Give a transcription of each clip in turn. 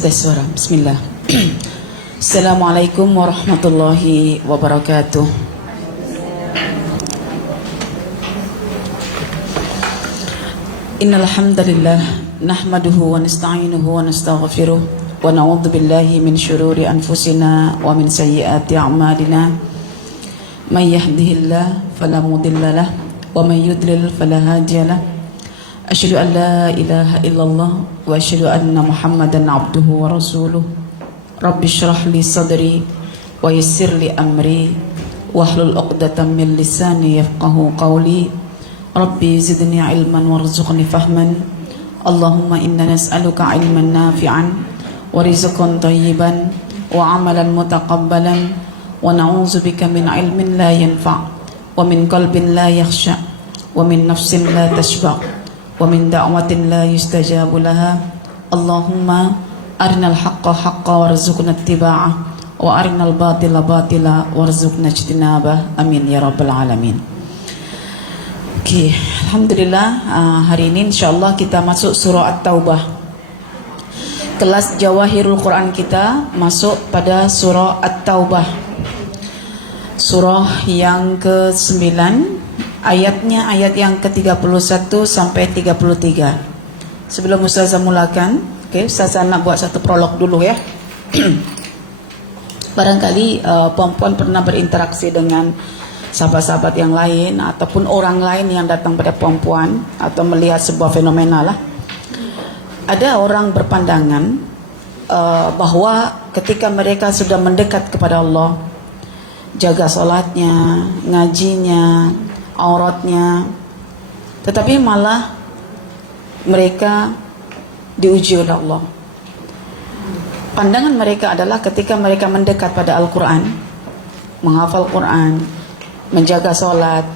Tes suara. Bismillah. Assalamualaikum warahmatullahi wabarakatuh. Innal hamdalillah nahmaduhu wa nasta'inuhu wa nastaghfiruh wa na'udzu billahi min syururi anfusina wa min sayyiati a'malina. May yahdihillahu fala mudilla lahu wa may yudlil fala hadiya lahu. Asyhadu an la ilaha illallah wa asyhadu anna Muhammadan abduhu wa rasuluh. Rabbi shrah li sadri wa yassir li amri wahlul 'uqdatam min lisani yafqahu qawli. Rabbi zidni ilman warzuqni fahman. Allahumma inna nas'aluka ilman nafi'an wa rizqan thayyiban wa amalan mutaqabbalan wa na'udzubika min ilmin la yanfa' wa min qalbin la yakhsha wa min nafsin la tashba' wa min da'watin la yustajabu laha. Allahumma arinal haqqa haqqa warzuqna ittiba'ah wa arinal batila batila warzuqna ijtinabah. Amin ya rabbal alamin. Oke, alhamdulillah, hari ini insyaallah kita masuk surah At-Taubah. Kelas Jawahirul Quran kita masuk pada surah At-Taubah. Surah yang ke-9, ayatnya ayat yang ke-31 sampai 33. Sebelum Ustazah mulakan, Ustazah nak buat satu prolog dulu ya. Barangkali puan-puan pernah berinteraksi dengan sahabat-sahabat yang lain ataupun orang lain yang datang pada puan-puan atau melihat sebuah fenomena lah. Ada orang berpandangan bahwa ketika mereka sudah mendekat kepada Allah, jaga solatnya, ngajinya, auratnya, tetapi malah mereka diuji oleh Allah. Pandangan mereka adalah ketika mereka mendekat pada Al-Quran, menghafal Quran, menjaga solat,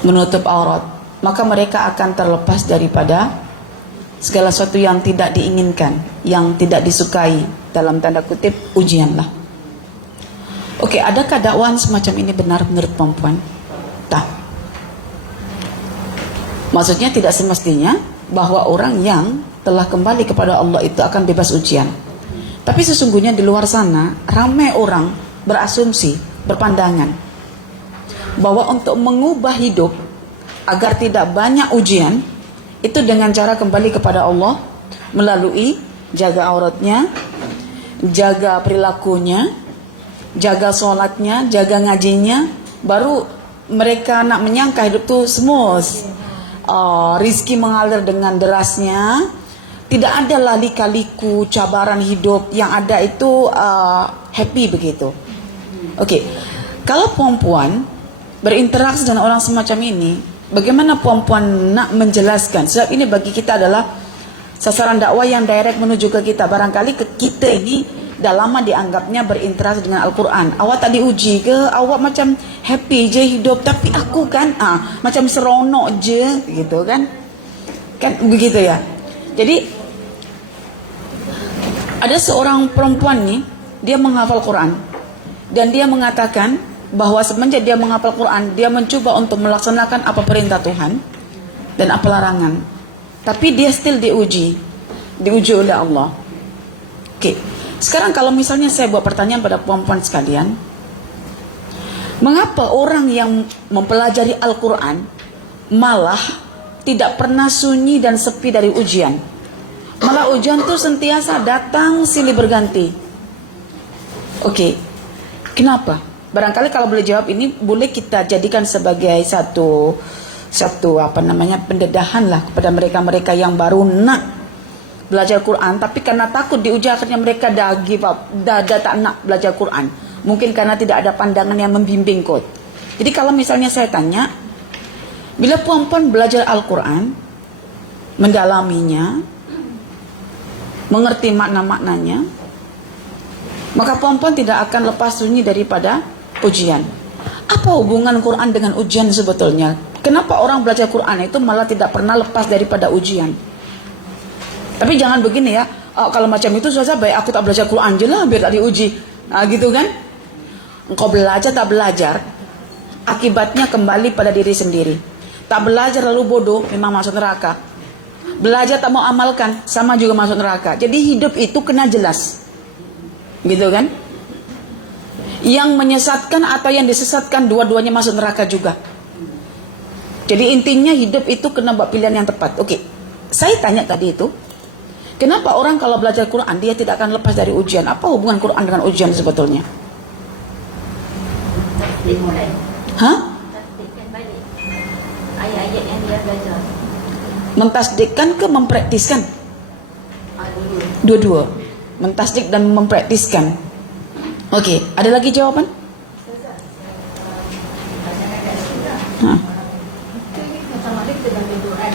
menutup aurat, maka mereka akan terlepas daripada segala sesuatu yang tidak diinginkan, yang tidak disukai, dalam tanda kutip ujian lah. Oke, adakah dakwaan semacam ini benar menurut perempuan? Tak. Maksudnya tidak semestinya bahwa orang yang telah kembali kepada Allah itu akan bebas ujian. Tapi sesungguhnya di luar sana ramai orang berasumsi, berpandangan bahwa untuk mengubah hidup agar tidak banyak ujian itu dengan cara kembali kepada Allah melalui jaga auratnya, jaga perilakunya, jaga sholatnya, jaga ngajinya, baru mereka nak menyangka hidup itu smooth, rizki mengalir dengan derasnya, tidak ada lika-liku cabaran hidup, yang ada itu happy begitu. Oke, kalau perempuan berinteraksi dengan orang semacam ini, bagaimana perempuan nak menjelaskan? Sebab ini bagi kita adalah sasaran dakwah yang direct menuju ke kita. Barangkali ke kita ini dah lama dianggapnya berinteraksi dengan Al-Quran. Awak tak diuji ke? Awak macam happy je hidup, tapi aku kan macam seronok je gitu kan? Kan begitu ya. Jadi ada seorang perempuan nih, dia menghafal Quran dan dia mengatakan bahwa semenjak dia menghafal Quran, dia mencoba untuk melaksanakan apa perintah Tuhan dan apa larangan, tapi dia still diuji oleh Allah. Oke. Sekarang kalau misalnya saya buat pertanyaan pada puan-puan sekalian, mengapa orang yang mempelajari Al-Quran malah tidak pernah sunyi dan sepi dari ujian? Malah ujian itu sentiasa datang silih berganti. Oke, kenapa? Barangkali kalau boleh jawab ini boleh kita jadikan sebagai satu pendedahan lah kepada mereka-mereka yang baru nak belajar Quran, tapi karena takut diuji akhirnya mereka dah give up, dah tak nak belajar Quran. Mungkin karena tidak ada pandangan yang membimbing kot. Jadi kalau misalnya saya tanya, bila puan-puan belajar Al-Quran, mendalaminya, mengerti makna-maknanya, maka puan-puan tidak akan lepas sunyi daripada ujian. Apa hubungan Quran dengan ujian sebetulnya? Kenapa orang belajar Quran itu malah tidak pernah lepas daripada ujian? Tapi jangan begini ya, kalau macam itu susah, baik aku tak belajar Quran je lah biar tak diuji. Nah gitu kan? Engkau belajar tak belajar, akibatnya kembali pada diri sendiri. Tak belajar lalu bodoh, memang masuk neraka. Belajar tak mau amalkan, sama juga masuk neraka. Jadi hidup itu kena jelas. Gitu kan? Yang menyesatkan atau yang disesatkan, dua-duanya masuk neraka juga. Jadi intinya hidup itu kena buat pilihan yang tepat. Oke, saya tanya tadi itu, kenapa orang kalau belajar Quran dia tidak akan lepas dari ujian? Apa hubungan Quran dengan ujian sebetulnya? Hah? Ayat-ayat yang dia belajar. Mentasdikkan ke mempraktiskan? Dua-dua. Mentasdik dan mempraktiskan. Oke, ada lagi jawaban? Hah? Macam mana kita baca Quran?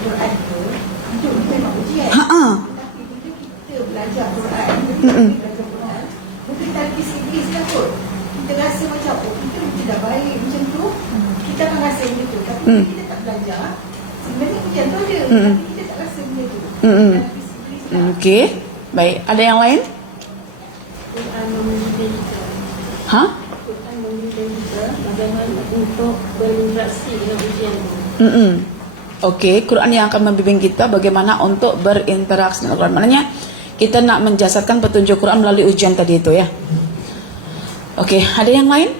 Quran tu, itu memang ujian. Tapi bila kita belajar Quran, mungkin kita kisih kan kot. Kita rasa macam, oh kita mungkin dah baik macam tu, kita akan rasa macam tu. Tapi bila kita tak belajar, sebenarnya ujian tu ada, tapi kita tak rasa macam tu. Oke, baik. Ada yang lain? Quran membimbing kita. Hah? Quran membimbing kita bagaimana untuk berinteraksi dengan ujian tu. Oke, Quran yang akan membimbing kita bagaimana untuk berinteraksi dengan Quran. Maknanya kita nak menjasadkan petunjuk Quran melalui ujian tadi itu ya. Oke, ada yang lain?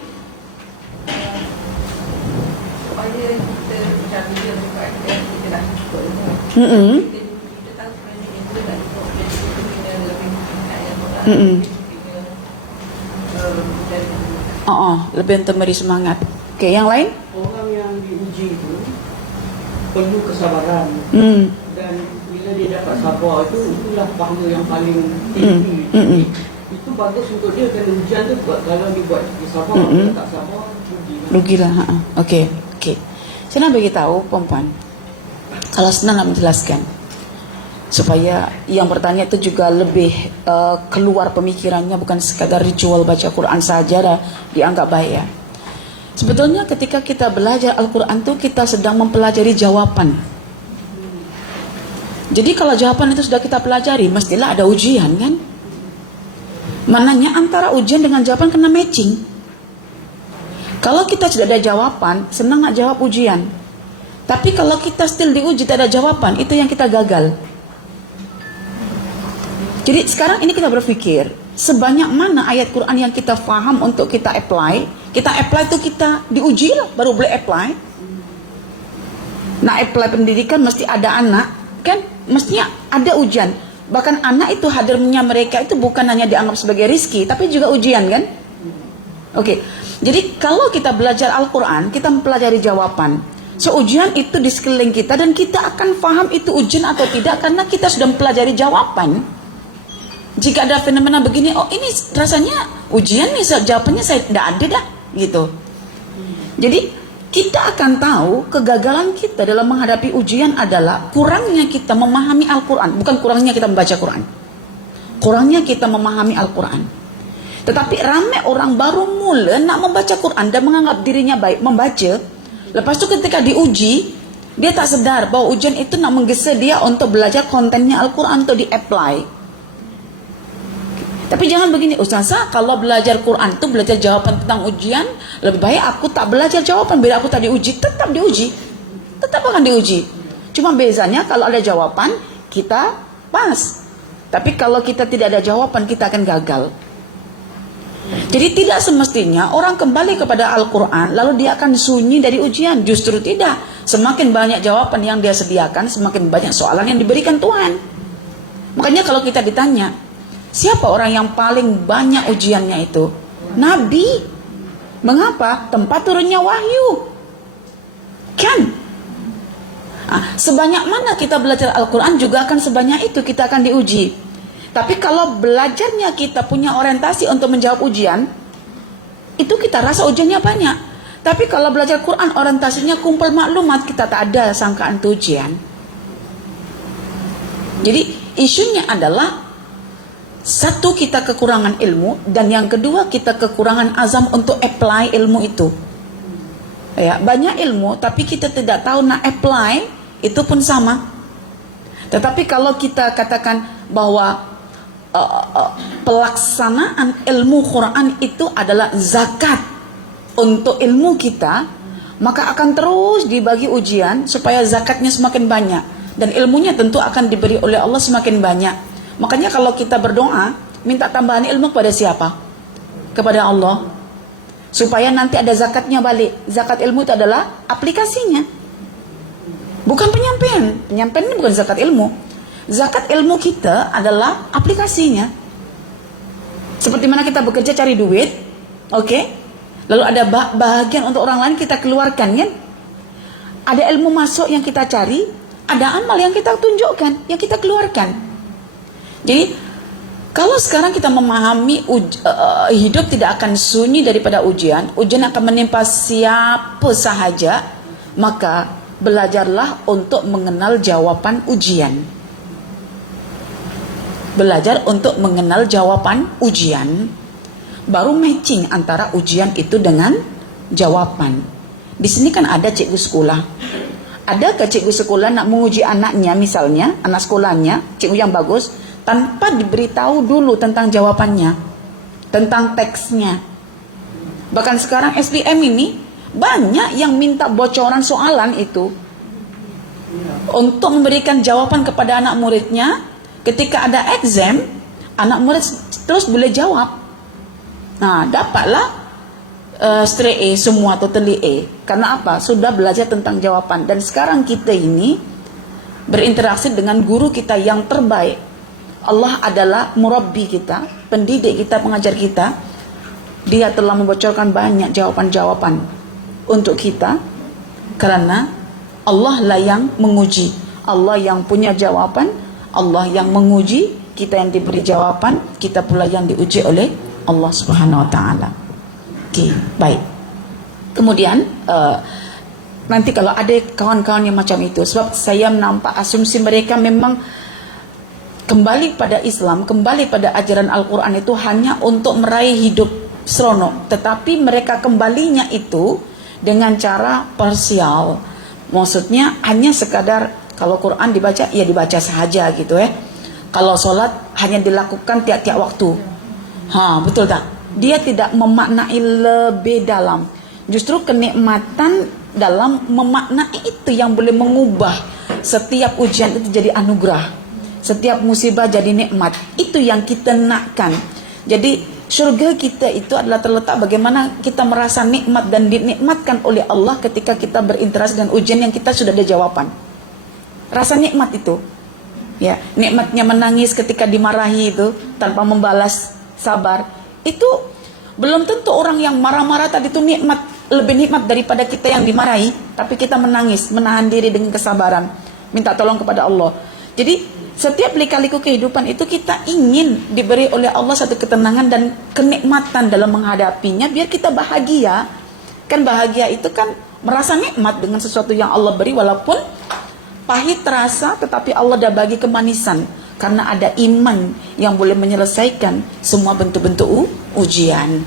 Supaya kita macam dia bukan kita nak ikut ilmu. Kita tahu sebenarnya itu tak ikut kita lebih ayat Quran. Lebih untuk memberi semangat. Oke, yang lain? Orang yang diuji itu perlu kesabaran. Dan bila dia dapat sabar itulah pahala yang paling tinggi. Itu bagus untuk dia kerana ujian tu kalau dibuat dia sabar, kalau tak sabar rugilah. Oke. Saya nak bagi tahu perempuan, kalau senang nak menjelaskan supaya yang bertanya itu juga lebih keluar pemikirannya, bukan sekadar ritual baca Quran saja dah dianggap baik ya. Sebetulnya ketika kita belajar Al-Quran itu kita sedang mempelajari jawaban. Jadi kalau jawaban itu sudah kita pelajari, mestilah ada ujian kan? Mananya antara ujian dengan jawaban kena matching. Kalau kita tidak ada jawaban, senang nak jawab ujian. Tapi kalau kita still diuji tak ada jawaban, itu yang kita gagal. Jadi sekarang ini kita berpikir, sebanyak mana ayat Quran yang kita faham untuk kita apply itu kita diuji lah, baru boleh apply. Nak apply pendidikan mesti ada anak, kan? Mestinya ada ujian. Bahkan anak itu hadirnya mereka itu bukan hanya dianggap sebagai rizki, tapi juga ujian kan? Oke. Jadi kalau kita belajar Al-Quran, kita mempelajari jawaban. So ujian itu di sekeliling kita dan kita akan faham itu ujian atau tidak karena kita sudah mempelajari jawaban. Jika ada fenomena begini, oh ini rasanya ujian nih, jawabannya saya tidak ada dah, gitu. Jadi kita akan tahu kegagalan kita dalam menghadapi ujian adalah kurangnya kita memahami Al-Quran. Bukan kurangnya kita membaca Quran, kurangnya kita memahami Al-Quran. Tetapi ramai orang baru mula nak membaca Quran dan menganggap dirinya baik membaca. Lepas tu ketika diuji, dia tak sedar bahawa ujian itu nak menggesa dia untuk belajar kontennya Al-Quran untuk di-apply. Tapi jangan begini, Ustazah, kalau belajar Quran itu belajar jawapan tentang ujian, lebih baik aku tak belajar jawapan biar aku tak diuji. Tetap diuji, tetap akan diuji. Cuma bezanya kalau ada jawapan kita pas, tapi kalau kita tidak ada jawaban kita akan gagal. Jadi tidak semestinya orang kembali kepada Al-Quran lalu dia akan sunyi dari ujian. Justru tidak, semakin banyak jawaban yang dia sediakan, semakin banyak soalan yang diberikan Tuhan. Makanya kalau kita ditanya, siapa orang yang paling banyak ujiannya itu? Nabi. Mengapa? Tempat turunnya wahyu. Kan? Sebanyak mana kita belajar Al-Quran juga akan sebanyak itu kita akan diuji. Tapi kalau belajarnya kita punya orientasi untuk menjawab ujian, itu kita rasa ujiannya banyak. Tapi kalau belajar Quran orientasinya kumpul maklumat, kita tak ada sangkaan itu ujian. Jadi isunya adalah Satu, kita kekurangan ilmu, dan yang kedua kita kekurangan azam untuk apply ilmu itu. Ya, banyak ilmu tapi kita tidak tahu nak apply, itu pun sama. Tetapi kalau kita katakan bahwa pelaksanaan ilmu Quran itu adalah zakat untuk ilmu kita, maka akan terus dibagi ujian supaya zakatnya semakin banyak, dan ilmunya tentu akan diberi oleh Allah semakin banyak. Makanya kalau kita berdoa minta tambahan ilmu kepada siapa? Kepada Allah, supaya nanti ada zakatnya balik. Zakat ilmu itu adalah aplikasinya, bukan penyampaian. Penyampaian ini bukan zakat ilmu. Zakat ilmu kita adalah aplikasinya. Seperti mana kita bekerja cari duit, oke? Lalu ada bahagian untuk orang lain kita keluarkan, kan? Ada ilmu masuk yang kita cari, ada amal yang kita tunjukkan, yang kita keluarkan. Jadi kalau sekarang kita memahami hidup tidak akan sunyi daripada ujian, ujian akan menimpa siapa sahaja, maka belajarlah untuk mengenal jawaban ujian. Belajar untuk mengenal jawaban ujian, baru matching antara ujian itu dengan jawaban. Di sini kan ada cikgu sekolah. Adakah cikgu sekolah nak menguji anaknya, misalnya anak sekolahnya, cikgu yang bagus, tanpa diberitahu dulu tentang jawabannya, tentang teksnya? Bahkan sekarang SBM ini banyak yang minta bocoran soalan itu untuk memberikan jawaban kepada anak muridnya. Ketika ada exam, anak murid terus boleh jawab. Nah, dapatlah straight A semua, totally A. Karena apa? Sudah belajar tentang jawaban. Dan sekarang kita ini berinteraksi dengan guru kita yang terbaik. Allah adalah murabbi kita, pendidik kita, pengajar kita. Dia telah membocorkan banyak jawaban-jawaban untuk kita, karena Allah lah yang menguji, Allah yang punya jawaban, Allah yang menguji, kita yang diberi jawaban, kita pula yang diuji oleh Allah Subhanahu wa taala. Okey, baik. Kemudian nanti kalau ada kawan-kawan yang macam itu, sebab saya nampak asumsi mereka memang kembali pada Islam, kembali pada ajaran Al-Quran itu hanya untuk meraih hidup seronok, tetapi mereka kembalinya itu dengan cara parsial. Maksudnya hanya sekadar kalau Quran dibaca, ya dibaca sahaja gitu Kalau solat hanya dilakukan tiap-tiap waktu. Betul tak? Dia tidak memaknai lebih dalam. Justru kenikmatan dalam memaknai itu yang boleh mengubah setiap ujian itu jadi anugerah, setiap musibah jadi nikmat. Itu yang kita nakkan. Jadi surga kita itu adalah terletak bagaimana kita merasa nikmat dan dinikmatkan oleh Allah ketika kita berinteraksi dengan ujian yang kita sudah ada jawaban. Rasa nikmat itu, ya, nikmatnya menangis ketika dimarahi itu tanpa membalas, sabar. Itu belum tentu orang yang marah-marah tadi itu nikmat, lebih nikmat daripada kita yang dimarahi, tapi kita menangis, menahan diri dengan kesabaran, minta tolong kepada Allah. Jadi setiap lika-liku kehidupan itu kita ingin diberi oleh Allah satu ketenangan dan kenikmatan dalam menghadapinya, biar kita bahagia. Kan bahagia itu kan merasa nikmat dengan sesuatu yang Allah beri, walaupun pahit terasa, tetapi Allah dah bagi kemanisan, karena ada iman yang boleh menyelesaikan semua bentuk-bentuk ujian.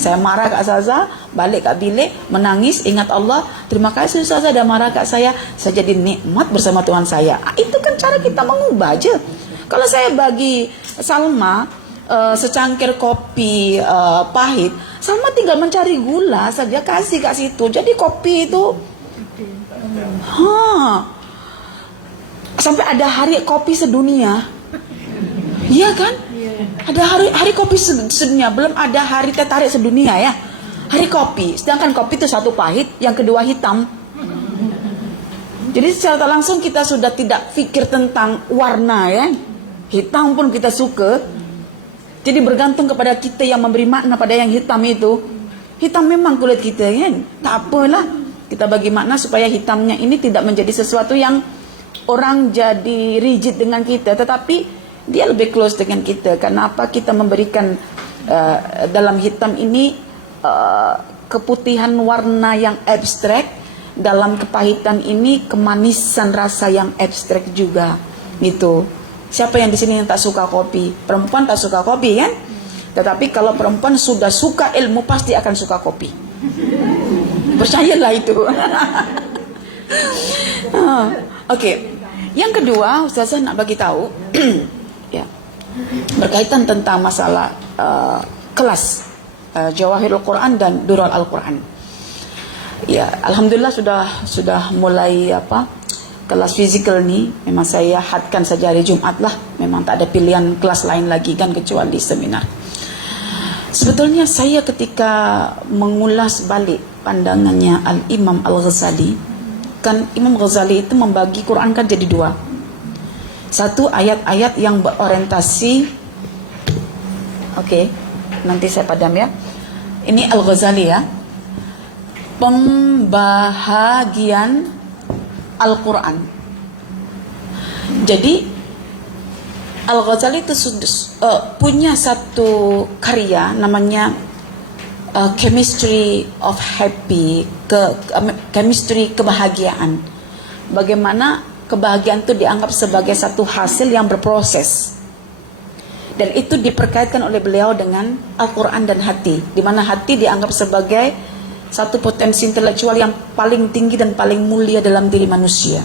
Saya marah kat Ustazah, balik kat bilik, menangis, ingat Allah, terima kasih Ustazah dah marah kat saya jadi nikmat bersama Tuhan saya. Itu kan cara kita mengubah aja. Kalau saya bagi Salma secangkir kopi pahit, Salma tinggal mencari gula saja, kasih kat situ, jadi kopi itu sampai ada hari kopi sedunia. Iya kan? Ada hari kopi sedunia, belum ada hari teh tarik sedunia ya. Hari kopi, sedangkan kopi itu satu pahit, yang kedua hitam. Jadi secara tak langsung kita sudah tidak fikir tentang warna ya. Hitam pun kita suka. Jadi bergantung kepada kita yang memberi makna pada yang hitam itu. Hitam memang kulit kita kan, tak apalah. Kita bagi makna supaya hitamnya ini tidak menjadi sesuatu yang orang jadi rigid dengan kita, tetapi dia lebih close dengan kita. Karena apa? Kita memberikan dalam hitam ini keputihan warna yang abstrak, dalam kepahitan ini kemanisan rasa yang abstrak juga gitu. Siapa yang di sini yang tak suka kopi? Perempuan tak suka kopi kan? Tetapi kalau perempuan sudah suka ilmu pasti akan suka kopi. Percayalah itu. Oke. Yang kedua, Ustazah nak bagi tahu ya, berkaitan tentang masalah kelas Jawahirul Quran dan Durrul Al-Quran. Ya, alhamdulillah sudah mulai kelas fizikal ni memang saya hadkan saja hari Jumat lah. Memang tak ada pilihan kelas lain lagi kan kecuali seminar. Sebetulnya saya ketika mengulas balik pandangannya Al-Imam Al-Ghazali, kan Imam Ghazali itu membagi Quran kan jadi dua. Satu ayat-ayat yang berorientasi, oke, nanti saya padam ya. Ini Al-Ghazali ya. Pembahagian Al-Quran. Jadi Al-Ghazali itu punya satu karya namanya Chemistry of Happy, chemistry kebahagiaan. Bagaimana kebahagiaan itu dianggap sebagai satu hasil yang berproses. Dan itu diperkaitkan oleh beliau dengan Al-Quran dan hati, di mana hati dianggap sebagai satu potensi intelektual yang paling tinggi dan paling mulia dalam diri manusia.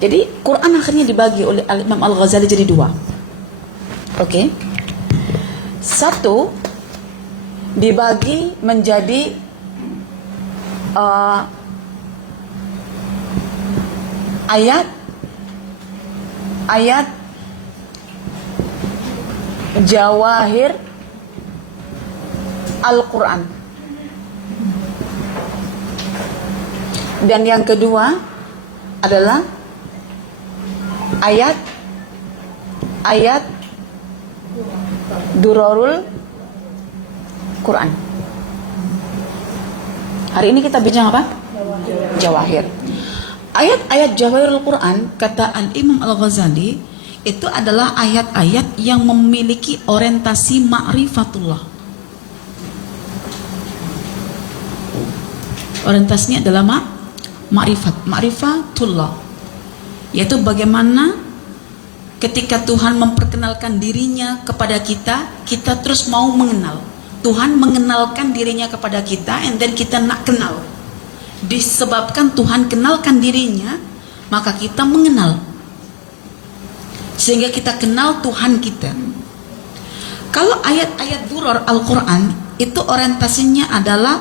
Jadi Quran akhirnya dibagi oleh Imam Al-Ghazali jadi dua. Oke. Satu dibagi menjadi ayat Jawahir Al-Quran. Dan yang kedua adalah ayat Durrul Quran. Hari ini kita bincang apa? Jawahir. Ayat-ayat Jawahirul Quran, kata Al-Imam Al-Ghazali, itu adalah ayat-ayat yang memiliki orientasi ma'rifatullah. Orientasinya adalah ma'rifatullah, yaitu bagaimana ketika Tuhan memperkenalkan dirinya kepada kita, kita terus mau mengenal. Tuhan mengenalkan dirinya kepada kita, and then kita nak kenal. Disebabkan Tuhan kenalkan dirinya, maka kita mengenal, sehingga kita kenal Tuhan kita. Kalau ayat-ayat Durrul Al-Quran itu orientasinya adalah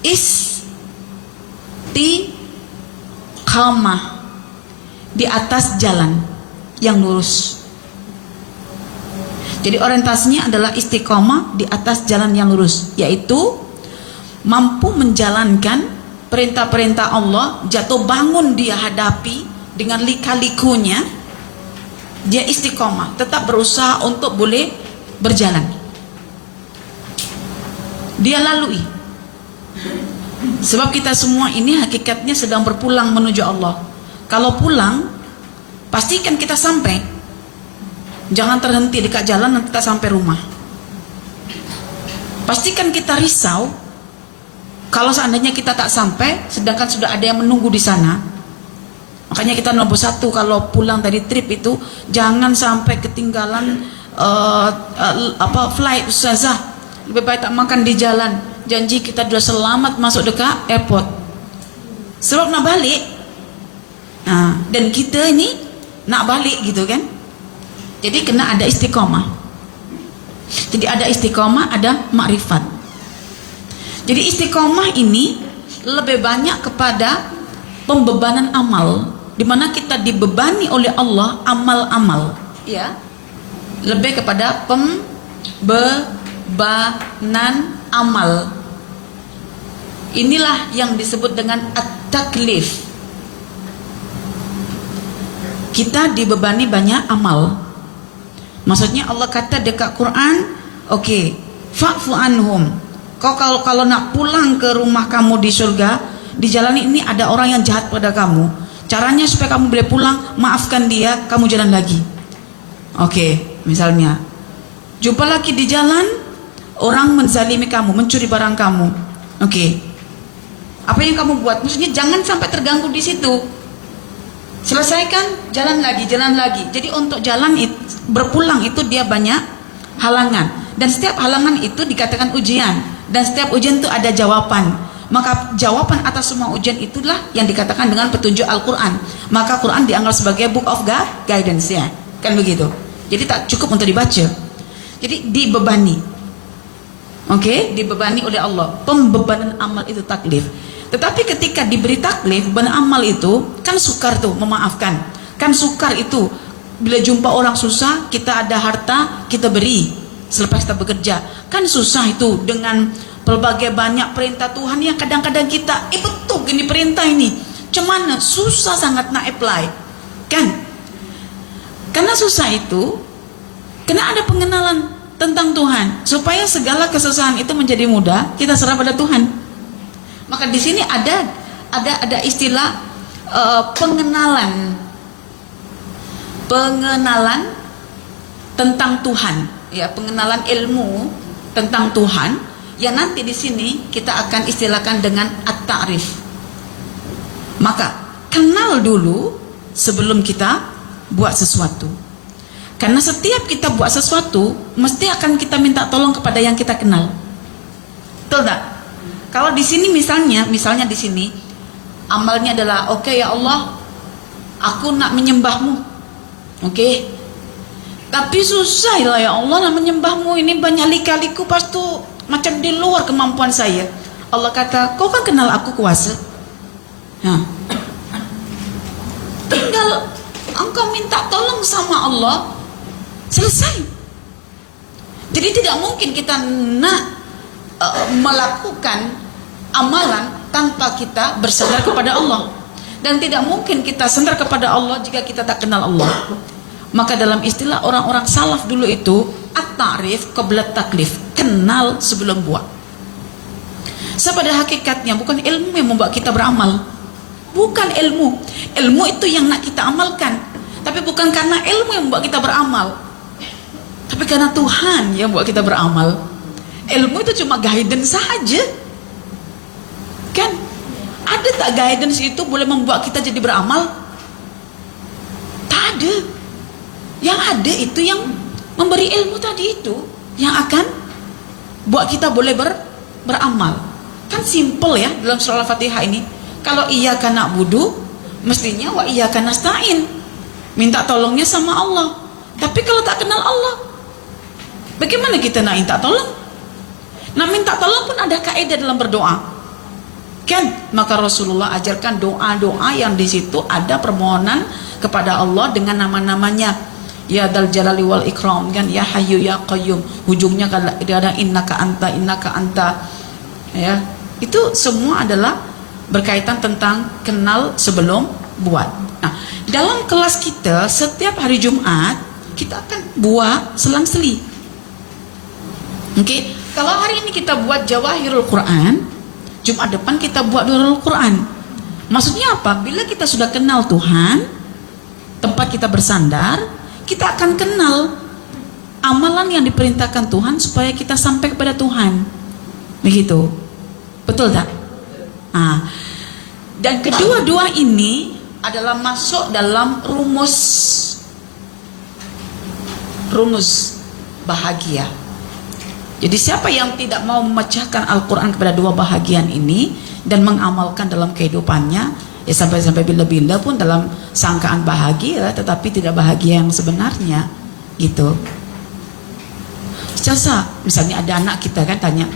istiqamah, di atas jalan yang lurus. Jadi orientasinya adalah istiqamah di atas jalan yang lurus, yaitu mampu menjalankan perintah-perintah Allah, jatuh bangun dia hadapi dengan lika-likunya, dia istiqamah, tetap berusaha untuk boleh berjalan, dia lalui. Sebab kita semua ini hakikatnya sedang berpulang menuju Allah. Kalau pulang, pastikan kita sampai. Jangan terhenti dekat jalan nanti tak sampai rumah. Pastikan kita risau kalau seandainya kita tak sampai, sedangkan sudah ada yang menunggu di sana. Makanya kita nomor satu kalau pulang dari trip itu, jangan sampai ketinggalan flight, Ustazah. Lebih baik tak makan di jalan. Janji kita sudah selamat masuk dekat airport. Sebab nak balik, dan kita ini nak balik gitu kan. Jadi kena ada istiqamah. Jadi ada istiqamah, ada makrifat. Jadi istiqamah ini lebih banyak kepada pembebanan amal, di mana kita dibebani oleh Allah amal-amal, ya. Lebih kepada pembebanan amal. Inilah yang disebut dengan at-taklif. Kita dibebani banyak amal. Maksudnya Allah kata dekat Quran, okey, fa'fu anhum. Kau kalau nak pulang ke rumah kamu di surga, di jalan ini ada orang yang jahat pada kamu. Caranya supaya kamu boleh pulang, maafkan dia, kamu jalan lagi. Okey, misalnya jumpa lagi di jalan orang menzalimi kamu, mencuri barang kamu. Okey, apa yang kamu buat? Maksudnya jangan sampai terganggu di situ. Selesaikan, jalan lagi, jalan lagi. Jadi untuk jalan berpulang itu dia banyak halangan. Dan setiap halangan itu dikatakan ujian. Dan setiap ujian itu ada jawaban. Maka jawaban atas semua ujian itulah yang dikatakan dengan petunjuk Al-Quran. Maka Quran dianggap sebagai book of guidance ya. Kan begitu. Jadi tak cukup untuk dibaca. Jadi dibebani. Oke, dibebani oleh Allah. Pembebanan amal itu taklif. Tetapi ketika diberi taklif, beban amal itu kan sukar tuh memaafkan. Kan sukar itu bila jumpa orang susah, kita ada harta, kita beri selepas kita bekerja. Kan susah itu dengan berbagai banyak perintah Tuhan yang kadang-kadang kita, betul gini perintah ini. Cuman susah sangat nak apply. Kan? Karena susah itu, karena ada pengenalan tentang Tuhan. Supaya segala kesusahan itu menjadi mudah, kita serah pada Tuhan. Maka di sini ada istilah pengenalan tentang Tuhan, ya, pengenalan ilmu tentang Tuhan. Ya nanti di sini kita akan istilahkan dengan at-ta'rif. Maka kenal dulu sebelum kita buat sesuatu. Karena setiap kita buat sesuatu mesti akan kita minta tolong kepada yang kita kenal. Betul tak? Kalau di sini misalnya di sini amalnya adalah oke, ya Allah, aku nak menyembahmu. Oke. Tapi susah lah ya Allah nak menyembahmu, ini banyak lika-liku pas tu macam di luar kemampuan saya. Allah kata, kau kan kenal aku kuasa. Tinggal engkau minta tolong sama Allah, selesai. Jadi tidak mungkin kita nak melakukan amalan tanpa kita bersandar kepada Allah, dan tidak mungkin kita sandar kepada Allah jika kita tak kenal Allah. Maka dalam istilah orang-orang salaf dulu itu at-ta'rif qabla taklif, kenal sebelum buat. Pada hakikatnya bukan ilmu yang membuat kita beramal, bukan ilmu itu yang nak kita amalkan, tapi bukan karena ilmu yang membuat kita beramal, tapi karena Tuhan yang membuat kita beramal. Ilmu itu cuma guidance saja. Kan? Ada tak guidance itu boleh membuat kita jadi beramal? Tak ada. Yang ada itu yang memberi ilmu tadi itu, yang akan buat kita boleh beramal. Kan simple ya dalam surah Al-Fatihah ini. Kalau iyyaka na'budu, mestinya wa iyyaka nasta'in. Minta tolongnya sama Allah. Tapi kalau tak kenal Allah, bagaimana kita nak minta tolong? Nah, minta tolong pun ada kaidah dalam berdoa. Kan? Maka Rasulullah ajarkan doa-doa yang di situ ada permohonan kepada Allah dengan nama-namanya. Ya Dzal Jalali wal Ikram, kan? Ya Hayyu ya Qayyum. Ujungnya ada innaka anta. Ya. Itu semua adalah berkaitan tentang kenal sebelum buat. Nah, dalam kelas kita setiap hari Jumat kita akan buat selang-seli. Oke. Kalau hari ini kita buat Jawahirul Quran, Jumat depan kita buat Nurul Quran. Maksudnya apa? Bila kita sudah kenal Tuhan, tempat kita bersandar, kita akan kenal amalan yang diperintahkan Tuhan supaya kita sampai kepada Tuhan. Begitu. Betul tak? Nah, dan kedua-dua ini adalah masuk dalam rumus bahagia. Jadi siapa yang tidak mau memecahkan Al-Quran kepada dua bahagian ini dan mengamalkan dalam kehidupannya, ya sampai bila-bila pun dalam sangkaan bahagia, tetapi tidak bahagia yang sebenarnya, gitu. Jasa, misalnya ada anak kita kan tanya,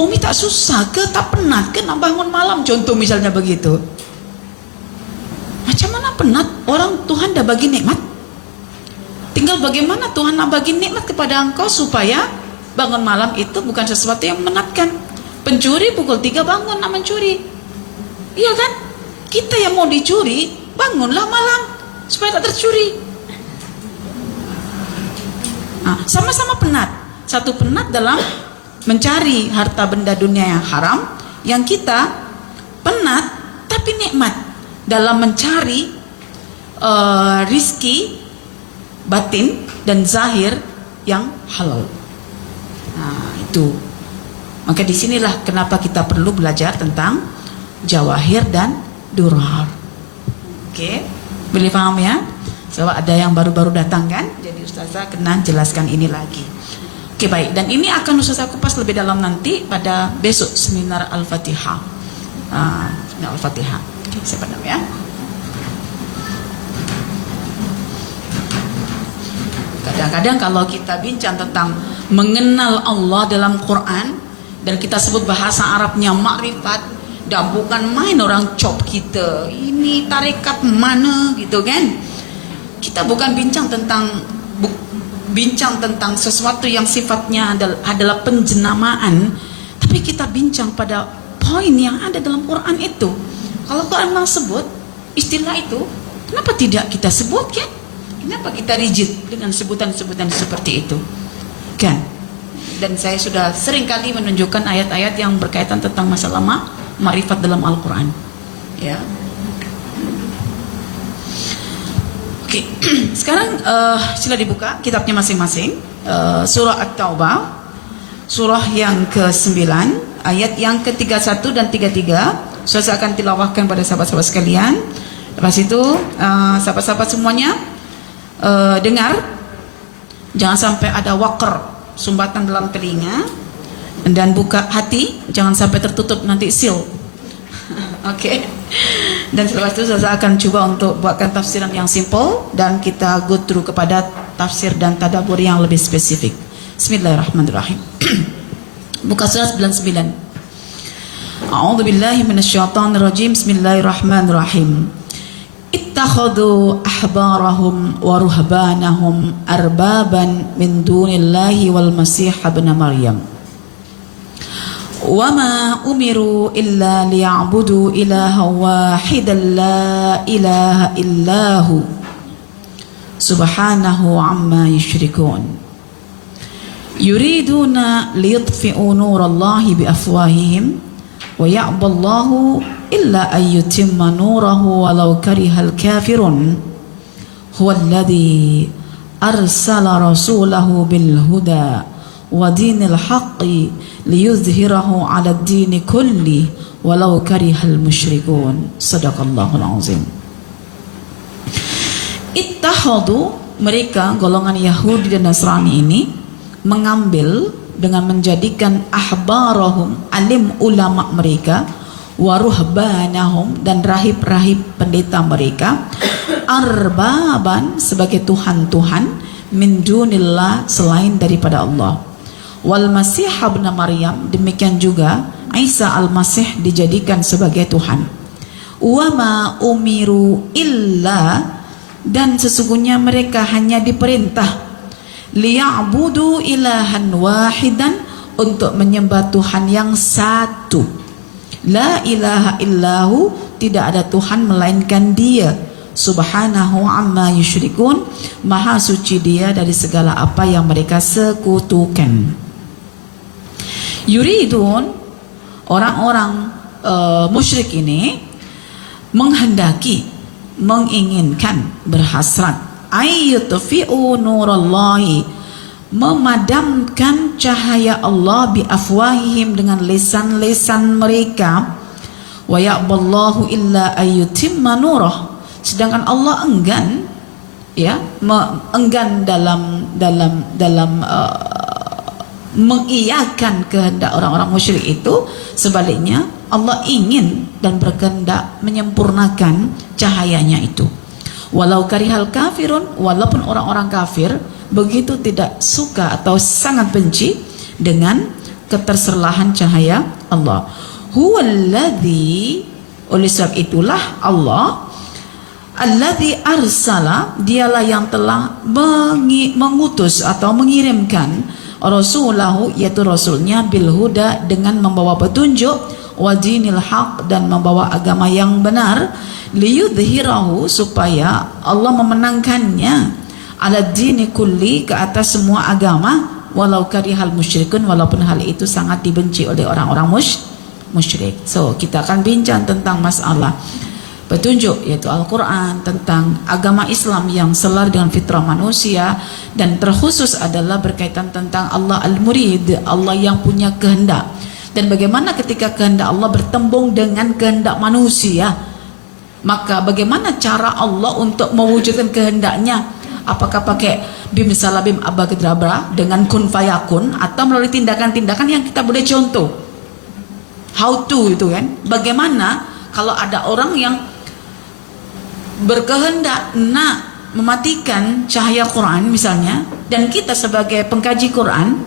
Umi tak susah ke, tak penat ke nak bangun malam, contoh misalnya begitu. Macam mana penat? Orang Tuhan dah bagi nikmat. Tinggal bagaimana Tuhan nak bagi nikmat kepada engkau supaya bangun malam itu bukan sesuatu yang menatkan. Pencuri pukul 3 bangun nak mencuri. Iya kan? Kita yang mau dicuri, bangunlah malam supaya tak tercuri. Nah, sama-sama penat. Satu penat dalam mencari harta benda dunia yang haram, yang kita penat tapi nikmat dalam mencari rizki batin dan zahir yang halal. Nah, itu. Maka disinilah kenapa kita perlu belajar tentang jawahir dan durhar. Oke, boleh paham ya? Sebab ada yang baru-baru datang kan, jadi Ustazah kena jelaskan ini lagi. Oke, baik, dan ini akan Ustazah kupas lebih dalam nanti pada besok seminar Al-Fatihah. Seminar Al-Fatihah. Oke, saya padam ya. Kadang-kadang kalau kita bincang tentang mengenal Allah dalam Quran dan kita sebut bahasa Arabnya makrifat, dan bukan main orang cop kita ini tarekat mana gitu kan. Kita bukan bincang tentang sesuatu yang sifatnya adalah penjenamaan, tapi kita bincang pada poin yang ada dalam Quran itu. Kalau Quran mau sebut istilah itu, kenapa tidak kita sebut kan? Kenapa kita rigid dengan sebutan-sebutan seperti itu? Kan? Dan saya sudah sering kali menunjukkan ayat-ayat yang berkaitan tentang masalah ma'rifat dalam Al-Quran. Ya. Oke, sekarang sila dibuka kitabnya masing-masing. Surah At-Taubah, surah yang ke-9, ayat yang ke-31 dan 33. Saya akan tilawahkan pada sahabat-sahabat sekalian. Lepas itu, sahabat-sahabat semuanya dengar, jangan sampai ada waqr, sumbatan dalam telinga, dan buka hati, jangan sampai tertutup nanti seal. Oke. Dan selepas itu saya akan coba untuk buatkan tafsiran yang simple dan kita go through kepada tafsir dan tadabbur yang lebih spesifik. Bismillahirrahmanirrahim. Buka surah 99. A'udzu billahi minasyaitonir rajim. Bismillahirrahmanirrahim. Ittakhadhu ahbarahum wa ruhbanahum arbaban min dunillahi wal masih ibn Maryam. Wa ma umiru illa liya'budu ilaha wahidan la ilaha illahu subhanahu amma yushrikun. Yuriduna liyutfi'u nurallahi biafwahihim wa ya'ballahu illa ayyutimma nurahu walau karihal kafirun. Huwallazi arsala rasulahu bil huda wa dinil haqqi liyuzhirahu 'ala ad-dini kulli walau karihal musyrikun. Shadaqallahul azim. Ittahadu, mereka golongan Yahudi dan Nasrani ini mengambil dengan menjadikan ahbarahum, alim ulama mereka, waruhbanahum, dan rahib-rahib pendeta mereka, arbaban, sebagai tuhan-tuhan, min dunillah, selain daripada Allah, wal masih ibn Maryam, demikian juga Isa al-Masih dijadikan sebagai Tuhan. Wa ma umiru illa, dan sesungguhnya mereka hanya diperintah, liya'budu ilahan wahidan, untuk menyembah Tuhan yang satu. La ilaha illahu, tidak ada Tuhan melainkan Dia. Subhanahu amma yusyrikun, maha suci Dia dari segala apa yang mereka sekutukan. Yuridun, orang-orang musyrik ini menghendaki, menginginkan, berhasrat, ayyutfi'u nurallahi, memadamkan cahaya Allah, biafwahihim, dengan lisan-lisan mereka, wa ya'ballahu illa ayyutimma nurah, sedangkan Allah enggan, ya, enggan dalam mengiyakan kehendak orang-orang musyrik itu. Sebaliknya Allah ingin dan berkehendak menyempurnakan cahayanya itu. Walau karihal kafirun, walaupun orang-orang kafir begitu tidak suka atau sangat benci dengan keterserahan cahaya Allah. Huwallazi, oleh sebab itulah Allah, alladzi arsala, dialah yang telah mengutus atau mengirimkan rasulahu, yaitu rasulnya, bil huda, dengan membawa petunjuk, wa dinil haq, dan membawa agama yang benar, liyudhhirahu, supaya Allah memenangkannya, ala dini kulli, ke atas semua agama, walau karihal musyrikun, walaupun hal itu sangat dibenci oleh orang-orang musyrik. So kita akan bincang tentang masalah petunjuk, yaitu Al-Quran, tentang agama Islam yang selar dengan fitrah manusia, dan terkhusus adalah berkaitan tentang Allah Al-Murid, Allah yang punya kehendak, dan bagaimana ketika kehendak Allah bertembung dengan kehendak manusia, Maka bagaimana cara Allah untuk mewujudkan kehendaknya? Apakah pakai bim salabim abagedrabra dengan kun fayakun, atau melalui tindakan-tindakan yang kita boleh contoh? How to itu kan? Bagaimana kalau ada orang yang berkehendak nak mematikan cahaya Quran misalnya, dan kita sebagai pengkaji Quran,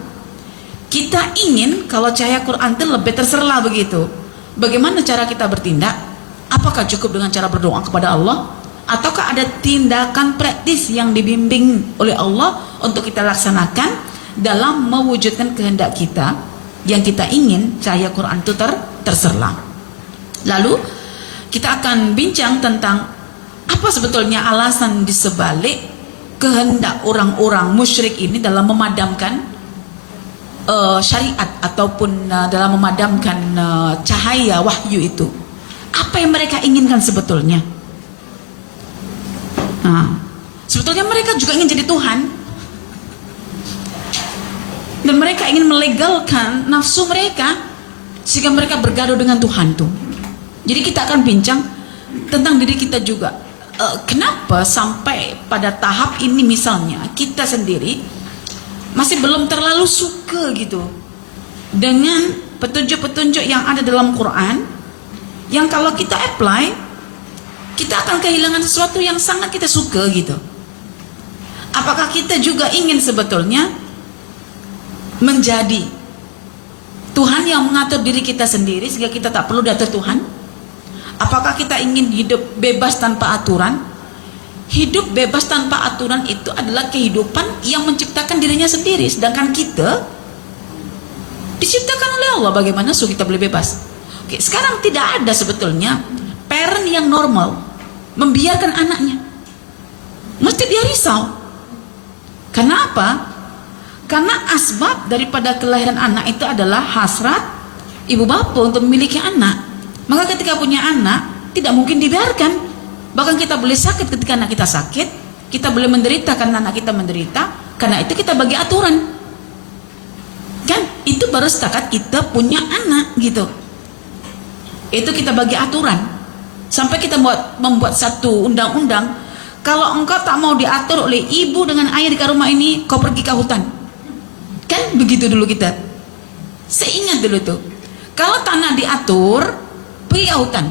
kita ingin kalau cahaya Quran itu lebih terserlah begitu. Bagaimana cara kita bertindak? Apakah cukup dengan cara berdoa kepada Allah? Ataukah ada tindakan praktis yang dibimbing oleh Allah untuk kita laksanakan dalam mewujudkan kehendak kita yang kita ingin cahaya Quran itu terserlah? Lalu kita akan bincang tentang apa sebetulnya alasan disebalik kehendak orang-orang musyrik ini dalam memadamkan syariat ataupun dalam memadamkan cahaya wahyu itu. Apa yang mereka inginkan sebetulnya? Nah, sebetulnya mereka juga ingin jadi Tuhan, dan mereka ingin melegalkan nafsu mereka sehingga mereka bergaduh dengan Tuhan tuh. Jadi kita akan bincang tentang diri kita juga. Kenapa sampai pada tahap ini misalnya kita sendiri masih belum terlalu suka gitu dengan petunjuk-petunjuk yang ada dalam Quran, yang kalau kita apply, kita akan kehilangan sesuatu yang sangat kita suka gitu. Apakah kita juga ingin sebetulnya menjadi Tuhan yang mengatur diri kita sendiri sehingga kita tak perlu diatur Tuhan? Apakah kita ingin hidup bebas tanpa aturan? Hidup bebas tanpa aturan itu adalah kehidupan yang menciptakan dirinya sendiri, sedangkan kita diciptakan oleh Allah. Bagaimana so kita boleh bebas? Oke, sekarang tidak ada sebetulnya parent yang normal membiarkan anaknya. Mesti dia risau. Kenapa? Karena asbab daripada kelahiran anak itu adalah hasrat ibu bapa untuk memiliki anak. Maka ketika punya anak tidak mungkin dibiarkan. Bahkan kita boleh sakit ketika anak kita sakit, kita boleh menderita karena anak kita menderita, karena itu kita bagi aturan. Kan itu baru setakat kita punya anak gitu. Itu kita bagi aturan. Sampai kita membuat satu undang-undang, kalau engkau tak mau diatur oleh ibu dengan ayah di rumah ini, kau pergi ke hutan. Kan begitu dulu kita. Saya ingat dulu tuh, kalau tanah diatur, pergi ke hutan.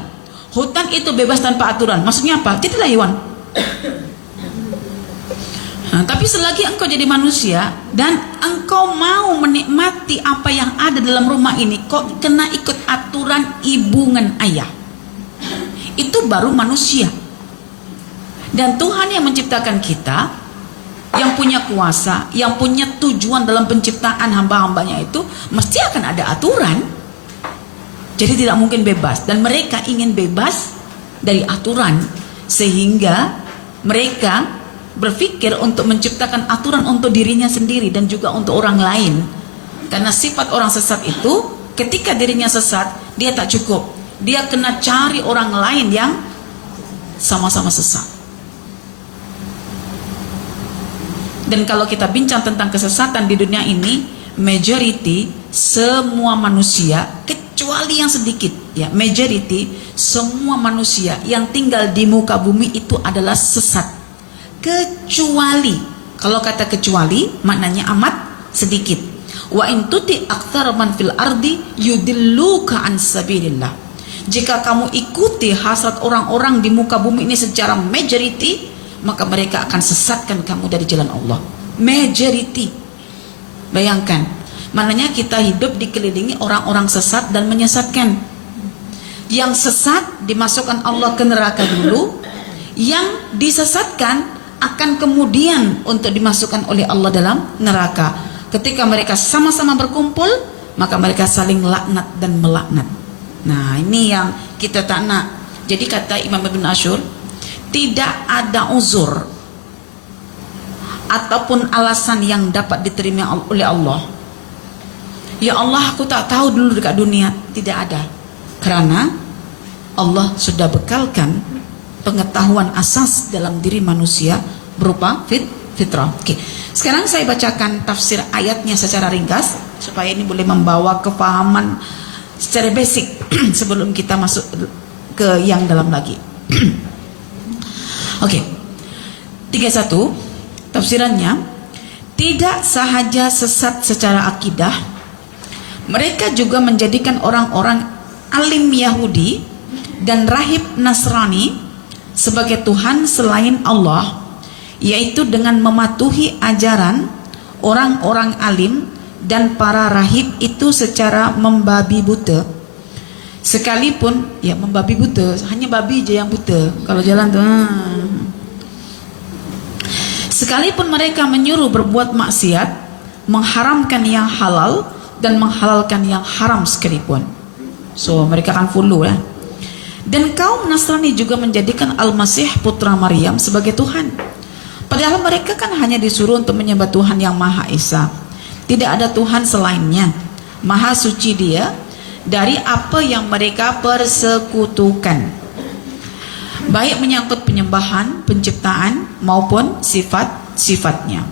Hutan itu bebas tanpa aturan. Maksudnya apa? Jadilah hewan. Nah, tapi selagi engkau jadi manusia dan engkau mau menikmati apa yang ada dalam rumah ini, kok kena ikut aturan ibu dan ayah. Itu baru manusia. Dan Tuhan yang menciptakan kita, yang punya kuasa, yang punya tujuan dalam penciptaan hamba-hambanya itu, mesti akan ada aturan. Jadi tidak mungkin bebas. Dan mereka ingin bebas dari aturan, sehingga mereka berpikir untuk menciptakan aturan untuk dirinya sendiri dan juga untuk orang lain. Karena sifat orang sesat itu, ketika dirinya sesat, dia tak cukup, dia kena cari orang lain yang sama-sama sesat. Dan kalau kita bincang tentang kesesatan di dunia ini, majority semua manusia, kecuali yang sedikit ya, majority semua manusia yang tinggal di muka bumi itu adalah sesat. Kecuali, kalau kata kecuali maknanya amat sedikit. Wa in tuti aktsara man fil ardi yudilluka an sabilillah. Jika kamu ikuti hasrat orang-orang di muka bumi ini secara majority, maka mereka akan sesatkan kamu dari jalan Allah. Majority. Bayangkan, maknanya kita hidup dikelilingi orang-orang sesat dan menyesatkan. Yang sesat dimasukkan Allah ke neraka dulu, yang disesatkan akan kemudian untuk dimasukkan oleh Allah dalam neraka. Ketika mereka sama-sama berkumpul, maka mereka saling laknat dan melaknat. Nah, ini yang kita tak nak. Jadi kata Imam Ibn Ashur, tidak ada uzur ataupun alasan yang dapat diterima oleh Allah. Ya Allah, aku tak tahu dulu dekat dunia. Tidak ada. Karena Allah sudah bekalkan pengetahuan asas dalam diri manusia berupa fitrah. Oke. Sekarang saya bacakan tafsir ayatnya secara ringkas supaya ini boleh membawa kepahaman secara basic sebelum kita masuk ke yang dalam lagi. Oke. 31 tafsirannya, tidak sahaja sesat secara akidah, mereka juga menjadikan orang-orang alim Yahudi dan rahib Nasrani sebagai Tuhan selain Allah, yaitu dengan mematuhi ajaran orang-orang alim dan para rahib itu secara membabi buta. Sekalipun ya membabi buta, hanya babi aja yang buta kalau jalan tuh. Sekalipun mereka menyuruh berbuat maksiat, mengharamkan yang halal dan menghalalkan yang haram sekalipun. So mereka akan follow ya. Dan kaum Nasrani juga menjadikan Al-Masih putra Maryam sebagai Tuhan. Padahal mereka kan hanya disuruh untuk menyembah Tuhan yang Maha Esa. Tidak ada Tuhan selainnya. Maha suci Dia dari apa yang mereka persekutukan, baik menyangkut penyembahan, penciptaan maupun sifat-sifatnya.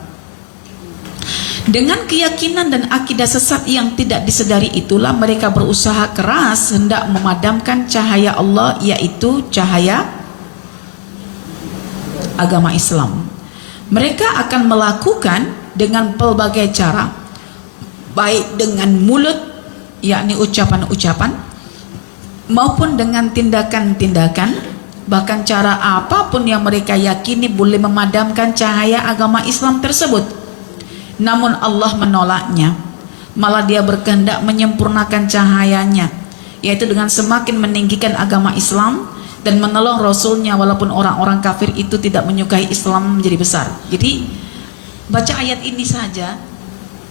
Dengan keyakinan dan akidah sesat yang tidak disedari itulah mereka berusaha keras hendak memadamkan cahaya Allah, yaitu cahaya agama Islam. Mereka akan melakukan dengan pelbagai cara, baik dengan mulut, yakni ucapan-ucapan, maupun dengan tindakan-tindakan, bahkan cara apapun yang mereka yakini boleh memadamkan cahaya agama Islam tersebut. Namun Allah menolaknya, malah Dia berkehendak menyempurnakan cahayanya, yaitu dengan semakin meninggikan agama Islam dan menolong Rasulnya, walaupun orang-orang kafir itu tidak menyukai Islam menjadi besar. Jadi baca ayat ini saja,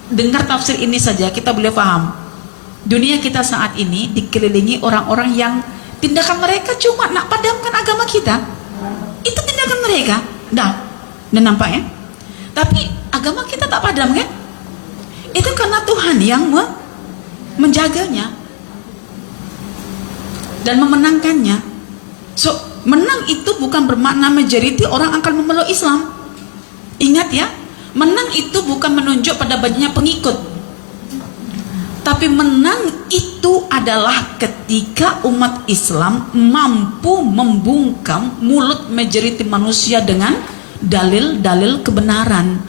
dengar tafsir ini saja, kita boleh paham dunia kita saat ini dikelilingi orang-orang yang tindakan mereka cuma nak padamkan agama kita. Itu tindakan mereka. Dah nampak ya? Tapi agama kita tak padam kan? Itu karena Tuhan yang menjaganya dan memenangkannya. So, menang itu bukan bermakna majoriti orang akan memeluk Islam. Ingat ya, menang itu bukan menunjuk pada banyak pengikut. Tapi menang itu adalah ketika umat Islam mampu membungkam mulut majoriti manusia dengan dalil-dalil kebenaran,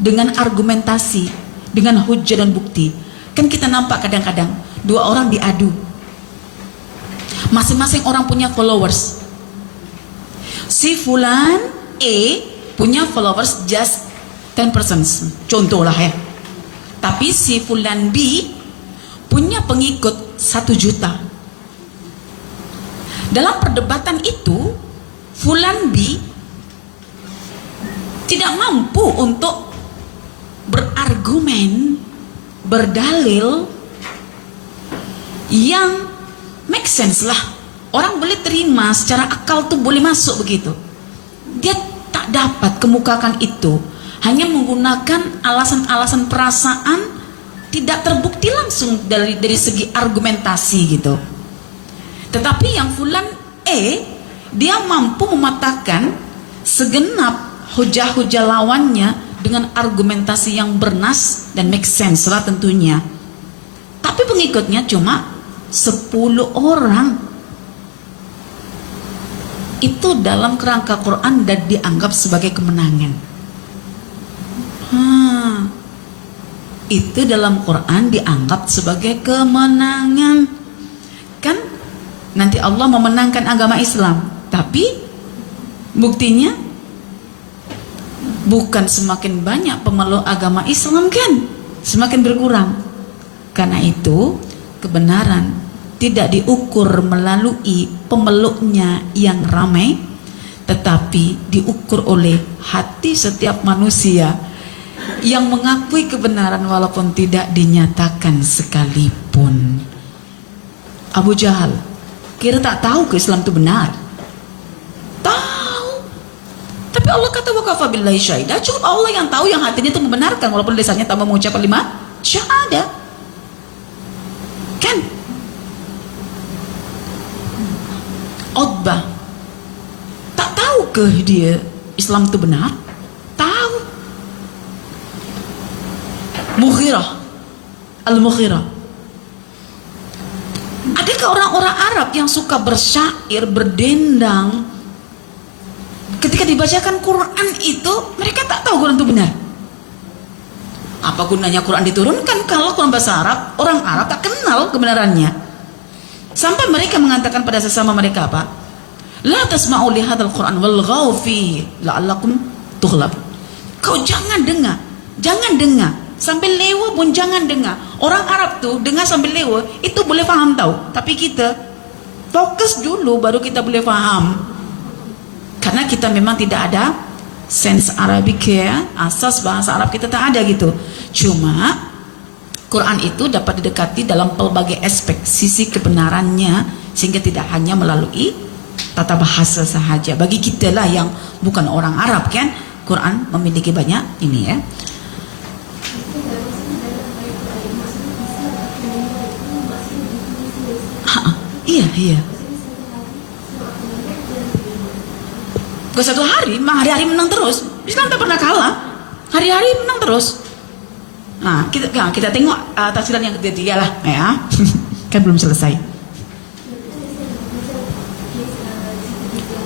dengan argumentasi, dengan hujah dan bukti. Kan kita nampak kadang-kadang dua orang diadu, masing-masing orang punya followers. Si fulan A punya followers just 10%, contohlah ya. Tapi si fulan B punya pengikut 1 juta. Dalam perdebatan itu, fulan B tidak mampu untuk berargumen, berdalil yang make sense lah. Orang boleh terima, secara akal tuh boleh masuk begitu. Dia tak dapat kemukakan itu, hanya menggunakan alasan-alasan perasaan, tidak terbukti langsung dari segi argumentasi gitu. Tetapi yang fulan E, dia mampu mematahkan segenap hujah-hujah lawannya dengan argumentasi yang bernas dan make sense lah tentunya. Tapi pengikutnya cuma 10 orang. Itu dalam kerangka Quran dan dianggap sebagai kemenangan. Itu dalam Quran dianggap sebagai kemenangan. Kan nanti Allah memenangkan agama Islam, tapi buktinya bukan semakin banyak pemeluk agama Islam kan, semakin berkurang. Karena itu kebenaran tidak diukur melalui pemeluknya yang ramai, tetapi diukur oleh hati setiap manusia yang mengakui kebenaran walaupun tidak dinyatakan sekalipun. Abu Jahal kira tak tahu ke Islam itu benar? Tahu. Tapi Allah kata wa kafa billahi syahidah, cukup Allah yang tahu, yang hatinya itu membenarkan walaupun lisannya tak mengucapkan 5 syahadah. Kan? Utbah tak tahu ke dia Islam itu benar? Tahu. Mughirah, Al-Mughirah Adakah orang-orang Arab yang suka bersyair, berdendang, ketika dibacakan Quran itu mereka tak tahu Quran itu benar? Apa gunanya Quran diturunkan kalau Quran bahasa Arab, orang Arab tak kenal kebenarannya? Sampai mereka mengatakan pada sesama mereka apa? La tasma'u li hadzal Quran walghaw fi la'allakum tughlab. Kau jangan dengar, sampai lewa pun jangan dengar. Orang Arab tuh dengar sambil lewa itu boleh faham tahu, tapi kita fokus dulu baru kita boleh faham. Karena kita memang tidak ada sense Arabik ya, asas bahasa Arab kita tak ada gitu. Cuma Quran itu dapat didekati dalam pelbagai aspek sisi kebenarannya, sehingga tidak hanya melalui tata bahasa sahaja. Bagi kita lah yang bukan orang Arab kan, Quran memiliki banyak ini ya. Iya. Gak satu hari, hari-hari menang terus. Islam tak pernah kalah. Hari-hari menang terus. Nah, kita tengok tafsiran yang ketiga lah, ya. Kan belum selesai.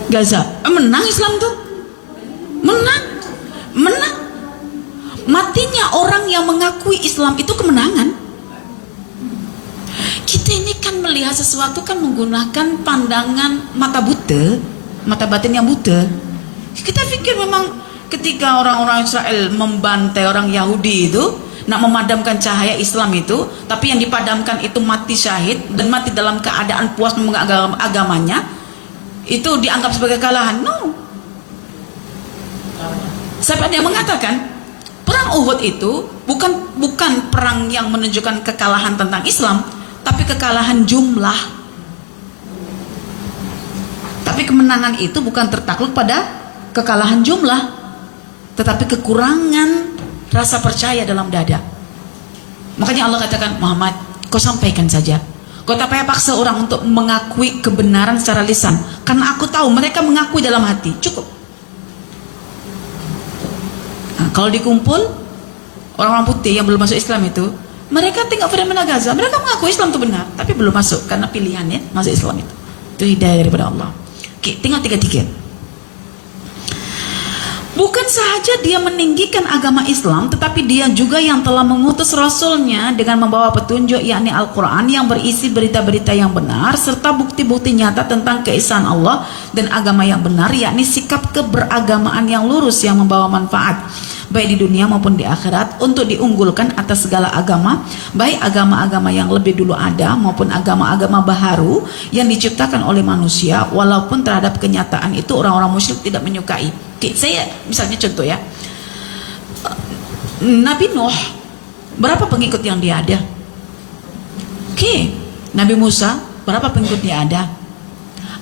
Gaza, menang Islam tuh. Menang. Matinya orang yang mengakui Islam itu kemenangan. Kita ini kan melihat sesuatu kan menggunakan pandangan mata buta, mata batin yang buta. Kita pikir memang ketika orang-orang Israel membantai orang Yahudi itu, nak memadamkan cahaya Islam itu, tapi yang dipadamkan itu mati syahid dan mati dalam keadaan puas memegang agamanya, itu dianggap sebagai kekalahan. No. Siapa yang mengatakan perang Uhud itu bukan perang yang menunjukkan kekalahan tentang Islam, tapi kekalahan jumlah. Tapi kemenangan itu bukan tertakluk pada kekalahan jumlah, tetapi kekurangan rasa percaya dalam dada. Makanya Allah katakan, Muhammad, kau sampaikan saja. Kau tak payah paksa orang untuk mengakui kebenaran secara lisan, karena aku tahu mereka mengakui dalam hati. Cukup. Nah, kalau dikumpul orang-orang putih yang belum masuk Islam itu, mereka tengok fenomena Gaza, mereka mengaku Islam itu benar, tapi belum masuk karena pilihannya masuk Islam itu. Itu hidayah daripada Allah. Oke, tengok tiga. Bukan sahaja dia meninggikan agama Islam, tetapi dia juga yang telah mengutus Rasulnya dengan membawa petunjuk, yakni Al-Quran yang berisi berita-berita yang benar, serta bukti-bukti nyata tentang keesaan Allah dan agama yang benar, yakni sikap keberagamaan yang lurus yang membawa manfaat baik di dunia maupun di akhirat, untuk diunggulkan atas segala agama, baik agama-agama yang lebih dulu ada maupun agama-agama baharu yang diciptakan oleh manusia, walaupun terhadap kenyataan itu orang-orang musyrik tidak menyukai. Oke, saya misalnya contoh ya, Nabi Nuh, berapa pengikut yang dia ada? Oke, Nabi Musa, berapa pengikut dia ada?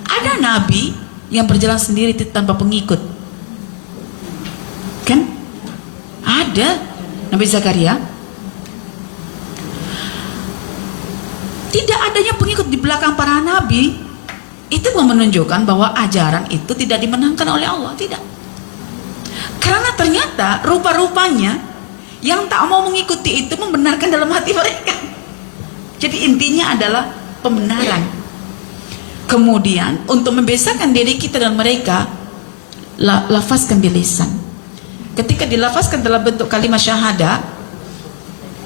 Ada nabi yang berjalan sendiri tanpa pengikut, kan? Ada Nabi Zakaria. Tidak adanya pengikut di belakang para nabi itu menunjukkan bahwa ajaran itu tidak dimenangkan oleh Allah. Tidak. Karena ternyata rupa-rupanya yang tak mau mengikuti itu membenarkan dalam hati mereka. Jadi intinya adalah pembenaran. Kemudian untuk membedakan diri kita dan mereka, lafazkan di lisan. Ketika dilafazkan dalam bentuk kalimat syahadah,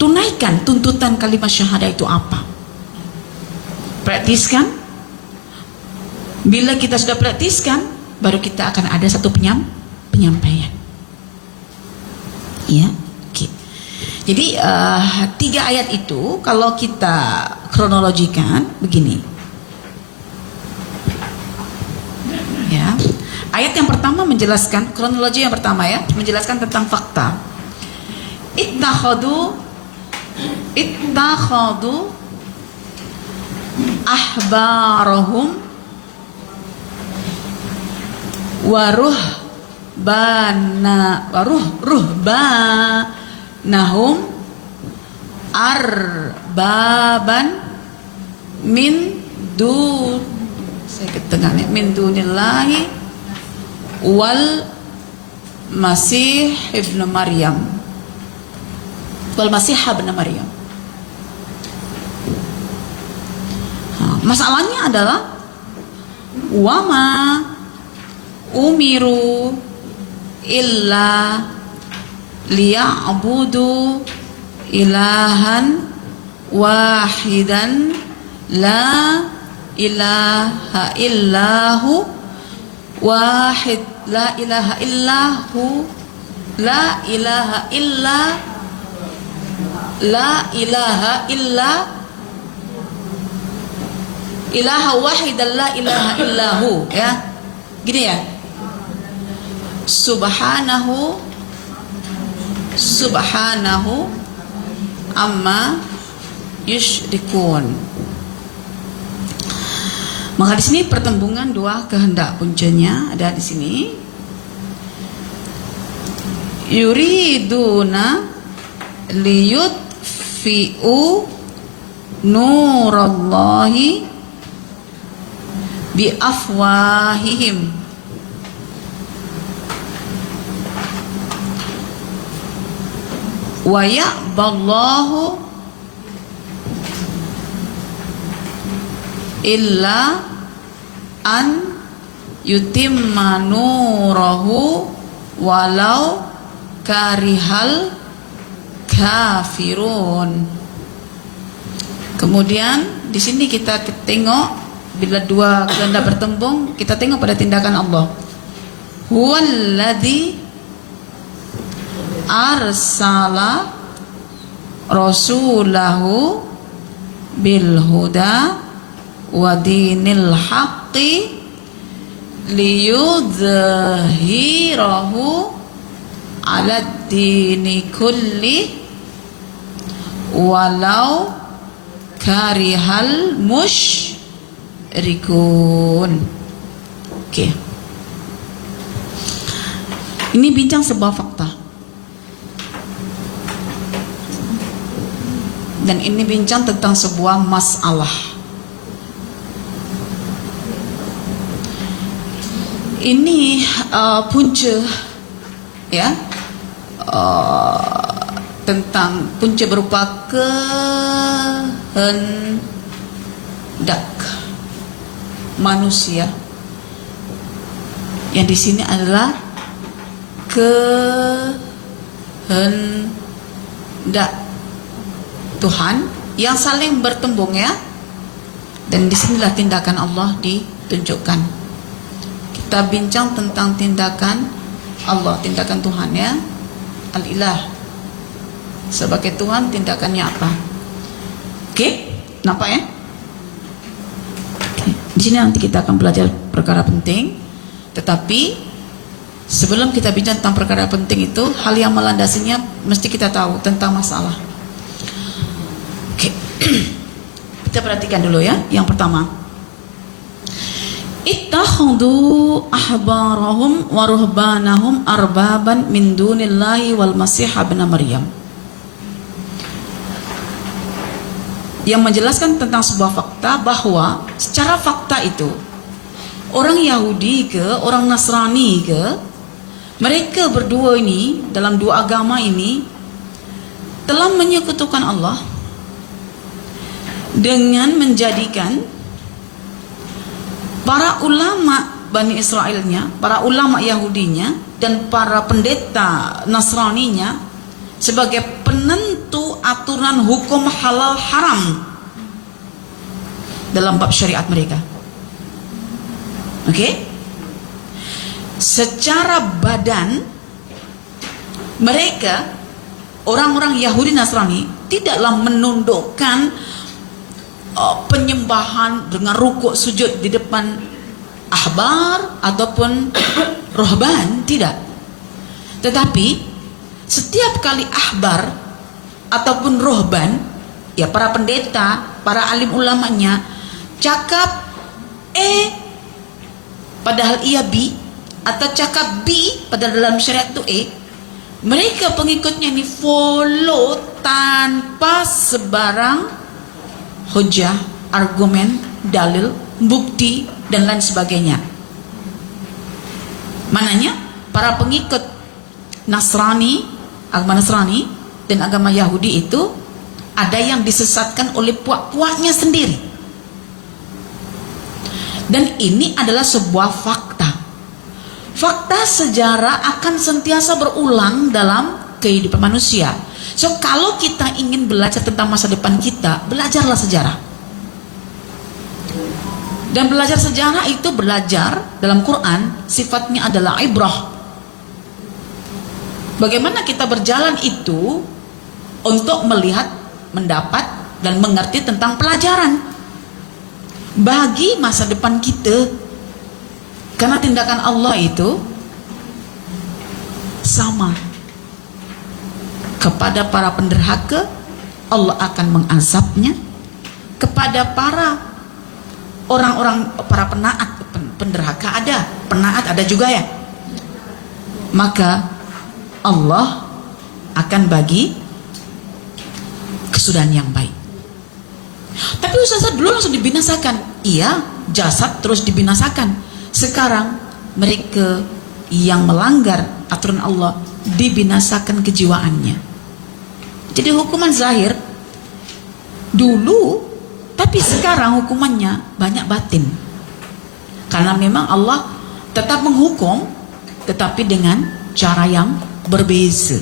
tunaikan tuntutan kalimat syahadah itu apa. Praktiskan. Bila kita sudah praktiskan, baru kita akan ada satu penyampaian. Ya, oke. Jadi 3 ayat itu kalau kita kronologikan begini. Ya. Ayat yang pertama menjelaskan, kronologi yang pertama ya, menjelaskan tentang fakta. Ittakhadu ahbarahum ruhbanahum arbaban min dunillahi wal Masih ibn Maryam. Masalahnya adalah wama umiru illa liya'budu ilahan wahidan la ilaha illahu wahid la ilaha illahu la ilaha illa la ilaha illa ilaha wahidan la ilaha illahu, ya gini ya, subhanahu amma yusyrikun. Maka di sini pertembungan dua kehendak puncanya ada di sini. Yuriduna liyutfi'u nurallahi bi afwahihim wa ya'ballahu illa an yutimma nurahu walau karihal kafirun. Kemudian di sini kita tengok bila dua kehendak bertembung, kita tengok pada tindakan Allah. Huwallazi arsala rasulahu bil huda wa dinil haqqi liyudhhirahu ala dini kulli walau karihal musyrikun. Oke. Ini bincang sebuah fakta. Dan ini bincang tentang sebuah masalah. Ini punca, ya, tentang punca berupa kehendak manusia. Yang di sini adalah kehendak Tuhan yang saling bertembung, ya. Dan disinilah tindakan Allah ditunjukkan. Kita bincang tentang tindakan Allah, tindakan Tuhan, ya, Al-Ilah sebagai Tuhan, tindakannya apa? Oke, nampak ya? Oke. Di sini nanti kita akan belajar perkara penting, tetapi sebelum kita bincang tentang perkara penting itu, hal yang melandasinya mesti kita tahu tentang masalah. Oke, kita perhatikan dulu, ya. Yang pertama, ittakhadhu ahbarahum wa ruhbanahum arbaban min dunillahi wal masih ibn Maryam. Yang menjelaskan tentang sebuah fakta bahwa secara fakta itu orang Yahudi ke orang Nasrani ke, mereka berdua ini dalam dua agama ini telah menyekutukan Allah dengan menjadikan para ulama Bani Israelnya, para ulama Yahudinya, dan para pendeta Nasraninya sebagai penentu aturan hukum halal haram dalam bab syariat mereka. Oke? Secara badan mereka, orang-orang Yahudi Nasrani, tidaklah menundukkan penyembahan dengan rukuk sujud di depan ahbar ataupun rohban, tidak. Tetapi setiap kali ahbar ataupun rohban, ya, para pendeta, para alim ulamanya cakap padahal ia B, atau cakap B padahal dalam syariat itu mereka pengikutnya ini follow tanpa sebarang hujah, argumen, dalil, bukti, dan lain sebagainya. Mananya para pengikut Nasrani, agama Nasrani dan agama Yahudi itu ada yang disesatkan oleh puak-puaknya sendiri. Dan ini adalah sebuah fakta. Fakta sejarah akan sentiasa berulang dalam kehidupan manusia. So kalau kita ingin belajar tentang masa depan kita, belajarlah sejarah. Dan belajar sejarah itu belajar dalam Quran sifatnya adalah ibrah. Bagaimana kita berjalan itu untuk melihat, mendapat dan mengerti tentang pelajaran bagi masa depan kita. Karena tindakan Allah itu sama. Kepada para penderhaka Allah akan mengazabnya, kepada para orang-orang, para penaat, penderhaka ada, penaat ada juga ya, maka Allah akan bagi kesudahan yang baik. Tapi Ustazah dulu langsung dibinasakan. Iya, jasad terus dibinasakan. Sekarang mereka yang melanggar aturan Allah dibinasakan kejiwaannya. Jadi hukuman zahir dulu, tapi sekarang hukumannya banyak batin. Karena memang Allah tetap menghukum, tetapi dengan cara yang berbeza.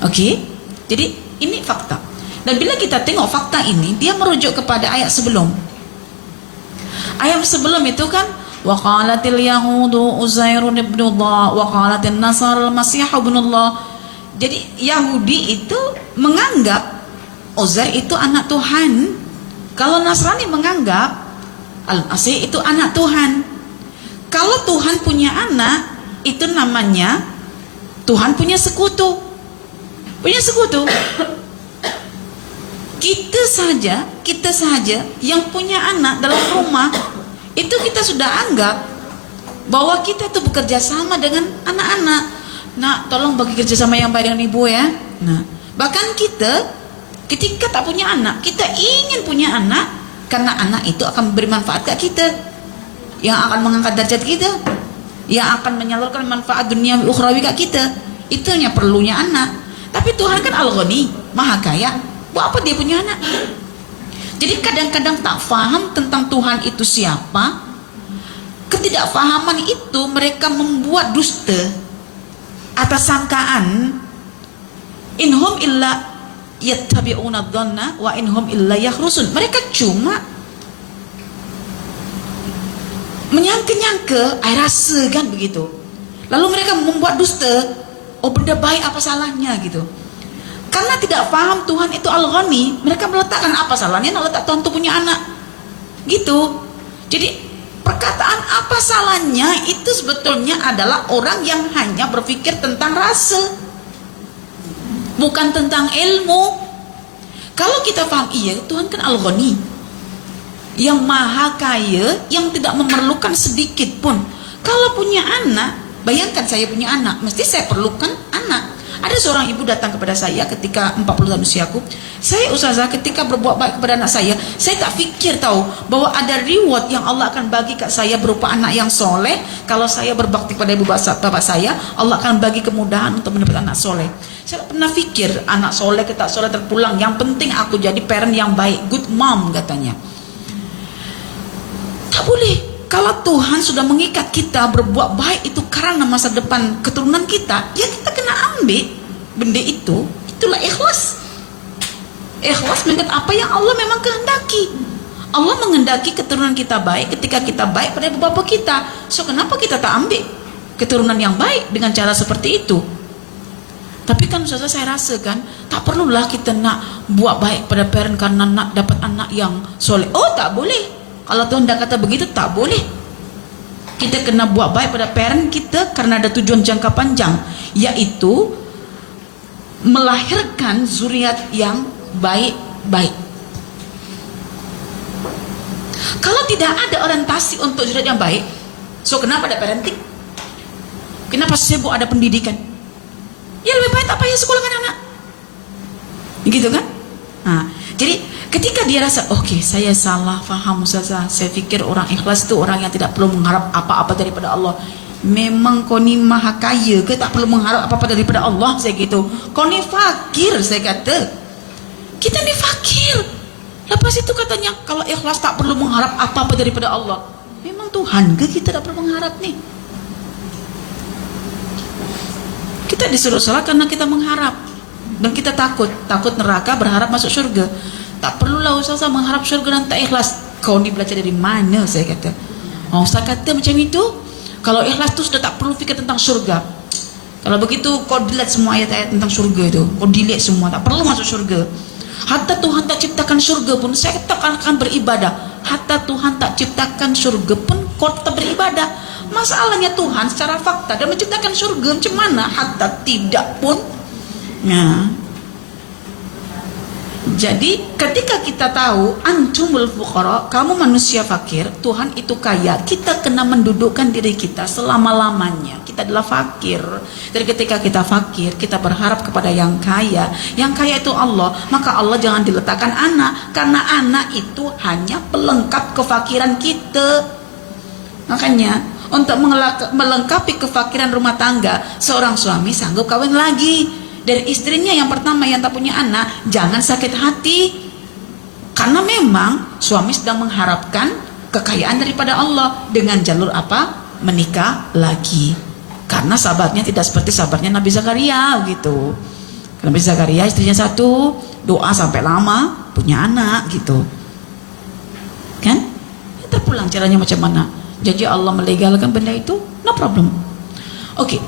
Oke? Jadi ini fakta. Dan bila kita tengok fakta ini, dia merujuk kepada ayat sebelum. Ayat sebelum itu kan, wa qalatil yahudu Uzairun ibnullah wa qalatin nasara al-masih ibnullah. Jadi Yahudi itu menganggap Uzair itu anak Tuhan. Kalau Nasrani menganggap Al-Masih itu anak Tuhan. Kalau Tuhan punya anak, itu namanya Tuhan punya sekutu. Punya sekutu. Kita saja yang punya anak dalam rumah, itu kita sudah anggap bahwa kita itu bekerja sama dengan anak-anak. Nak, tolong bagi kerjasama yang baik dengan ibu ya. Nah, bahkan kita ketika tak punya anak, kita ingin punya anak karena anak itu akan memberi manfaat ke kita, yang akan mengangkat derajat kita, yang akan menyalurkan manfaat dunia ukhrawi ke kita. Itu hanya perlunya anak. Tapi Tuhan kan Al-Ghani, Maha Kaya. Buat apa dia punya anak? Jadi kadang-kadang tak faham tentang Tuhan itu siapa. Ketidakfahaman itu mereka membuat dusta atas sangkaan inhum illa yattabi'una dhanna wa inhum illa yakhrusun. Mereka cuma menyangka-nyangka, ai rasa kan begitu. Lalu mereka membuat dusta, oh benda baik apa salahnya gitu. Karena tidak paham Tuhan itu Al-Ghani, mereka meletakkan apa salahnya nak letak Tuhan itu punya anak gitu. Jadi perkataan apa salahnya itu sebetulnya adalah orang yang hanya berpikir tentang rasa, bukan tentang ilmu. Kalau kita paham, iya Tuhan kan Al-Ghani, yang Maha Kaya, yang tidak memerlukan sedikit pun. Kalau punya anak, bayangkan saya punya anak, mesti saya perlukan anak. Ada seorang ibu datang kepada saya ketika 40 tahun usiaku. Saya Ustazah ketika berbuat baik kepada anak saya tak fikir tahu bahwa ada reward yang Allah akan bagi kat saya berupa anak yang soleh. Kalau saya berbakti pada ibu bapak saya, Allah akan bagi kemudahan untuk mendapat anak soleh. Saya tak pernah fikir anak soleh ke tak soleh terpulang. Yang penting aku jadi parent yang baik, good mom katanya. Tak boleh. Kalau Tuhan sudah mengikat kita berbuat baik itu karena masa depan keturunan kita, ya kita kena ambil benda itu. Itulah ikhlas. Ikhlas mengikat apa yang Allah memang kehendaki. Allah menghendaki keturunan kita baik ketika kita baik pada ibu bapa kita. So kenapa kita tak ambil keturunan yang baik dengan cara seperti itu? Tapi kan Ustazah saya rasakan tak perlulah kita nak buat baik pada parent karena nak dapat anak yang soleh. Oh tak boleh. Kalau Tuhan dah kata begitu, tak boleh. Kita kena buat baik pada parent kita karena ada tujuan jangka panjang, yaitu melahirkan zuriat yang baik-baik. Kalau tidak ada orientasi untuk zuriat yang baik, so kenapa ada parenting? Kenapa sibuk ada pendidikan? Ya lebih baik tak payah sekolah dengan anak. Gitu kan? Nah, jadi ketika dia rasa, oke, saya salah faham Ustazah, saya fikir orang ikhlas itu orang yang tidak perlu mengharap apa-apa daripada Allah. Memang kau ni Maha Kaya ke tak perlu mengharap apa-apa daripada Allah? Saya gitu. Kau ni fakir, saya kata. Kita ni fakir. Lepas itu katanya kalau ikhlas tak perlu mengharap apa-apa daripada Allah. Memang Tuhan ke kita tak perlu mengharap nih? Kita disuruh salat karena kita mengharap. Dan kita takut neraka, berharap masuk surga. Tak perlulah Ustazah mengharap surga dan tak ikhlas. Kau ni belajar dari mana, saya kata. Ustaz kata macam itu. Kalau ikhlas tu sudah tak perlu fikir tentang surga. Kalau begitu kau delete semua ayat-ayat tentang surga itu. Kau delete semua, tak perlu masuk surga. Hatta Tuhan tak ciptakan surga pun saya tetap akan beribadah. Hatta Tuhan tak ciptakan surga pun kau tetap beribadah. Masalahnya Tuhan secara fakta dan menciptakan surga macam mana hatta tidak pun. Nah, jadi ketika kita tahu antumul fuqara, kamu manusia fakir, Tuhan itu kaya, kita kena mendudukkan diri kita selama-lamanya kita adalah fakir. Dan ketika kita fakir, kita berharap kepada yang kaya. Yang kaya itu Allah, maka Allah jangan diletakkan anak, karena anak itu hanya pelengkap kefakiran kita. Makanya untuk melengkapi kefakiran rumah tangga, seorang suami sanggup kawin lagi. Dari istrinya yang pertama yang tak punya anak, jangan sakit hati. Karena memang suami sedang mengharapkan kekayaan daripada Allah. Dengan jalur apa? Menikah lagi. Karena sahabatnya tidak seperti sahabatnya Nabi Zakaria gitu. Nabi Zakaria istrinya satu, doa sampai lama, punya anak gitu. Kan? Kita pulang caranya macam mana? Jadi Allah melegalkan benda itu, no problem. Oke.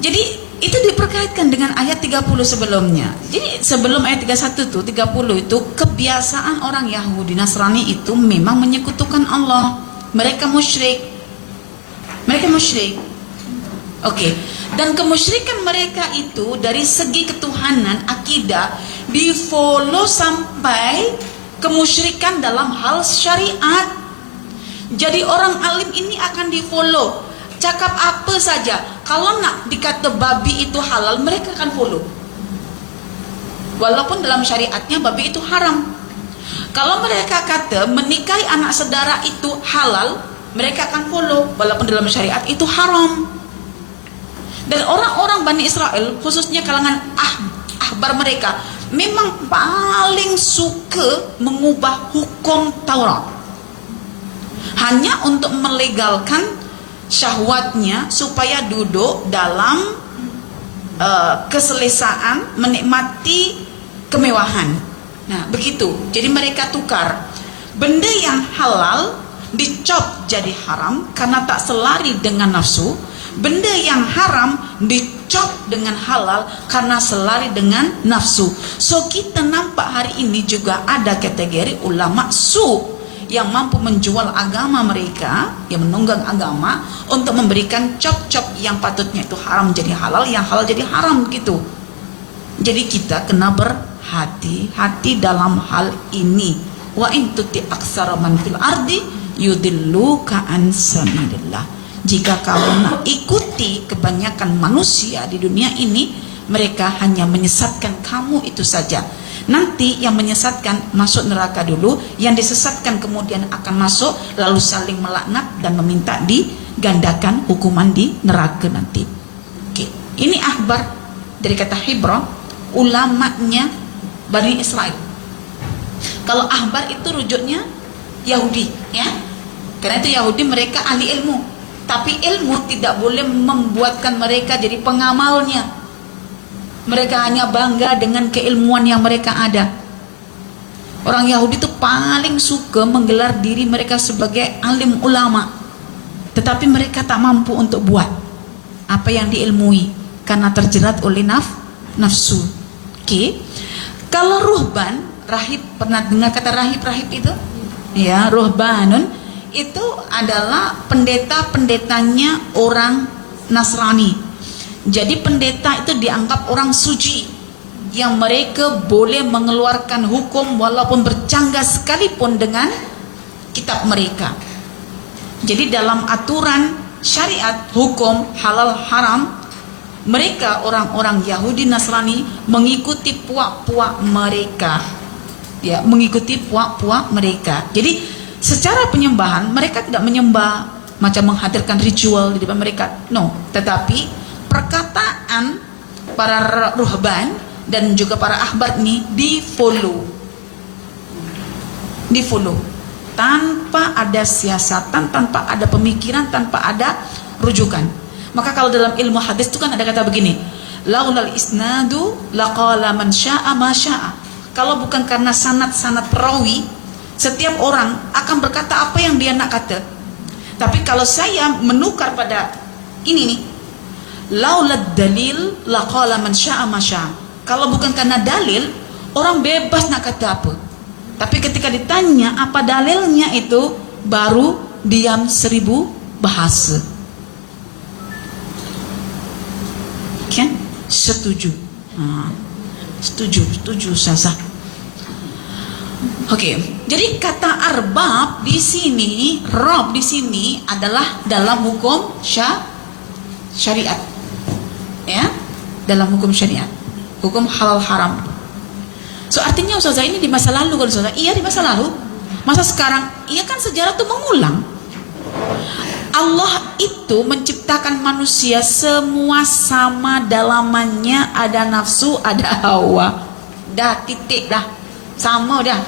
Jadi itu diperkaitkan dengan ayat 30 sebelumnya. Jadi sebelum ayat 31 tuh 30 itu kebiasaan orang Yahudi Nasrani itu memang menyekutukan Allah. Mereka musyrik. Oke. Dan kemusyrikan mereka itu dari segi ketuhanan akidah di-follow sampai kemusyrikan dalam hal syariat. Jadi orang alim ini akan di-follow. Cakap apa saja, kalau nak dikata babi itu halal, mereka akan follow. Walaupun dalam syariatnya babi itu haram. Kalau mereka kata menikahi anak saudara itu halal, mereka akan follow. Walaupun dalam syariat itu haram. Dan orang-orang Bani Israel, khususnya kalangan ahbar mereka, memang paling suka mengubah hukum Taurat. Hanya untuk melegalkan syahwatnya supaya duduk dalam keselesaan, menikmati kemewahan. Nah, begitu. Jadi mereka tukar benda yang halal dicop jadi haram karena tak selari dengan nafsu. Benda yang haram dicop dengan halal karena selari dengan nafsu. So kita nampak hari ini juga ada kategori ulama su yang mampu menjual agama mereka, yang menunggang agama untuk memberikan cop-cop yang patutnya itu haram jadi halal, yang halal jadi haram gitu. Jadi kita kena berhati-hati dalam hal ini. Wa in tuti aksara man fil ardi yudilluka an sabilillah. Jika kamu nak ikuti kebanyakan manusia di dunia ini, mereka hanya menyesatkan kamu itu saja. Nanti yang menyesatkan masuk neraka dulu, yang disesatkan kemudian akan masuk, lalu saling melaknat dan meminta digandakan hukuman di neraka nanti. Oke. Ini ahbar dari kata Hebron, ulamanya Bani Israel. Kalau ahbar itu rujuknya Yahudi, ya. Karena itu Yahudi mereka ahli ilmu, tapi ilmu tidak boleh membuatkan mereka jadi pengamalnya. Mereka hanya bangga dengan keilmuan yang mereka ada. Orang Yahudi itu paling suka menggelar diri mereka sebagai alim ulama, tetapi mereka tak mampu untuk buat apa yang diilmui karena terjerat oleh nafsu. Oke. Kalau ruhban, rahib, pernah dengar kata rahib itu? Ya, ruhbanun itu adalah pendeta-pendetanya orang Nasrani. Jadi pendeta itu dianggap orang suci yang mereka boleh mengeluarkan hukum walaupun bercanggah sekalipun dengan kitab mereka. Jadi dalam aturan syariat hukum halal haram, mereka orang-orang Yahudi Nasrani mengikuti puak-puak mereka. Ya, mengikuti puak-puak mereka. Jadi secara penyembahan mereka tidak menyembah macam menghadirkan ritual di depan mereka. No, tetapi perkataan para ruhban dan juga para ahbar ini di follow. di follow tanpa ada siasatan, tanpa ada pemikiran, tanpa ada rujukan. Maka kalau dalam ilmu hadis itu kan ada kata begini, laulal isnadu laqala man syaa ma syaa. Kalau bukan karena sanad-sanad perawi, setiap orang akan berkata apa yang dia nak kata. Tapi kalau saya menukar pada ini nih, laulad dalil laqala man syaa ma syaa. Kalau bukan karena dalil, orang bebas nak kata apa. Tapi ketika ditanya apa dalilnya, itu baru diam 1000 bahasa. Kan? Setuju. Setuju sasa. Oke, jadi kata arbab di sini, rob di sini adalah dalam hukum syariat. Ya, dalam hukum syariat. Hukum halal haram. So artinya Ustazah ini di masa lalu kan Ustazah? Iya di masa lalu. Masa sekarang? Iya kan sejarah itu mengulang. Allah itu menciptakan manusia semua sama dalamannya, ada nafsu, ada hawa. Dah titik dah. Sama dah.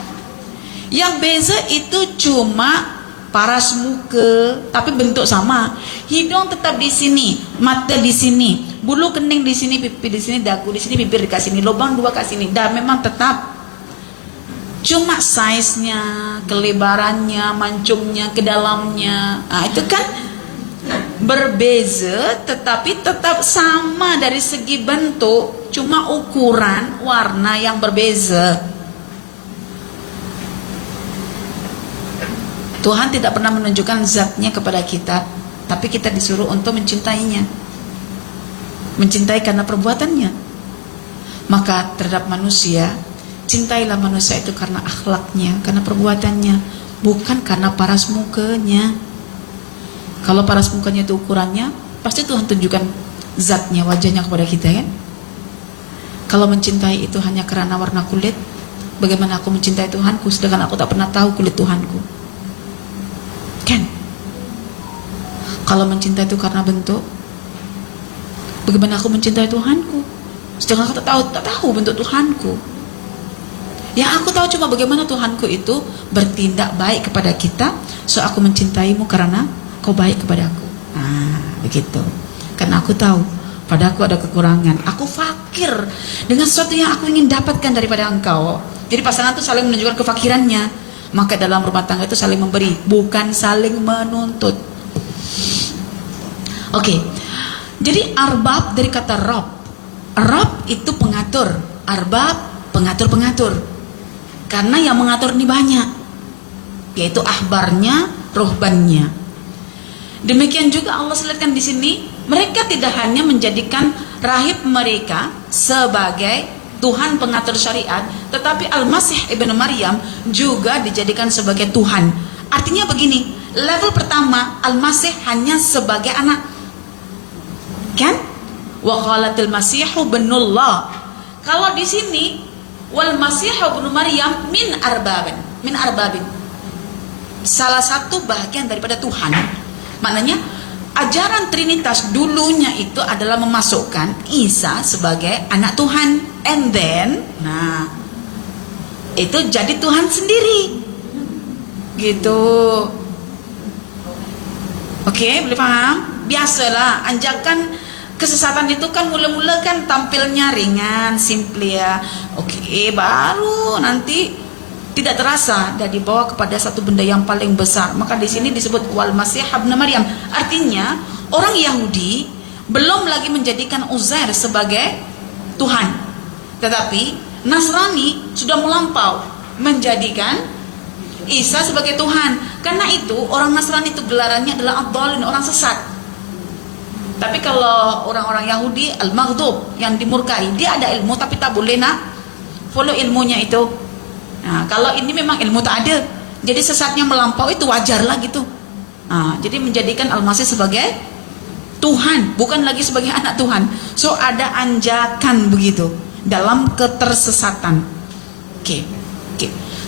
Yang beza itu cuma paras muka, tapi bentuk sama. Hidung tetap di sini, mata di sini, bulu kening di sini, pipi di sini, dagu di sini, bibir di sini, lubang 2 ke sini. Dah memang tetap. Cuma size-nya, kelebarannya, mancungnya, ke dalamnya. Nah, itu kan berbeza, tetapi tetap sama dari segi bentuk, cuma ukuran, warna yang berbeza. Tuhan tidak pernah menunjukkan zatnya kepada kita, tapi kita disuruh untuk mencintainya. Mencintai karena perbuatannya. Maka terhadap manusia, cintailah manusia itu karena akhlaknya, karena perbuatannya, bukan karena paras mukanya. Kalau paras mukanya itu ukurannya, pasti Tuhan tunjukkan zatnya, wajahnya kepada kita kan. Kalau mencintai itu hanya karena warna kulit, bagaimana aku mencintai Tuhanku sedangkan aku tak pernah tahu kulit Tuhanku? Kan? Kalau mencintai itu karena bentuk, bagaimana aku mencintai Tuhanku sedangkan aku tak tahu bentuk Tuhanku? Yang aku tahu cuma bagaimana Tuhanku itu bertindak baik kepada kita. So aku mencintaimu karena kau baik kepadaku. Nah, begitu. Karena aku tahu padaku ada kekurangan, aku fakir dengan sesuatu yang aku ingin dapatkan daripada engkau. Jadi pasangan itu saling menunjukkan kefakirannya. Maka dalam rumah tangga itu saling memberi, bukan saling menuntut. Oke. Jadi arbab dari kata rob. Rob itu pengatur, arbab pengatur-pengatur. Karena yang mengatur ini banyak, yaitu ahbarnya, ruhbannya. Demikian juga Allah selitkan di sini, mereka tidak hanya menjadikan rahib mereka sebagai Tuhan pengatur syariat, tetapi Al-Masih Ibnu Maryam juga dijadikan sebagai Tuhan. Artinya begini, level pertama Al-Masih hanya sebagai anak. Kan? Wa qalatil Masihu binullah. Kalau di sini wal Masihu ibnu Maryam min arbabin. Salah satu bagian daripada Tuhan. Maknanya ajaran Trinitas dulunya itu adalah memasukkan Isa sebagai anak Tuhan, and then, nah, itu jadi Tuhan sendiri, gitu. Oke, boleh paham? Biasalah, anjakan kesesatan itu kan mula-mula kan tampilnya ringan, simple ya. Oke, baru nanti tidak terasa dan dibawa kepada satu benda yang paling besar. Maka di sini disebut wal Masih ibnu Maryam. Artinya orang Yahudi belum lagi menjadikan Uzair sebagai Tuhan, tetapi Nasrani sudah melampau menjadikan Isa sebagai Tuhan. Karena itu orang Nasrani itu gelarannya adalah ad-dhalin, orang sesat. Tapi kalau orang-orang Yahudi al-maghdub, yang dimurkai, dia ada ilmu tapi tak boleh nak follow ilmunya itu. Nah, kalau ini memang ilmu tak ada, jadi sesatnya melampau itu wajar lah gitu. Nah, jadi menjadikan Al-Masih sebagai Tuhan, bukan lagi sebagai anak Tuhan. So ada anjakan begitu dalam ketersesatan. Oke.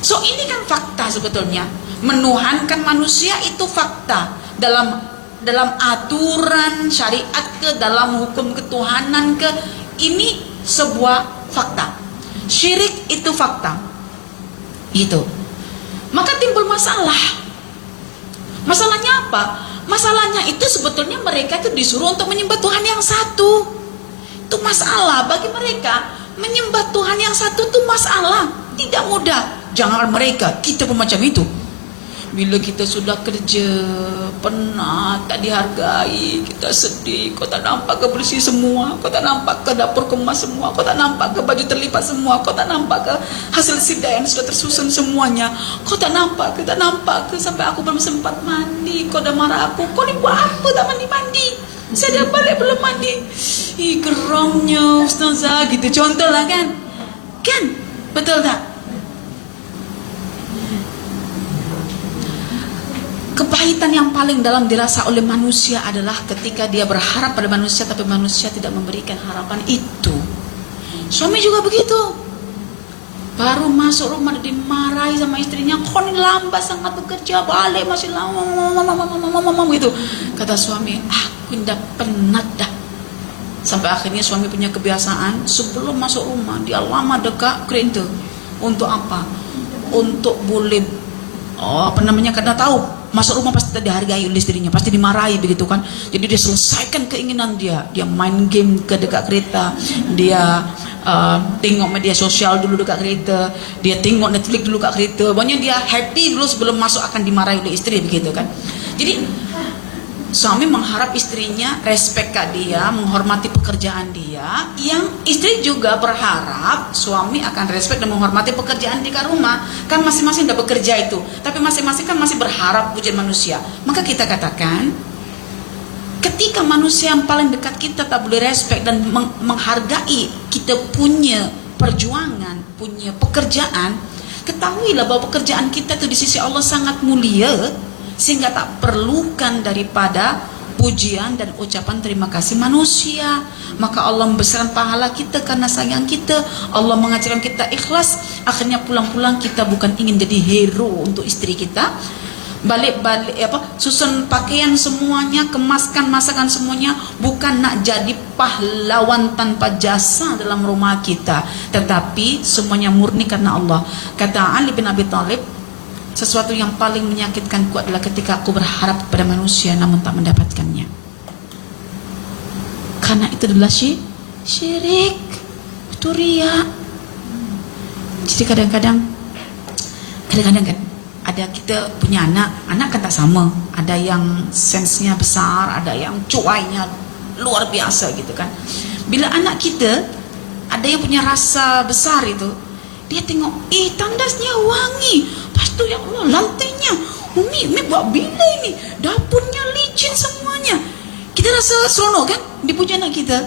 So ini kan fakta sebetulnya. Menuhankan manusia itu fakta dalam aturan syariat ke, dalam hukum ketuhanan ke, ini sebuah fakta. Syirik itu fakta. Itu. maka timbul masalah. Masalahnya apa? Masalahnya itu sebetulnya mereka itu disuruh untuk menyembah Tuhan yang satu. Itu masalah bagi mereka. Menyembah Tuhan yang satu itu masalah, tidak mudah. Jangan mereka, kita pun macam itu. Bila kita sudah kerja penat, tak dihargai, kita sedih. Kau tak nampak ke bersih semua, kau tak nampak ke dapur kemas semua, kau tak nampak ke baju terlipat semua, kau tak nampak ke hasil sidai yang sudah tersusun semuanya, kau tak nampak ke sampai aku belum sempat mandi. Kau dah marah aku, kau ni buat apa tak mandi-mandi? Saya dah balik belum mandi. Ih, geramnya Ustazah, gitu contohlah kan. Kan? Betul tak? Kepahitan yang paling dalam dirasa oleh manusia adalah ketika dia berharap pada manusia tapi manusia tidak memberikan harapan itu. Suami juga begitu. Baru masuk rumah dimarahi sama istrinya, kau ni lambat sangat bekerja, balik masih lama gitu. Kata suami, aku dah penat dah. Sampai akhirnya suami punya kebiasaan sebelum masuk rumah dia lama dekat kereta. Untuk apa? Untuk boleh karena tahu masuk rumah pasti tidak dihargai oleh istrinya, pasti dimarahi begitu kan. Jadi dia selesaikan keinginan dia main game ke dekat kereta, dia tengok media sosial dulu dekat kereta, dia tengok Netflix dulu dekat kereta. Pokoknya dia happy dulu sebelum masuk akan dimarahi oleh istri begitu kan. Jadi suami mengharap istrinya respect ke dia, menghormati pekerjaan dia. Yang istri juga berharap suami akan respect dan menghormati pekerjaan di rumah. Kan masing-masing dah bekerja itu, tapi masing-masing kan masih berharap pujian manusia. Maka kita katakan, ketika manusia yang paling dekat kita tak boleh respect dan menghargai kita punya perjuangan, punya pekerjaan, ketahuilah bahwa pekerjaan kita itu di sisi Allah sangat mulia, sehingga tak perlukan daripada pujian dan ucapan terima kasih manusia. Maka Allah membesarkan pahala kita karena sayang kita. Allah mengajarkan kita ikhlas. Akhirnya pulang-pulang kita bukan ingin jadi hero untuk istri kita, balik-balik susun pakaian semuanya, kemaskan masakan semuanya, bukan nak jadi pahlawan tanpa jasa dalam rumah kita, tetapi semuanya murni karena Allah. Kata Ali bin Abi Thalib, sesuatu yang paling menyakitkanku adalah ketika aku berharap pada manusia namun tak mendapatkannya. Karena itu adalah syirik, itu riya. Jadi kadang-kadang kan ada kita punya anak kan tak sama. Ada yang sensenya besar, ada yang cuainya luar biasa gitu kan. Bila anak kita ada yang punya rasa besar itu, dia tengok, tandasnya wangi, lepas tu ya Allah lantainya, Umi buat bila ini, dapurnya licin semuanya. Kita rasa seronok kan dipuji anak kita.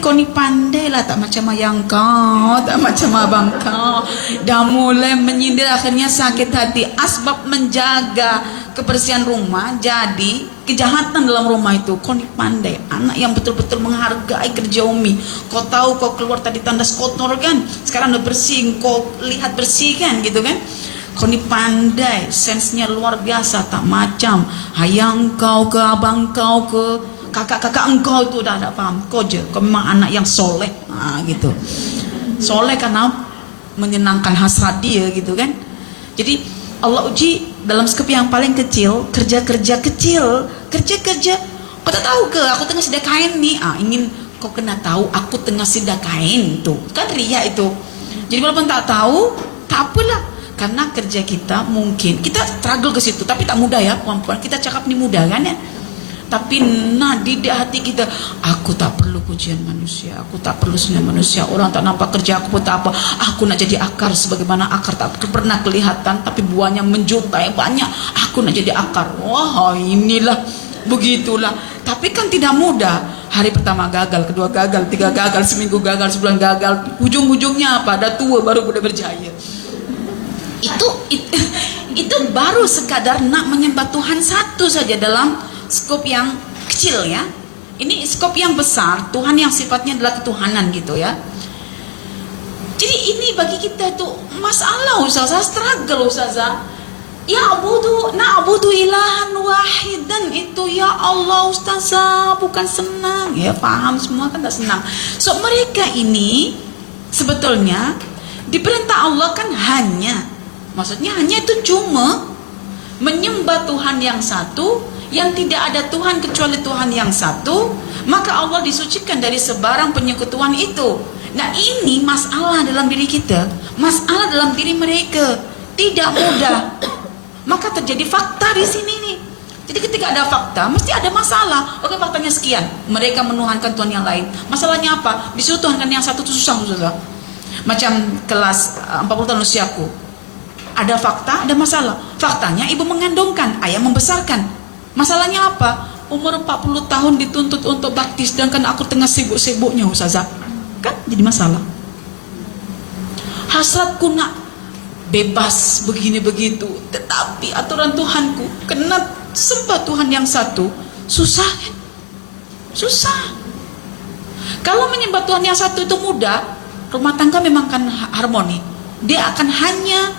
Kau ni pandai lah, tak macam ayang kau, tak macam abang kau. Dah mulai menyindir, akhirnya sakit hati. Asbab menjaga kebersihan rumah jadi kejahatan dalam rumah itu. Kau ni pandai, anak yang betul-betul menghargai kerja Umi. Kau tahu kau keluar tadi tandas kotor kan, sekarang udah bersih, kau lihat bersih kan gitu kan. Kau ni pandai, sensenya luar biasa, tak macam ayang kau ke abang kau ke kakak-kakak engkau itu dah tak faham. Kau je, kau memang anak yang soleh, gitu. Soleh karena menyenangkan hasrat dia gitu kan. Jadi Allah uji dalam skop yang paling kecil, kerja-kerja kecil, kerja-kerja. Kau tak tahu ke aku tengah sedia kain nih? Ingin kau kena tahu aku tengah sedia kain tuh. Kan riya itu. Jadi walaupun tak tahu, tak apalah. Karena kerja kita mungkin kita struggle ke situ, tapi tak mudah ya perempuan. Kita cakap ni mudah kan ya. Tapi didik hati kita, aku tak perlu pujian manusia, aku tak perlu senang manusia, orang tak nampak kerja aku pun tak apa, aku nak jadi akar sebagaimana akar tak pernah kelihatan tapi buahnya menjuntai banyak, aku nak jadi akar. Wah, inilah begitulah. Tapi kan tidak mudah. Hari pertama gagal, kedua gagal, tiga gagal, seminggu gagal, sebulan gagal, ujung-ujungnya apa? Dah tua baru boleh berjaya. Itu baru sekadar nak menyembah Tuhan satu saja dalam skop yang kecil ya. Ini skop yang besar, Tuhan yang sifatnya adalah ketuhanan gitu ya. Jadi ini bagi kita itu masalah Ustazah, struggle Ustazah. Na'budu ilahan wahidan, itu ya Allah Ustazah, bukan senang. Ya paham semua kan tak senang. So mereka ini sebetulnya diperintah Allah kan hanya Maksudnya hanya itu cuma menyembah Tuhan yang satu, yang tidak ada Tuhan kecuali Tuhan yang satu, maka Allah disucikan dari sebarang penyekutuan itu. Nah, ini masalah dalam diri kita, masalah dalam diri mereka, tidak mudah. Maka terjadi fakta di sini nih. Jadi ketika ada fakta, mesti ada masalah. Oke, faktanya sekian, mereka menuhankan Tuhan yang lain. Masalahnya apa? Disuruh tuhankan yang satu itu susah. Macam kelas 40 tahun usiaku, ada fakta, ada masalah. Faktanya ibu mengandungkan, ayah membesarkan. Masalahnya apa? Umur 40 tahun dituntut untuk bakti, sedangkan aku tengah sibuk-sibuknya Ustazah. Kan jadi masalah. Hasratku nak bebas begini begitu, tetapi aturan Tuhanku kena sembah Tuhan yang satu, susah kan? Susah. Kalau menyembah Tuhan yang satu itu mudah, rumah tangga memang akan harmoni. Dia akan hanya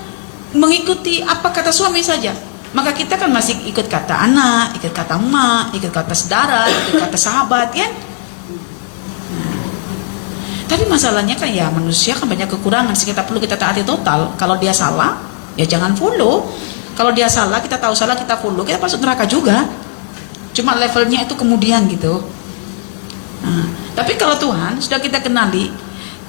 mengikuti apa kata suami saja. Maka kita kan masih ikut kata anak, ikut kata emak, ikut kata saudara, ikut kata sahabat kan. Tapi masalahnya kan ya manusia kan banyak kekurangan, kita perlu kita taati total. Kalau dia salah, ya jangan follow. Kalau dia salah, kita tahu salah, kita follow, kita masuk neraka juga. Cuma levelnya itu kemudian gitu. Nah, tapi kalau Tuhan sudah kita kenali,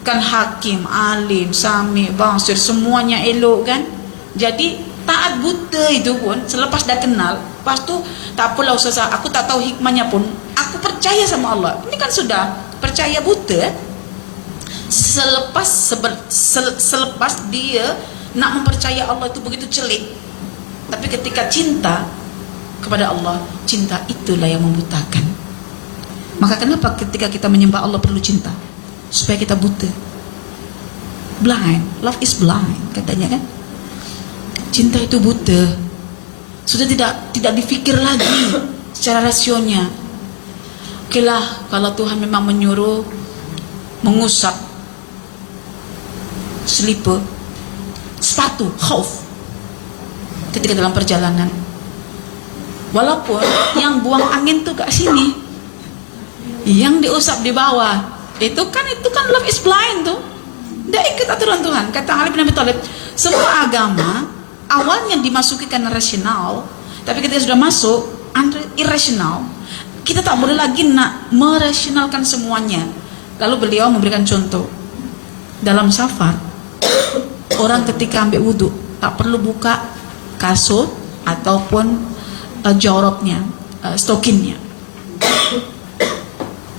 kan hakim, alim, sami, basir, semuanya elok kan. Jadi taat buta itu pun selepas dah kenal, pas tu tak apalah Ustazah, aku tak tahu hikmahnya pun, aku percaya sama Allah. Ini kan sudah percaya buta. Selepas dia nak mempercaya Allah itu begitu celik. Tapi ketika cinta kepada Allah, cinta itulah yang membutakan. Maka kenapa ketika kita menyembah Allah perlu cinta? Supaya kita buta. Blind, love is blind katanya kan. Cinta itu buta. Sudah tidak dipikir lagi secara rasionya. Okelah, kalau Tuhan memang menyuruh mengusap slipper, sepatu, khauf ketika dalam perjalanan, walaupun yang buang angin tuh gak sini, yang diusap di bawah, itu kan love is blind tuh, tidak ikut aturan Tuhan. Kata Ali bin Abi Thalib, semua agama awalnya dimasuki karena rasional, tapi ketika sudah masuk irrasional, kita tak boleh lagi nak merasionalkan semuanya. Lalu beliau memberikan contoh dalam safar. Orang ketika ambil wudhu tak perlu buka kasut ataupun jorobnya, stokinnya.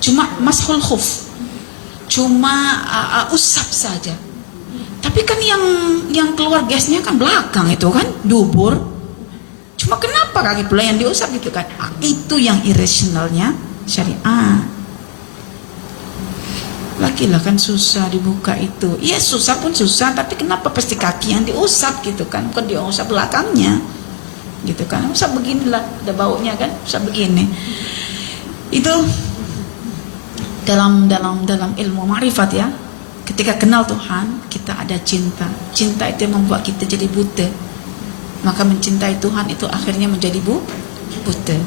Cuma mashul khuf, cuma usap saja. Tapi kan yang keluar gasnya kan belakang itu kan, dubur. Cuma kenapa kaki pula yang diusap gitu kan? Itu yang irrasionalnya syariat. Lagilah kan susah dibuka itu. Iya susah pun susah, tapi kenapa pasti kaki yang diusap gitu kan? Bukan diusap belakangnya, gitu kan? Usap beginilah, ada baunya kan? Usap begini. Itu dalam ilmu ma'rifat ya. Ketika kenal Tuhan, kita ada cinta. Cinta itu yang membuat kita jadi buta. Maka mencintai Tuhan itu akhirnya menjadi buta.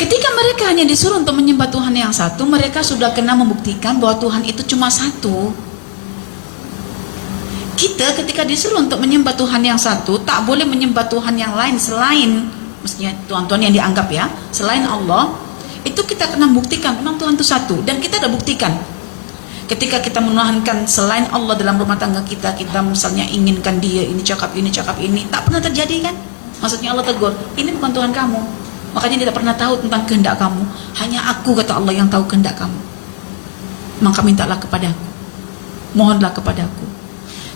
Ketika mereka hanya disuruh untuk menyembah Tuhan yang satu, mereka sudah kena membuktikan bahwa Tuhan itu cuma satu. Kita ketika disuruh untuk menyembah Tuhan yang satu, tak boleh menyembah Tuhan yang lain selain, mestinya Tuhan-Tuhan yang dianggap ya, selain Allah. Itu kita kena buktikan memang Tuhan itu satu. Dan kita sudah buktikan. Ketika kita menuhankan selain Allah dalam rumah tangga kita, kita misalnya inginkan dia, ini cakap ini, tak pernah terjadi kan? Maksudnya Allah tegur, ini bukan Tuhan kamu. Makanya dia tidak pernah tahu tentang kehendak kamu. Hanya aku, kata Allah, yang tahu kehendak kamu. Maka mintalah kepadaku, mohonlah kepadaku.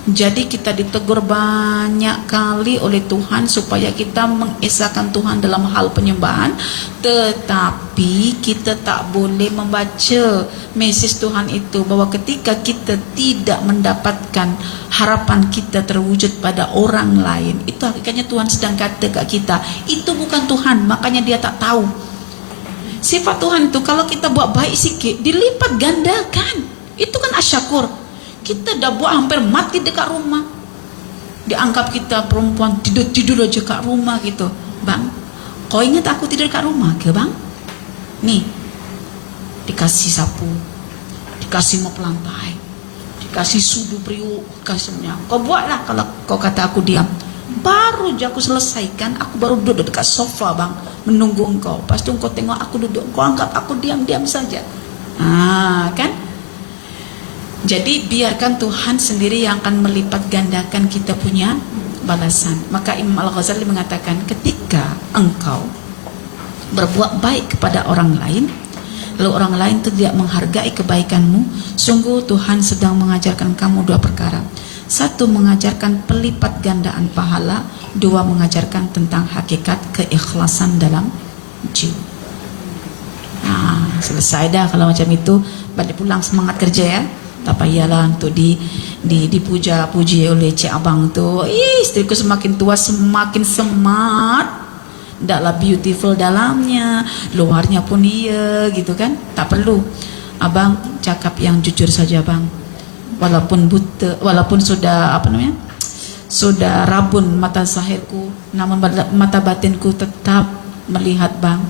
Jadi kita ditegur banyak kali oleh Tuhan supaya kita mengesahkan Tuhan dalam hal penyembahan. Tetapi kita tak boleh membaca mesej Tuhan itu bahwa ketika kita tidak mendapatkan harapan kita terwujud pada orang lain, itu hakikatnya Tuhan sedang kata kat kita, itu bukan Tuhan, makanya dia tak tahu. Sifat Tuhan itu kalau kita buat baik sikit, dilipat gandakan. Itu kan asyakur. Kita dah buat hampir mati dekat rumah, dianggap kita perempuan tidur aja kat rumah gitu. Bang, kau ingat aku tidur kat rumah ke bang? Nih, dikasih sapu, dikasih mop lantai, kasih sudu priuk, kasihnya. Kau buatlah kalau kau kata aku diam. Baru je aku selesaikan, aku baru duduk dekat sofa bang, menunggu engkau. Pas tu engkau tengok aku duduk, kau anggap aku diam-diam saja. Kan? Jadi biarkan Tuhan sendiri yang akan melipat gandakan kita punya balasan. Maka Imam Al-Ghazali mengatakan, ketika engkau berbuat baik kepada orang lain, lalu orang lain tidak menghargai kebaikanmu, sungguh Tuhan sedang mengajarkan kamu dua perkara. Satu, mengajarkan pelipat gandaan pahala. Dua, mengajarkan tentang hakikat keikhlasan dalam jiwa. Selesai dah kalau macam itu. Balik pulang semangat kerja ya. Tak payahlah untuk dipuja-puji oleh cik abang tu. Istriku semakin tua semakin semat. Taklah beautiful dalamnya, luarnya pun iya gitu kan. Tak perlu. Abang cakap yang jujur saja bang. Walaupun buta, walaupun sudah sudah rabun mata zahirku, namun mata batinku tetap melihat bang.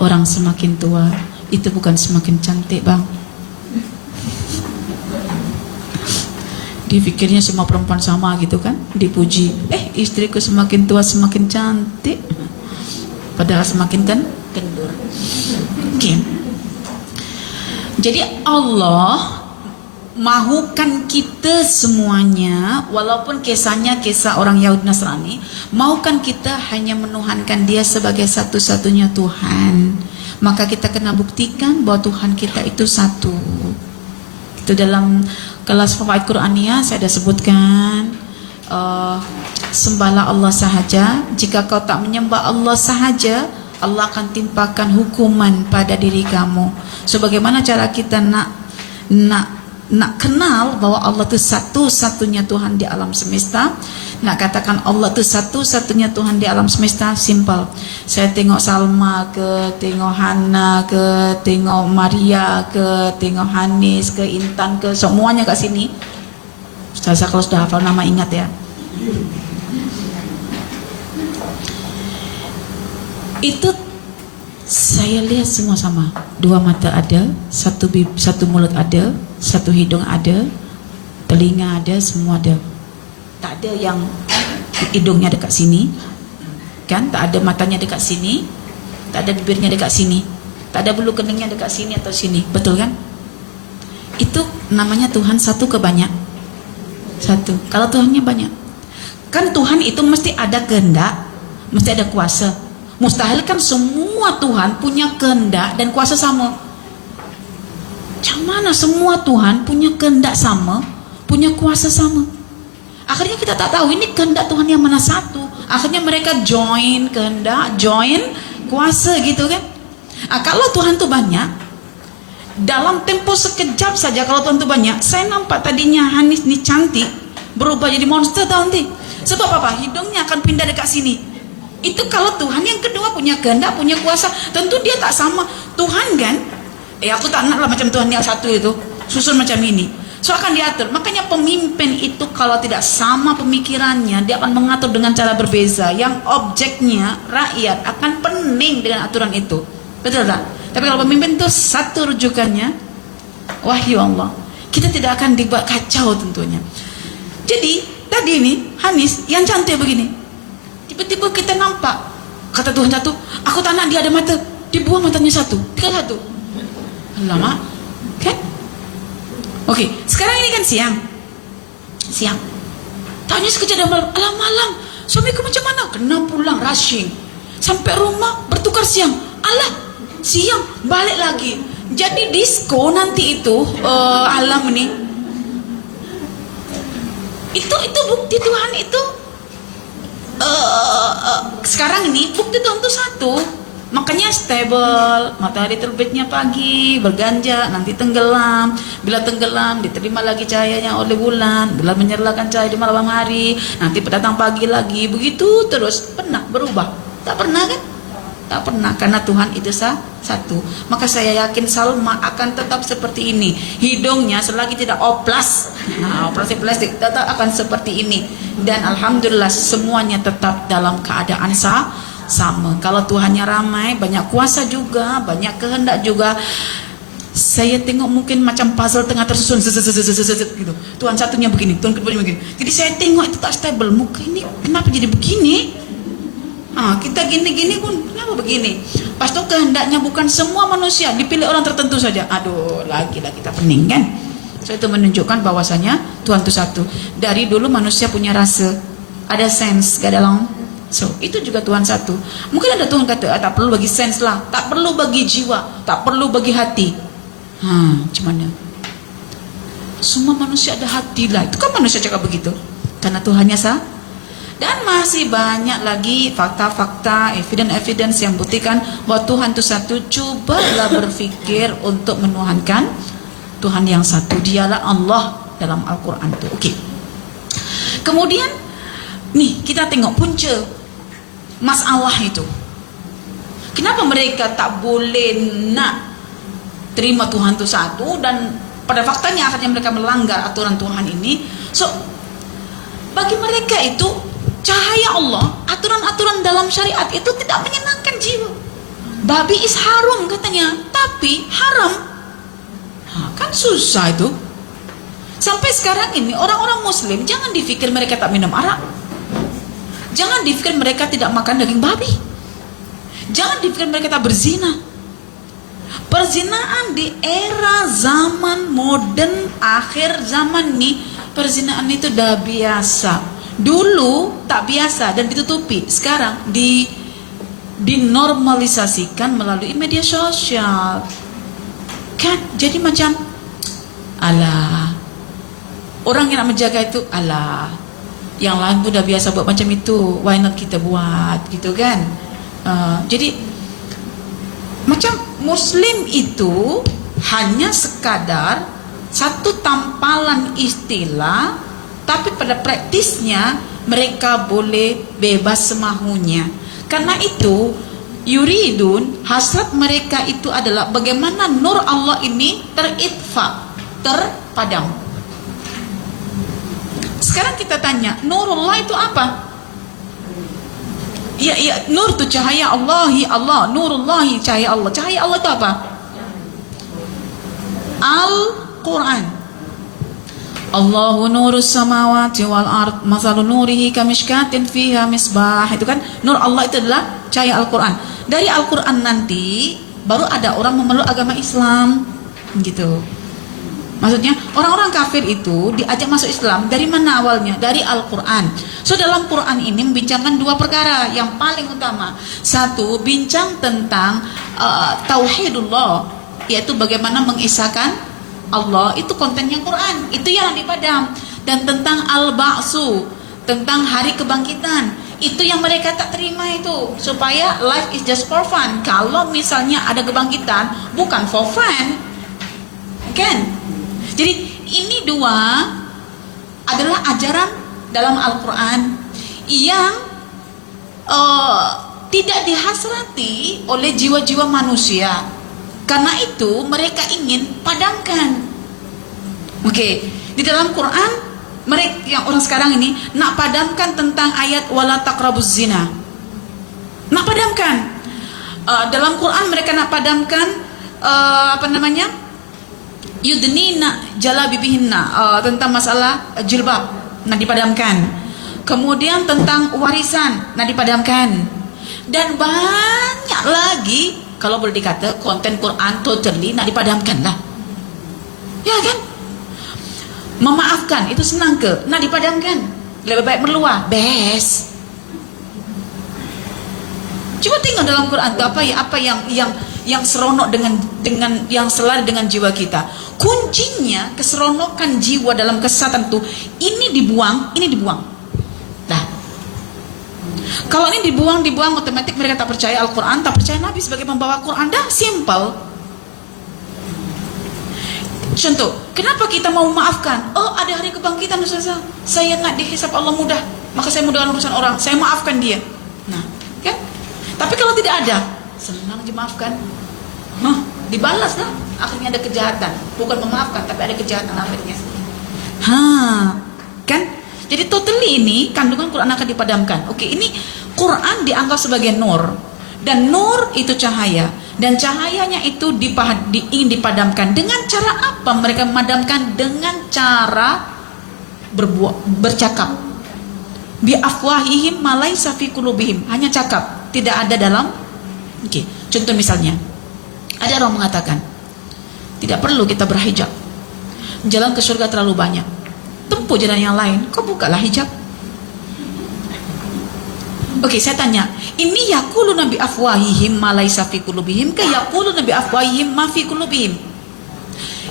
Orang semakin tua itu bukan semakin cantik bang. Dipikirnya semua perempuan sama gitu kan, dipuji. Istriku semakin tua semakin cantik. Padahal semakin kan kendur. Okay. Jadi Allah mahukan kita semuanya, walaupun kisahnya kisah orang Yahudi Nasrani, mahukan kita hanya menuhankan Dia sebagai satu-satunya Tuhan. Maka kita kena buktikan bahwa Tuhan kita itu satu. Itu dalam kelas Fawaid Qur'aniyah saya dah sebutkan. Sembahlah Allah sahaja. Jika kau tak menyembah Allah sahaja, Allah akan timpakan hukuman pada diri kamu. So bagaimana cara kita nak kenal bahwa Allah itu satu-satunya Tuhan di alam semesta? Nak katakan Allah itu satu-satunya Tuhan di alam semesta? Simple. Saya tengok Salma ke, tengok Hana ke, tengok Maria ke, tengok Hanis ke, Intan ke, semuanya kat sini. Ustazah kalau sudah hafal nama ingat ya. Itu saya lihat semua sama. Dua mata ada, satu mulut ada, satu hidung ada, telinga ada, semua ada. Tak ada yang hidungnya dekat sini, kan? Tak ada matanya dekat sini, tak ada bibirnya dekat sini, tak ada bulu keningnya dekat sini atau sini, betul kan? Itu namanya Tuhan satu ke banyak? Satu. Kalau Tuhannya banyak, kan Tuhan itu mesti ada kehendak, mesti ada kuasa. Mustahil kan semua Tuhan punya kehendak dan kuasa sama. Macam mana semua Tuhan punya kehendak sama, punya kuasa sama? Akhirnya kita tak tahu ini kehendak Tuhan yang mana satu. Akhirnya mereka join kehendak, join kuasa gitu kan. Kalau Tuhan tu banyak, dalam tempo sekejap saja kalau Tuhan tu banyak, saya nampak tadinya Hanis ni cantik berubah jadi monster tahu nanti. Sebab apa? Hidungnya akan pindah dekat sini. Itu kalau Tuhan yang kedua punya kehendak, punya kuasa. Tentu dia tak sama. Tuhan kan, aku tak nak lah macam Tuhan yang satu itu, susun macam ini. So akan diatur. Makanya pemimpin itu kalau tidak sama pemikirannya, dia akan mengatur dengan cara berbeza. Yang objeknya rakyat akan pening dengan aturan itu. Betul tak? Tapi kalau pemimpin itu satu rujukannya, wahyu Allah. Kita tidak akan dibuat kacau tentunya. Jadi tadi ini Hanis yang cantik begini. Tiba-tiba kita nampak, kata Tuhan satu, aku tak nak dia ada mata, dibuang matanya satu, tinggal satu. Lama, kan? Okey, sekarang ini kan siang. Tanya sekejap dah malam, alam malam, suamiku macam mana? Kena pulang rushing, sampai rumah bertukar siang, alah siang balik lagi. Jadi disco nanti itu alam ni, itu bukti Tuhan itu. Sekarang ini bukti Tuhan itu satu. Makanya stable. Matahari terbitnya pagi, berganja, nanti tenggelam. Bila tenggelam, diterima lagi cahayanya oleh bulan. Bulan menyerlakan cahaya di malam hari. Nanti datang pagi lagi. Begitu terus. Pernah berubah? Tak pernah kan? Tak pernah. Karena Tuhan itu satu. Maka saya yakin Salma akan tetap seperti ini. Hidungnya selagi tidak oplas, operasi plastik, tetap akan seperti ini. Dan alhamdulillah semuanya tetap dalam keadaan sama. Kalau Tuhannya ramai, banyak kuasa juga, banyak kehendak juga, Saya tengok mungkin macam puzzle tengah tersusun gitu. Tuhan satunya begini, Tuhan keduanya begini. Jadi saya tengok itu tak stable. Muka ini kenapa jadi begini? Kita gini-gini pun kenapa begini? Pas itu kehendaknya bukan semua manusia, dipilih orang tertentu saja. Aduh, lagi-lagi kita pening kan? So itu menunjukkan bahwasanya Tuhan itu satu. Dari dulu manusia punya rasa, ada sense, gak ada long. So itu juga Tuhan satu. Mungkin ada Tuhan kata tak perlu bagi sense lah, tak perlu bagi jiwa, tak perlu bagi hati. Gimana? Semua manusia ada hati lah. Itu kan manusia cakap begitu. Karena Tuhannya sah. Dan masih banyak lagi fakta-fakta, evidence yang buktikan bahwa Tuhan itu satu. Cobalah berfikir untuk menuhankan Tuhan yang satu. Dialah Allah dalam Al-Quran itu. Oke. Kemudian nih kita tengok punca masalah itu. Kenapa mereka tak boleh nak terima Tuhan itu satu, dan pada faktanya akhirnya mereka melanggar aturan Tuhan ini. So bagi mereka itu cahaya Allah, aturan-aturan dalam syariat itu tidak menyenangkan jiwa. Babi is haram katanya, tapi haram kan susah itu. Sampai sekarang ini orang-orang muslim jangan dipikir mereka tak minum arak, jangan dipikir mereka tidak makan daging babi, jangan dipikir mereka tak berzina. Perzinaan di era zaman modern, akhir zaman nih, perzinaan itu udah biasa. Dulu tak biasa dan ditutupi. Sekarang dinormalisasikan melalui media sosial. Kan jadi macam alah, orang yang nak menjaga itu alah, yang lain pun udah biasa buat macam itu, why not kita buat gitu kan. Jadi macam Muslim itu hanya sekadar satu tampalan istilah, tapi pada praktisnya mereka boleh bebas semahunya. Karena itu yuridun, hasrat mereka itu adalah bagaimana nur Allah ini teritfa, terpadam. Sekarang kita tanya, nurullah itu apa? Ya, nur itu cahaya Allahi, Allah, nurullahi, cahaya Allah. Cahaya Allah itu apa? Al-Quran. Allahu nurus samawati wal ard, masalu nurihi kamishkatin fiha misbah. Itu kan nur Allah itu adalah cahaya Al-Quran. Dari Al-Quran nanti baru ada orang memeluk agama Islam gitu. Maksudnya orang-orang kafir itu diajak masuk Islam dari mana awalnya? Dari Al-Quran. So dalam Quran ini membincangkan dua perkara yang paling utama. Satu, bincang tentang tauhidullah, yaitu bagaimana mengisahkan Allah. Itu kontennya Quran, itu yang dipadam. Dan tentang al-ba'su, tentang hari kebangkitan, itu yang mereka tak terima itu. Supaya life is just for fun. Kalau misalnya ada kebangkitan, bukan for fun, kan? Jadi ini dua adalah ajaran dalam Al-Quran yang tidak dihasrati oleh jiwa-jiwa manusia. Karena itu mereka ingin padamkan. Oke, di dalam Quran mereka yang orang sekarang ini nak padamkan tentang ayat wala taqrabuz zina. Nak padamkan. Dalam Quran mereka nak padamkan yudnina jalabibihinna, tentang masalah jilbab nak dipadamkan. Kemudian tentang warisan nak dipadamkan. Dan banyak lagi, kalau boleh dikata konten Quran totally nak dipadamkan lah. Ya kan? Memaafkan itu senang ke? Nak dipadamkan. Lebih baik meluah, best. Coba tengok dalam Quran itu apa yang seronok dengan yang selari dengan jiwa kita. Kuncinya keseronokan jiwa dalam kesesatan itu ini dibuang. Nah, kalau ini dibuang otomatis mereka tak percaya Al-Quran, tak percaya Nabi sebagai pembawa Quran. Dah simple. Contoh, kenapa kita mau memaafkan? Oh, ada hari kebangkitan Ustazah, saya nak dihisab Allah mudah, maka saya mudahkan urusan orang, saya maafkan dia. Nah, kan? Tapi kalau tidak ada, senang dimaafkan, dibalas lah. Akhirnya ada kejahatan, bukan memaafkan tapi ada kejahatan akhirnya. Kan? Jadi totally ini kandungan Quran akan dipadamkan. Oke, ini Quran dianggap sebagai nur, dan nur itu cahaya. Dan cahayanya itu ingin dipadamkan. Dengan cara apa mereka memadamkan? Dengan cara bercakap. Bi afwahihim ma laisa fi qulubihim. Hanya cakap, tidak ada dalam. Oke, contoh misalnya, ada orang mengatakan, tidak perlu kita berhijab. Jalan ke surga terlalu banyak. Tempuh jalan yang lain. Kau bukalah hijab. Oke, saya tanya, ini yaquluna bi afwahihim ma laisa fi qulubihim, ka yaquluna bi afwahihim ma fi qulubihim?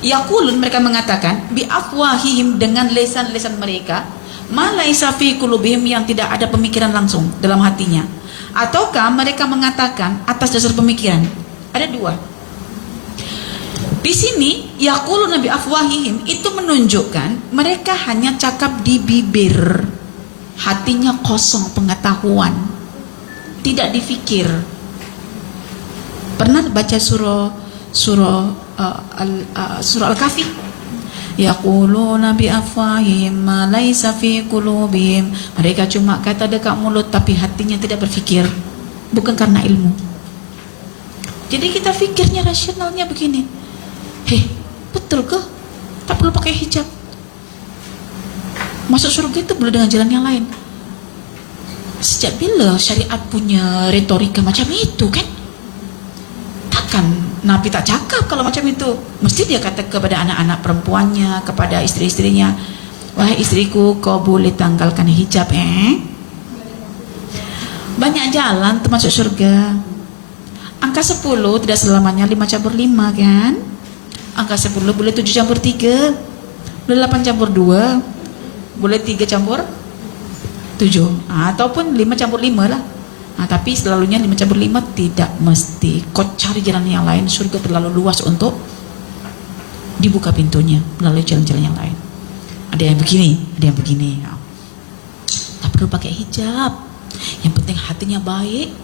Yaqulun, mereka mengatakan, bi afwahihim, dengan lisan-lisan mereka, ma laisa fi qulubihim, yang tidak ada pemikiran langsung dalam hatinya. Ataukah mereka mengatakan atas dasar pemikiran? Ada dua. Di sini yaquluna bi afwahihim itu menunjukkan mereka hanya cakap di bibir. Hatinya kosong pengetahuan, tidak difikir. Pernah baca surah Al-Kahfi? Yaquluna bi afwahihim ma laisa fi qulubihim. Mereka cuma kata dekat mulut tapi hatinya tidak berfikir. Bukan karena ilmu. Jadi kita fikirnya rasionalnya begini. Betul ke? Tak perlu pakai hijab. Masuk surga itu belum dengan jalan yang lain. Sejak bila syariat punya retorika macam itu kan? Takkan Nabi tak cakap kalau macam itu. Mesti dia kata kepada anak-anak perempuannya, kepada istri-istrinya, wahai istriku, kau boleh tanggalkan hijab Banyak jalan termasuk surga. Angka 10 tidak selamanya 5 campur 5 kan? Angka 10 boleh 7 campur 3, boleh 8 campur 2, boleh 3 campur 7, ataupun 5 campur 5 lah. Tapi selalunya 5 campur 5 tidak mesti. Kau cari jalan yang lain. Surga terlalu luas untuk dibuka pintunya melalui jalan-jalan yang lain. Ada yang begini, ada yang begini. Tak perlu pakai hijab. Yang penting hatinya baik.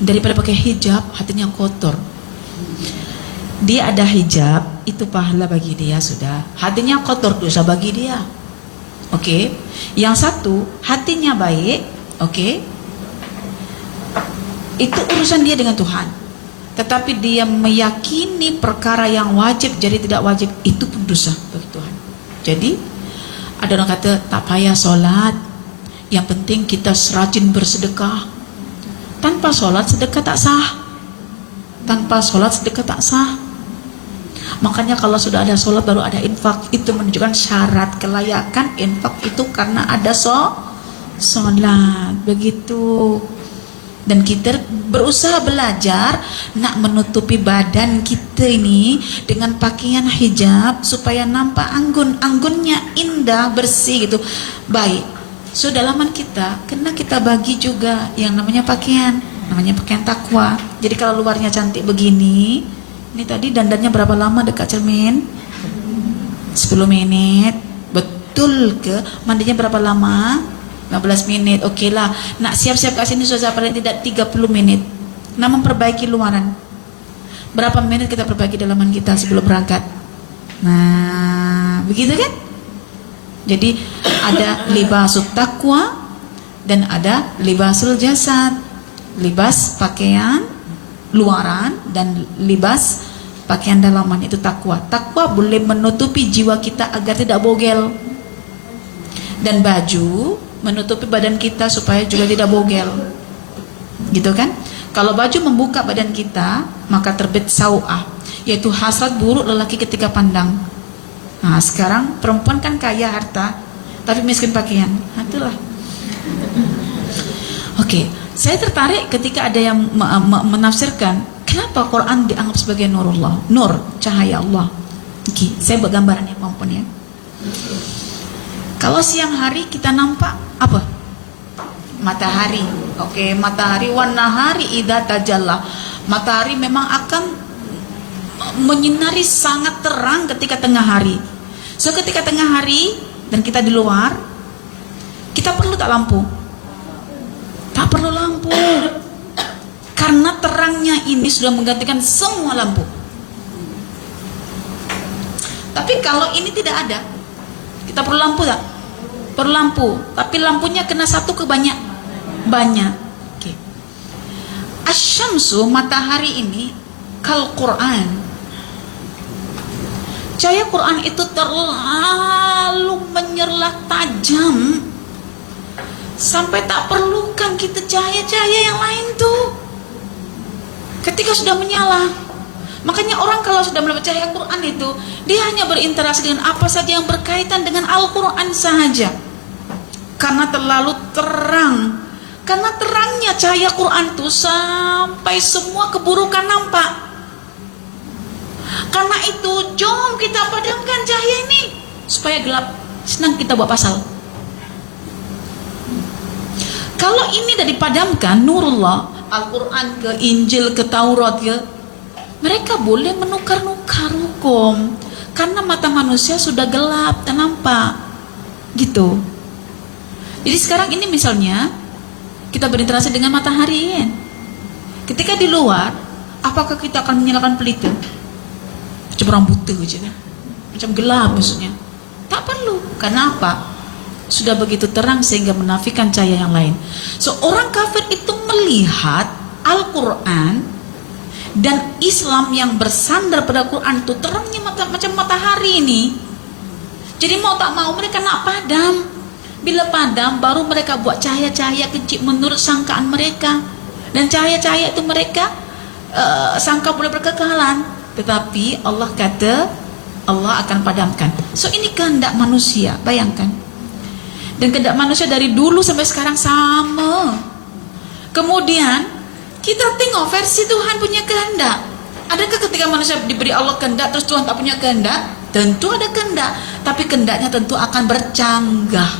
Daripada pakai hijab hatinya kotor. Dia ada hijab, itu pahala bagi dia sudah. Hatinya kotor, dosa bagi dia. Oke, yang satu hatinya baik, oke, itu urusan dia dengan Tuhan. Tetapi dia meyakini perkara yang wajib jadi tidak wajib, itu pun dosa bagi Tuhan. Jadi ada orang kata tak payah sholat, yang penting kita rajin bersedekah. Tanpa sholat sedekah tak sah. Tanpa sholat sedekah tak sah. Makanya kalau sudah ada sholat baru ada infak. Itu menunjukkan syarat kelayakan infak itu karena ada sholat. Begitu. Dan kita berusaha belajar nak menutupi badan kita ini dengan pakaian hijab supaya nampak anggunnya indah, bersih gitu. Baik. So dalaman kita kena kita bagi juga yang namanya pakaian takwa. Jadi kalau luarnya cantik begini, ini tadi dandannya berapa lama dekat cermin? 10 menit. Betul ke? Mandinya berapa lama? 15 menit. Okey lah. Nak siap-siap kat sini sudah paling tidak 30 menit. Nak memperbaiki luaran. Berapa menit kita perbaiki dalaman kita sebelum berangkat? Nah, begitu kan? Jadi ada libasul taqwa dan ada libasul jasad. Libas pakaian luaran dan libas pakaian dalaman, itu takwa. Takwa boleh menutupi jiwa kita agar tidak bogel, dan baju menutupi badan kita supaya juga tidak bogel, gitu kan? Kalau baju membuka badan kita maka terbit sau'ah, yaitu hasrat buruk lelaki ketika pandang. Nah sekarang perempuan kan kaya harta tapi miskin pakaian, itulah. Oke, saya tertarik ketika ada yang menafsirkan kenapa Quran dianggap sebagai nurullah, nur, cahaya Allah. Oke, saya buat gambarannya maupun ya. Kalau siang hari kita nampak apa? Matahari. Oke, matahari warna hari idza tajalla. Matahari memang akan menyinari sangat terang ketika tengah hari. So ketika tengah hari dan kita di luar, kita perlu tak lampu? Tak perlu lampu. Karena terangnya ini sudah menggantikan semua lampu. Tapi kalau ini tidak ada, kita perlu lampu tak? Perlu lampu. Tapi lampunya kena satu ke banyak. Okay. Asyamsu, matahari ini kal Quran. Cahaya Quran itu terlalu menyerlah tajam sampai tak perlukan kita cahaya-cahaya yang lain tuh. Ketika sudah menyala, makanya orang kalau sudah mendapat cahaya Quran itu, dia hanya berinteraksi dengan apa saja yang berkaitan dengan Al-Quran saja. Karena terlalu terang, karena terangnya cahaya Quran itu sampai semua keburukan nampak. Karena itu, jom kita padamkan cahaya ini supaya gelap. Senang kita buat pasal. Kalau ini dah dipadamkan, nurullah, Al-Quran ke Injil ke Taurat ya, mereka boleh menukar-nukar hukum. Karena mata manusia sudah gelap, tak nampak. Gitu. Jadi sekarang ini misalnya, kita berinteraksi dengan matahari ya. Ketika di luar, apakah kita akan menyalakan pelita? Macam orang buta je kan, macam gelap maksudnya. Tak perlu. Kenapa? Sudah begitu terang sehingga menafikan cahaya yang lain. So orang kafir itu melihat Al-Quran dan Islam yang bersandar pada Quran itu terangnya macam matahari ini. Jadi mau tak mau mereka nak padam. Bila padam baru mereka buat cahaya-cahaya kecil menurut sangkaan mereka. Dan cahaya-cahaya itu mereka sangka boleh berkekalan. Tetapi Allah kata Allah akan padamkan. So ini kehendak manusia, bayangkan. Dan kehendak manusia dari dulu sampai sekarang sama. Kemudian kita tengok versi Tuhan punya kehendak. Adakah ketika manusia diberi Allah kehendak terus Tuhan tak punya kehendak? Tentu ada kehendak, tapi kehendaknya tentu akan bercanggah.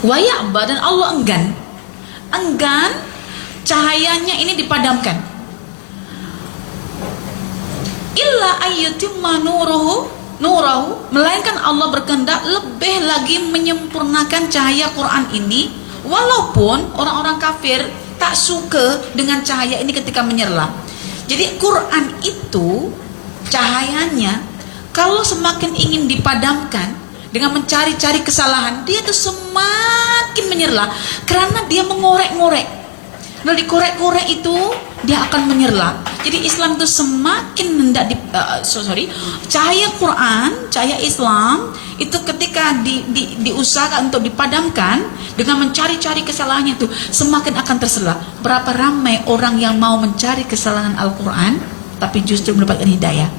Wa ya'ba, dan Allah enggan cahayanya ini dipadamkan. Illa ayyutimma nurahu, melainkan Allah berkehendak lebih lagi menyempurnakan cahaya Quran ini, walaupun orang-orang kafir tak suka dengan cahaya ini ketika menyerlah. Jadi Quran itu cahayanya kalau semakin ingin dipadamkan dengan mencari-cari kesalahan, dia tuh semakin menyerlah karena dia mengorek-ngorek. Kalau dikorek-korek itu dia akan menyerlah. Jadi Islam itu semakin hendak cahaya Quran, cahaya Islam itu ketika diusahakan untuk dipadamkan dengan mencari-cari kesalahannya itu semakin akan terselah. Berapa ramai orang yang mau mencari kesalahan Al-Quran tapi justru mendapatkan hidayah.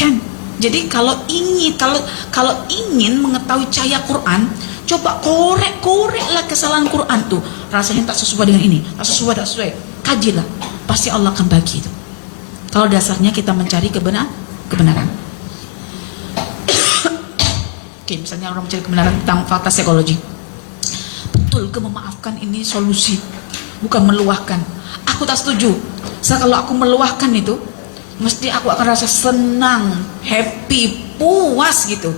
Kan? Jadi kalau ingin mengetahui cahaya Quran, coba korek-koreklah kesalahan Quran tuh. Rasanya tak sesuai dengan ini, tak sesuai. Kajilah, pasti Allah akan bagi itu. Kalau dasarnya kita mencari kebenaran. Oke, misalnya orang mencari kebenaran tentang fakta psikologi. Betul ke memaafkan ini solusi, bukan meluahkan. Aku tak setuju. Kalau aku meluahkan itu, mesti aku akan rasa senang, happy, puas gitu.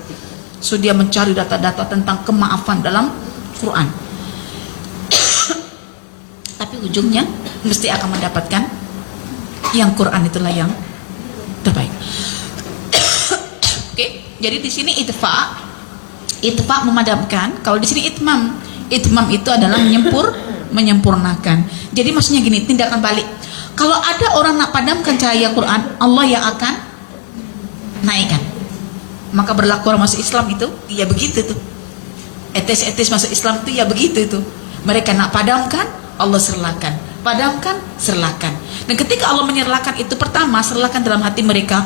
So dia mencari data-data tentang kemaafan dalam Quran. Tapi ujungnya mesti akan mendapatkan yang Quran itulah yang terbaik. Oke, jadi di sini itfa memadamkan. Kalau di sini itmam itu adalah menyempurnakan. Jadi maksudnya gini, tindakan balik. Kalau ada orang nak padamkan cahaya Quran, Allah yang akan naikkan. Maka berlaku orang masuk Islam itu, ya begitu tuh. Etis masuk Islam itu, ya begitu itu. Mereka nak padamkan, Allah serlakan. Padamkan, serlakan. Dan ketika Allah menyerlakan itu, pertama, serlakan dalam hati mereka.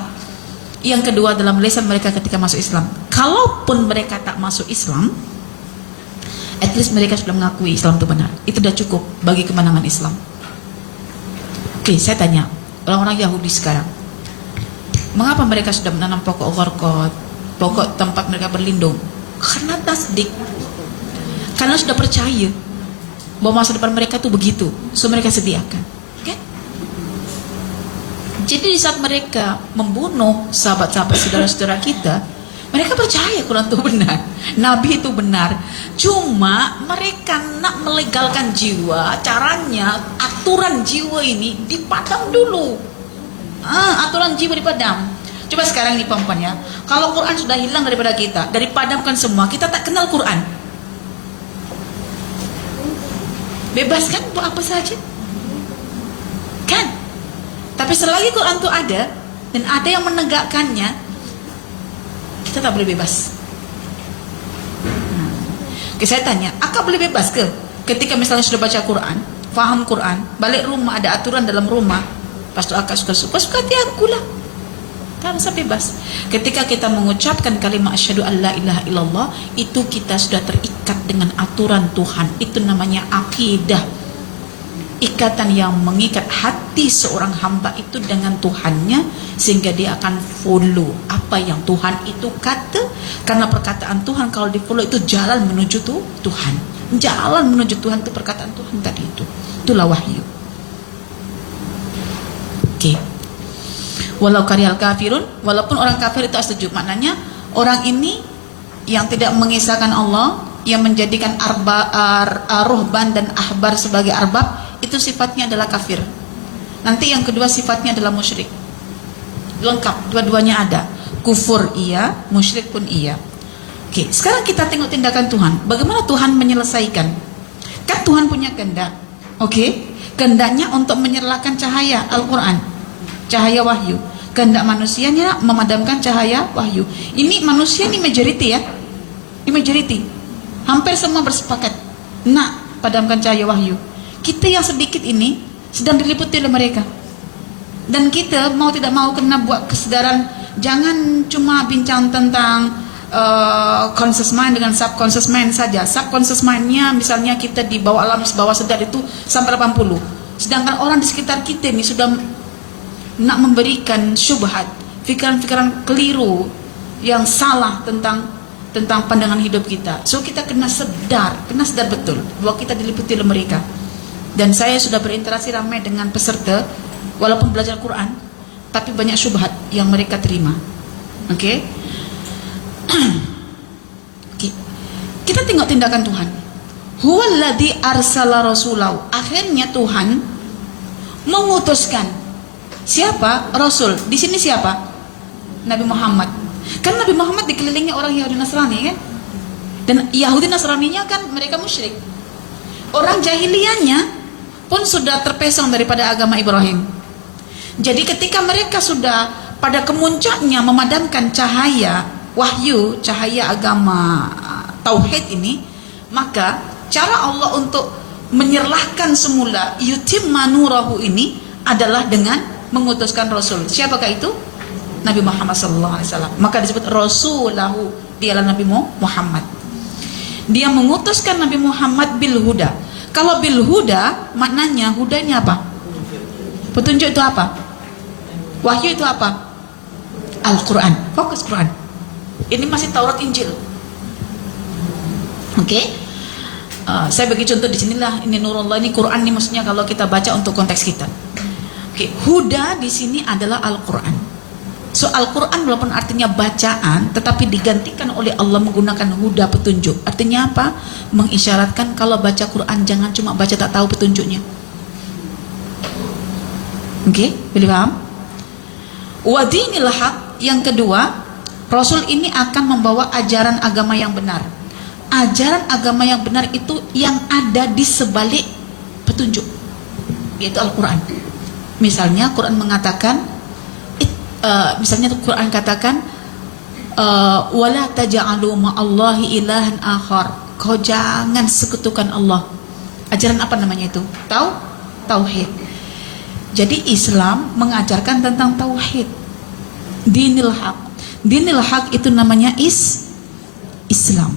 Yang kedua, dalam lisan mereka ketika masuk Islam. Kalaupun mereka tak masuk Islam, at least mereka sudah mengakui Islam itu benar. Itu sudah cukup bagi kemenangan Islam. Oke, saya tanya, orang-orang Yahudi sekarang, mengapa mereka sudah menanam pokok gharqad, pokok tempat mereka berlindung? Karena tasdik, karena sudah percaya bahwa masa depan mereka tuh begitu, so mereka sediakan. Okay? Jadi di saat mereka membunuh sahabat-sahabat saudara-saudara kita, mereka percaya Quran itu benar, Nabi itu benar. Cuma mereka nak melegalkan jiwa, caranya aturan jiwa ini dipadam dulu. Aturan jiwa dipadam. Coba sekarang nih perempuan ya, kalau Quran sudah hilang daripada kita, dipadamkan semua, kita tak kenal Quran. Bebas kan buat apa saja? Tapi selagi Quran itu ada dan ada yang menegakkannya, kita tak boleh bebas. Oke, saya tanya, akak boleh bebas ke? Ketika misalnya sudah baca Quran, faham Quran, balik rumah ada aturan dalam rumah, pas itu akak suka hati aku lah, tak bisa bebas. Ketika kita mengucapkan kalimat asyhadu an la ilaha illallah, itu kita sudah terikat dengan aturan Tuhan. Itu namanya akidah. Ikatan yang mengikat hati seorang hamba itu dengan Tuhannya, sehingga dia akan follow apa yang Tuhan itu kata. Karena perkataan Tuhan kalau di follow itu jalan menuju Tuhan. Jalan menuju Tuhan itu perkataan Tuhan tadi itu. Itulah wahyu. Oke. Walau karihal kafirun, walaupun orang kafir itu setuju. Maknanya orang ini yang tidak mengisahkan Allah, yang menjadikan ruhban dan ahbar sebagai arbab, itu sifatnya adalah kafir. Nanti yang kedua sifatnya adalah musyrik. Lengkap, dua-duanya ada. Kufur iya, musyrik pun iya. Oke, sekarang kita tengok tindakan Tuhan. Bagaimana Tuhan menyelesaikan? Kan Tuhan punya kehendak. Oke, kehendaknya untuk menyerlakan cahaya Al-Quran, cahaya wahyu. Kehendak manusianya memadamkan cahaya wahyu. Ini manusia ini majority ya. Ini majority. Hampir semua bersepakat nak padamkan cahaya wahyu. Kita yang sedikit ini sedang diliputi oleh mereka. Dan kita mau tidak mau kena buat kesedaran. Jangan cuma bincang tentang conscious mind dengan subconscious mind saja. Subconscious mindnya misalnya kita di bawah alam bawah sadar itu sampai 80. Sedangkan orang di sekitar kita ini sudah nak memberikan syubhat, fikiran-fikiran keliru yang salah tentang pandangan hidup kita. So kita kena sadar betul bahwa kita diliputi oleh mereka. Dan saya sudah berinteraksi ramai dengan peserta, walaupun belajar Quran, tapi banyak syubhat yang mereka terima. Oke? Okay. Kita tengok tindakan Tuhan. Huwallazi arsala rasulahu. Akhirnya Tuhan mengutuskan siapa? Rasul. Di sini siapa? Nabi Muhammad. Kan Nabi Muhammad dikelilingi orang Yahudi Nasrani kan? Dan Yahudi Nasraninya kan mereka musyrik. Orang jahiliyahnya pun sudah terpesong daripada agama Ibrahim. Jadi ketika mereka sudah pada kemuncaknya memadamkan cahaya wahyu, cahaya agama tauhid ini, maka cara Allah untuk menyerlahkan semula yutimma nurahu ini adalah dengan mengutuskan Rasul. Siapakah itu? Nabi Muhammad SAW. Maka disebut Rasulahu, dialah Nabi Muhammad. Dia mengutuskan Nabi Muhammad bil huda. Kalau bil huda maknanya, hudanya apa? Petunjuk itu apa? Wahyu itu apa? Al-Quran. Fokus Quran. Ini masih Taurat Injil. Oke? Saya bagi contoh di sinilah, ini Nurullah, ini Quran, ini maksudnya kalau kita baca untuk konteks kita. Oke, huda di sini adalah Al-Quran. So Al-Quran walaupun artinya bacaan, tetapi digantikan oleh Allah menggunakan huda, petunjuk. Artinya apa? Mengisyaratkan kalau baca Quran jangan cuma baca tak tahu petunjuknya. Oke, boleh paham? Wa dinil haq, yang kedua, Rasul ini akan membawa ajaran agama yang benar. Ajaran agama yang benar itu yang ada di sebalik petunjuk, yaitu Al-Quran. Misalnya Quran mengatakan, misalnya Quran katakan, wala taj'alu ma'allahi ilahan akhar. Kau jangan sekutukan Allah. Ajaran apa namanya itu? Tauhid. Jadi Islam mengajarkan tentang tauhid. Dinil haq. Dinil haq itu namanya Islam.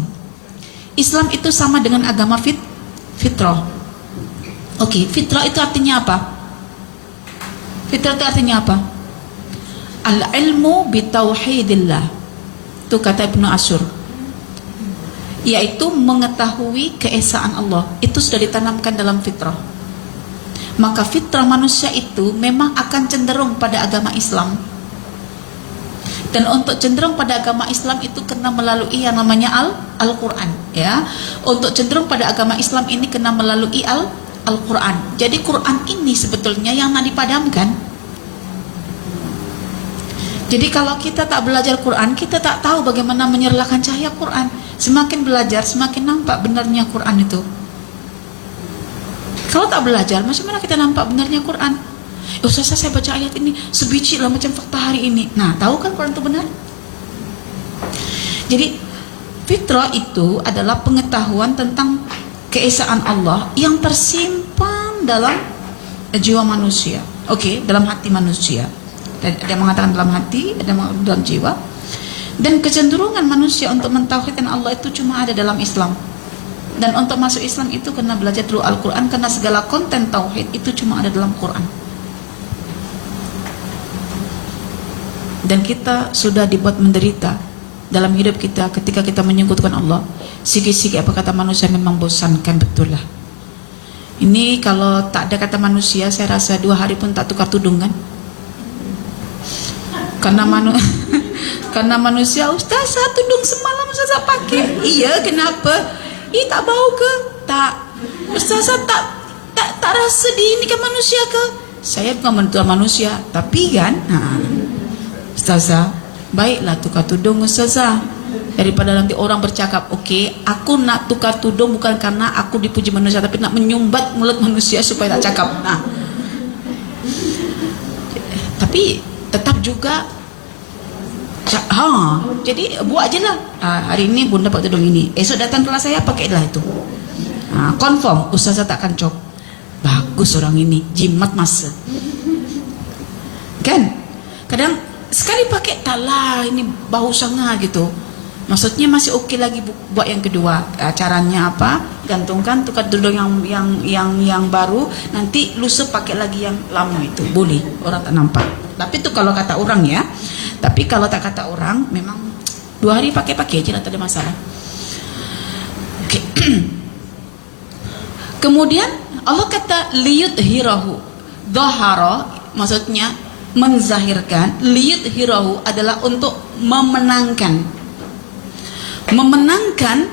Islam itu sama dengan agama fitrah. Oke, fitrah itu artinya apa? Fitrah itu artinya apa? Al-ilmu bitauhidillah. Itu kata Ibnu Asyur. Yaitu mengetahui keesaan Allah. Itu sudah ditanamkan dalam fitrah. Maka fitrah manusia itu memang akan cenderung pada agama Islam. Dan untuk cenderung pada agama Islam itu kena melalui yang namanya Al-Quran, ya. Untuk cenderung pada agama Islam ini kena melalui Al-Quran. Jadi Quran ini sebetulnya yang nak dipadamkan. Jadi kalau kita tak belajar Quran, kita tak tahu bagaimana menyerlahkan cahaya Quran. Semakin belajar, semakin nampak benarnya Quran itu. Kalau tak belajar, macam mana kita nampak benarnya Quran? Ustazah saya baca ayat ini sebiji lah macam fakta hari ini. Nah, tahu kan Quran itu benar? Jadi fitrah itu adalah pengetahuan tentang keesaan Allah yang tersimpan dalam jiwa manusia. Oke, dalam hati manusia. Ada yang mengatakan dalam hati, ada yang dalam jiwa. Dan kecenderungan manusia untuk mentauhidkan Allah itu cuma ada dalam Islam. Dan untuk masuk Islam itu kena belajar dulu Al-Quran, karena segala konten tauhid itu cuma ada dalam Quran. Dan kita sudah dibuat menderita dalam hidup kita ketika kita menyekutukan Allah. Sikit-sikit apa kata manusia memang bosankan, betul lah. Ini kalau tak ada kata manusia, saya rasa 2 hari pun tak tukar tudung kan. Karena karena manusia, Ustazah tudung semalam Ustazah pakai. Iya, kenapa? Tak bau ke? Tak. Ustazah tak rasa di ini kan manusia ke? Saya bukan menentukan manusia, tapi kan Ustazah, baiklah tukar tudung Ustazah. Daripada nanti orang bercakap, oke, aku nak tukar tudung bukan karena aku dipuji manusia, tapi nak menyumbat mulut manusia supaya tak cakap. Nah, tapi tetap juga, jadi buat je lah. Hari ini bunda pakai tudung ini, esok datang kelas saya pakailah itu. Confirm, Ustazah takkan cop. Bagus orang ini, jimat masa. Kan? Kadang sekali pakai tak lah, ini bau sangat gitu. Maksudnya masih oke lagi buat yang kedua. Caranya apa? Gantungkan tukar tudung yang baru, nanti lusa pakai lagi yang lama itu. Boleh, orang tak nampak. Tapi itu kalau kata orang ya. Tapi kalau tak kata orang, memang 2 hari pakai aja lah, tak ada masalah. Oke. Kemudian Allah kata liyudhirahu. Dhahara maksudnya menzahirkan. Liyudhirahu adalah untuk memenangkan. Memenangkan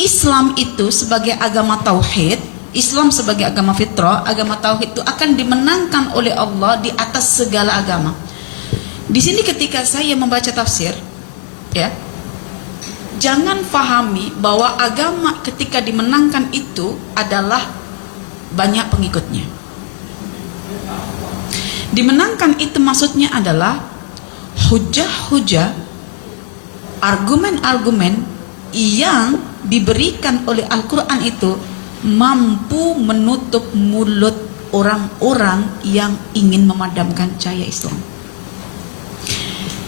Islam itu sebagai agama tauhid, Islam sebagai agama fitrah, agama tauhid itu akan dimenangkan oleh Allah di atas segala agama. Di sini ketika saya membaca tafsir, ya, jangan fahami bahwa agama ketika dimenangkan itu adalah banyak pengikutnya. Dimenangkan itu maksudnya adalah hujah-hujah, argumen-argumen yang diberikan oleh Al-Quran itu mampu menutup mulut orang-orang yang ingin memadamkan cahaya Islam.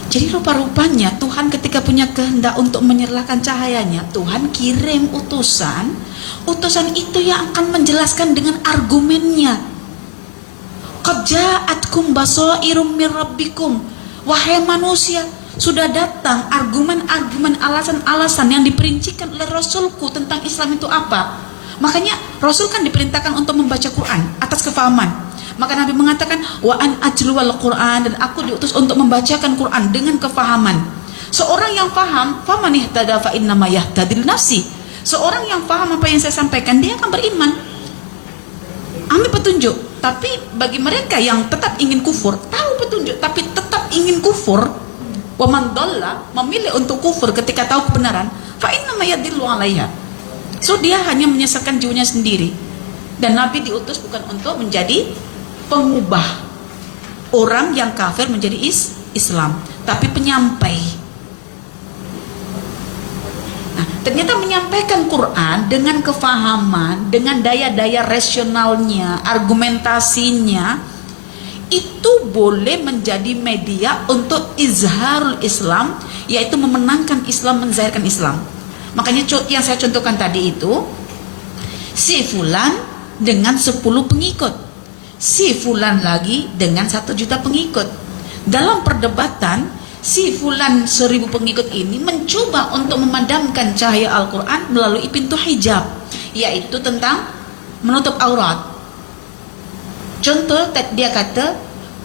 Jadi rupa-rupanya Tuhan ketika punya kehendak untuk menyerahkan cahayanya, Tuhan kirim utusan. Utusan itu yang akan menjelaskan dengan argumennya. Qad ja'atkum basairum mir rabbikum. Wahai manusia, sudah datang argumen-argumen, alasan-alasan yang diperincikan oleh Rasulku tentang Islam itu apa. Makanya Rasul kan diperintahkan untuk membaca Quran atas kefahaman. Maka Nabi mengatakan wa an ajluwal Quran, dan aku diutus untuk membacakan Quran dengan kefahaman. Seorang yang faham, faman ihtada fa innama yahtadi li nafsi. Seorang yang faham apa yang saya sampaikan, dia akan beriman. Ambil petunjuk. Tapi bagi mereka yang tetap ingin kufur, tahu petunjuk tapi tetap ingin kufur, wa man dhalla, memilih untuk kufur ketika tahu kebenaran, fa innama yadillu 'alaiha. So dia hanya menyesatkan jiwanya sendiri. Dan Nabi diutus bukan untuk menjadi pengubah orang yang kafir menjadi Islam, tapi penyampai. Nah, ternyata menyampaikan Quran dengan kefahaman, dengan daya-daya rasionalnya, argumentasinya, itu boleh menjadi media untuk izharul Islam, yaitu memenangkan Islam, menzahirkan Islam. Makanya yang saya contohkan tadi itu, si fulan dengan 10 pengikut, si fulan lagi dengan 1 juta pengikut. Dalam perdebatan, si fulan 1000 pengikut ini mencoba untuk memadamkan cahaya Al-Quran melalui pintu hijab, yaitu tentang menutup aurat. Contoh, dia kata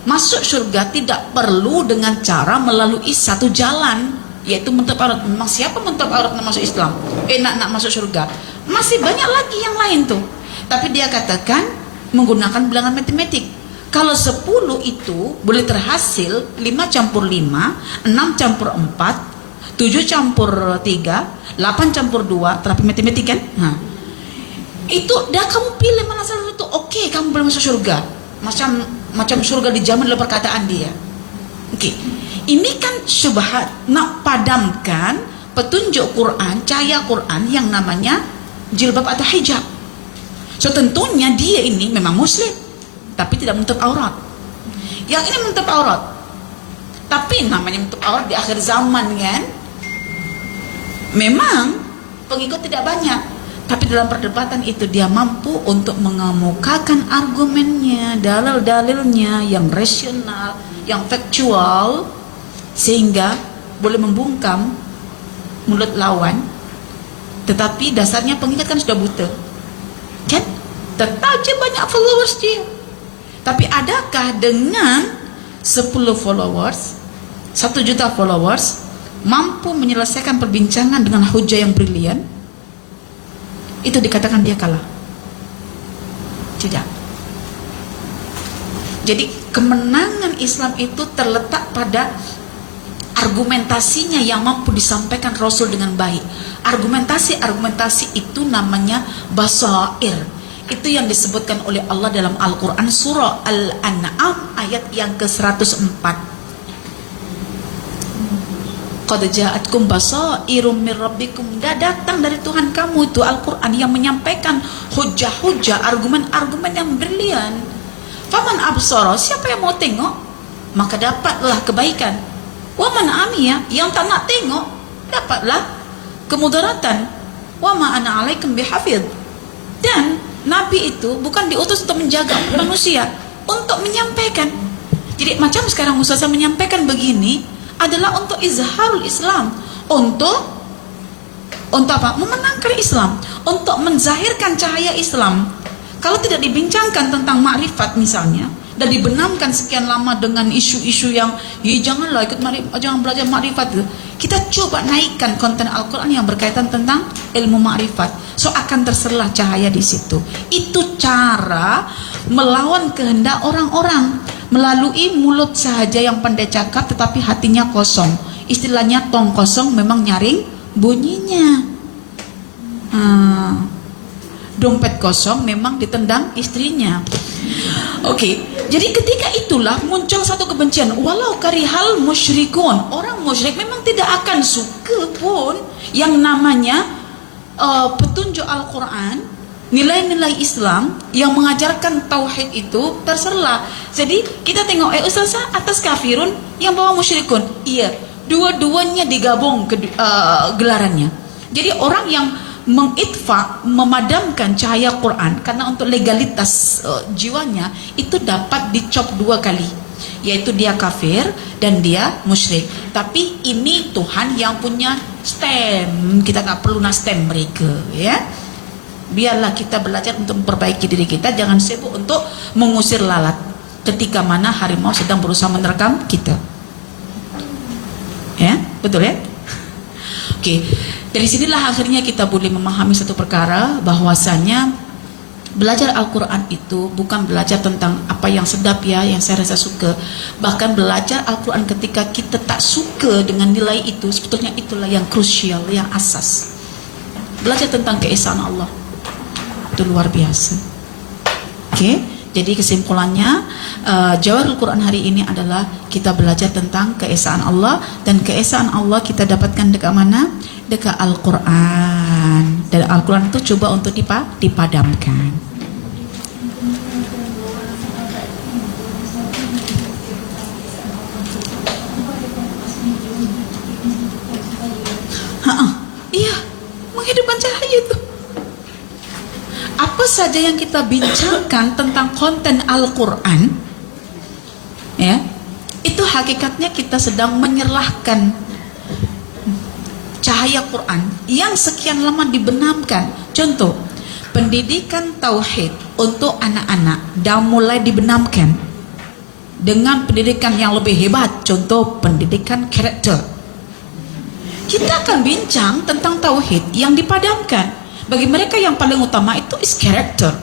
masuk surga tidak perlu dengan cara melalui satu jalan, yaitu menutup aurat. Memang siapa menutup aurat nak masuk Islam? Nak masuk surga? Masih banyak lagi yang lain tuh. Tapi dia katakan menggunakan bilangan matematik. Kalau 10 itu boleh terhasil 5 campur 5, 6 campur 4, 7 campur 3, 8 campur 2, terapi matematik kan? Itu dah kamu pilih mana salah satu. Oke, kamu boleh masuk surga. Macam macam surga dijamin dalam perkataan dia. Oke. Ini kan syubhat, nak padamkan petunjuk Quran, cahaya Quran yang namanya jilbab atau hijab. So tentunya dia ini memang muslim, tapi tidak menutup aurat. Yang ini menutup aurat. Tapi namanya menutup aurat di akhir zaman kan. Memang pengikut tidak banyak, tapi dalam perdebatan itu dia mampu untuk mengemukakan argumennya, dalil-dalilnya yang rasional, yang faktual, sehingga boleh membungkam mulut lawan. Tetapi dasarnya pengikut kan sudah buta, kan? Tetap je banyak followers dia. Tapi adakah dengan 10 followers, 1 juta followers, mampu menyelesaikan perbincangan dengan hujah yang brilian? Itu dikatakan dia kalah? Tidak. Jadi kemenangan Islam itu terletak pada argumentasinya yang mampu disampaikan Rasul dengan baik. Argumentasi itu namanya basair. Itu yang disebutkan oleh Allah dalam Al-Quran surah Al-An'am ayat yang ke-104. Qad ja'atkum basairum mir rabbikum. Dah datang dari Tuhan kamu itu Al-Quran yang menyampaikan hujah-hujah, argumen-argumen yang brilian. Faman absara, siapa yang mau tengok maka dapatlah kebaikan. Waman amiya, yang tak nak tengok dapatlah kemudaratan. Wa ma ana alaikum bihafidh. Dan Nabi itu bukan diutus untuk menjaga manusia, untuk menyampaikan. Jadi macam sekarang Ustazah menyampaikan begini adalah untuk izharul Islam, untuk apa? Memenangkan Islam, untuk menzahirkan cahaya Islam. Kalau tidak dibincangkan tentang makrifat misalnya, dan dibenamkan sekian lama dengan isu-isu yang janganlah ikut jangan belajar makrifat, kita coba naikkan konten Al-Quran yang berkaitan tentang ilmu makrifat, so akan terserlah cahaya di situ. Itu cara melawan kehendak orang-orang melalui mulut sahaja yang pandai cakap tetapi hatinya kosong. Istilahnya tong kosong memang nyaring bunyinya. Dompet kosong memang ditendang istrinya. Oke, jadi ketika itulah muncul satu kebencian. Walau karihal musyrikun, orang musyrik memang tidak akan suka pun yang namanya petunjuk Al-Quran, nilai-nilai Islam yang mengajarkan tauhid itu terserlah. Jadi kita tengok Ustazah atas kafirun, yang bawah musyrikun. Iya, dua-duanya digabung gelarannya. Jadi orang yang mengitfa, memadamkan cahaya Quran karena untuk legalitas jiwanya itu dapat dicop 2 kali, yaitu dia kafir dan dia musyrik. Tapi ini Tuhan yang punya stem, kita tak perlu nak stem mereka, ya. Biarlah kita belajar untuk memperbaiki diri kita, jangan sibuk untuk mengusir lalat ketika mana harimau sedang berusaha menerkam kita, ya, betul ya. Oke, dari sinilah akhirnya kita boleh memahami satu perkara, bahwasanya belajar Al-Quran itu bukan belajar tentang apa yang sedap ya, yang saya rasa suka. Bahkan belajar Al-Quran ketika kita tak suka dengan nilai itu, sebetulnya itulah yang krusial, yang asas. Belajar tentang keesaan Allah itu luar biasa. Oke, jadi kesimpulannya Jawahirul Quran hari ini adalah kita belajar tentang keesaan Allah, dan keesaan Allah kita dapatkan dekat mana? Dekat Al-Quran. Dan Al-Quran itu coba untuk dipadamkan. Iya, menghidupkan cahaya itu. Apa saja yang kita bincangkan tentang konten Al-Quran, ya, itu hakikatnya kita sedang menyerahkan cahaya Quran yang sekian lama dibenamkan. Contoh, pendidikan tauhid untuk anak-anak dah mulai dibenamkan dengan pendidikan yang lebih hebat. Contoh, pendidikan karakter. Kita akan bincang tentang tauhid yang dipadamkan. Bagi mereka yang paling utama itu is character.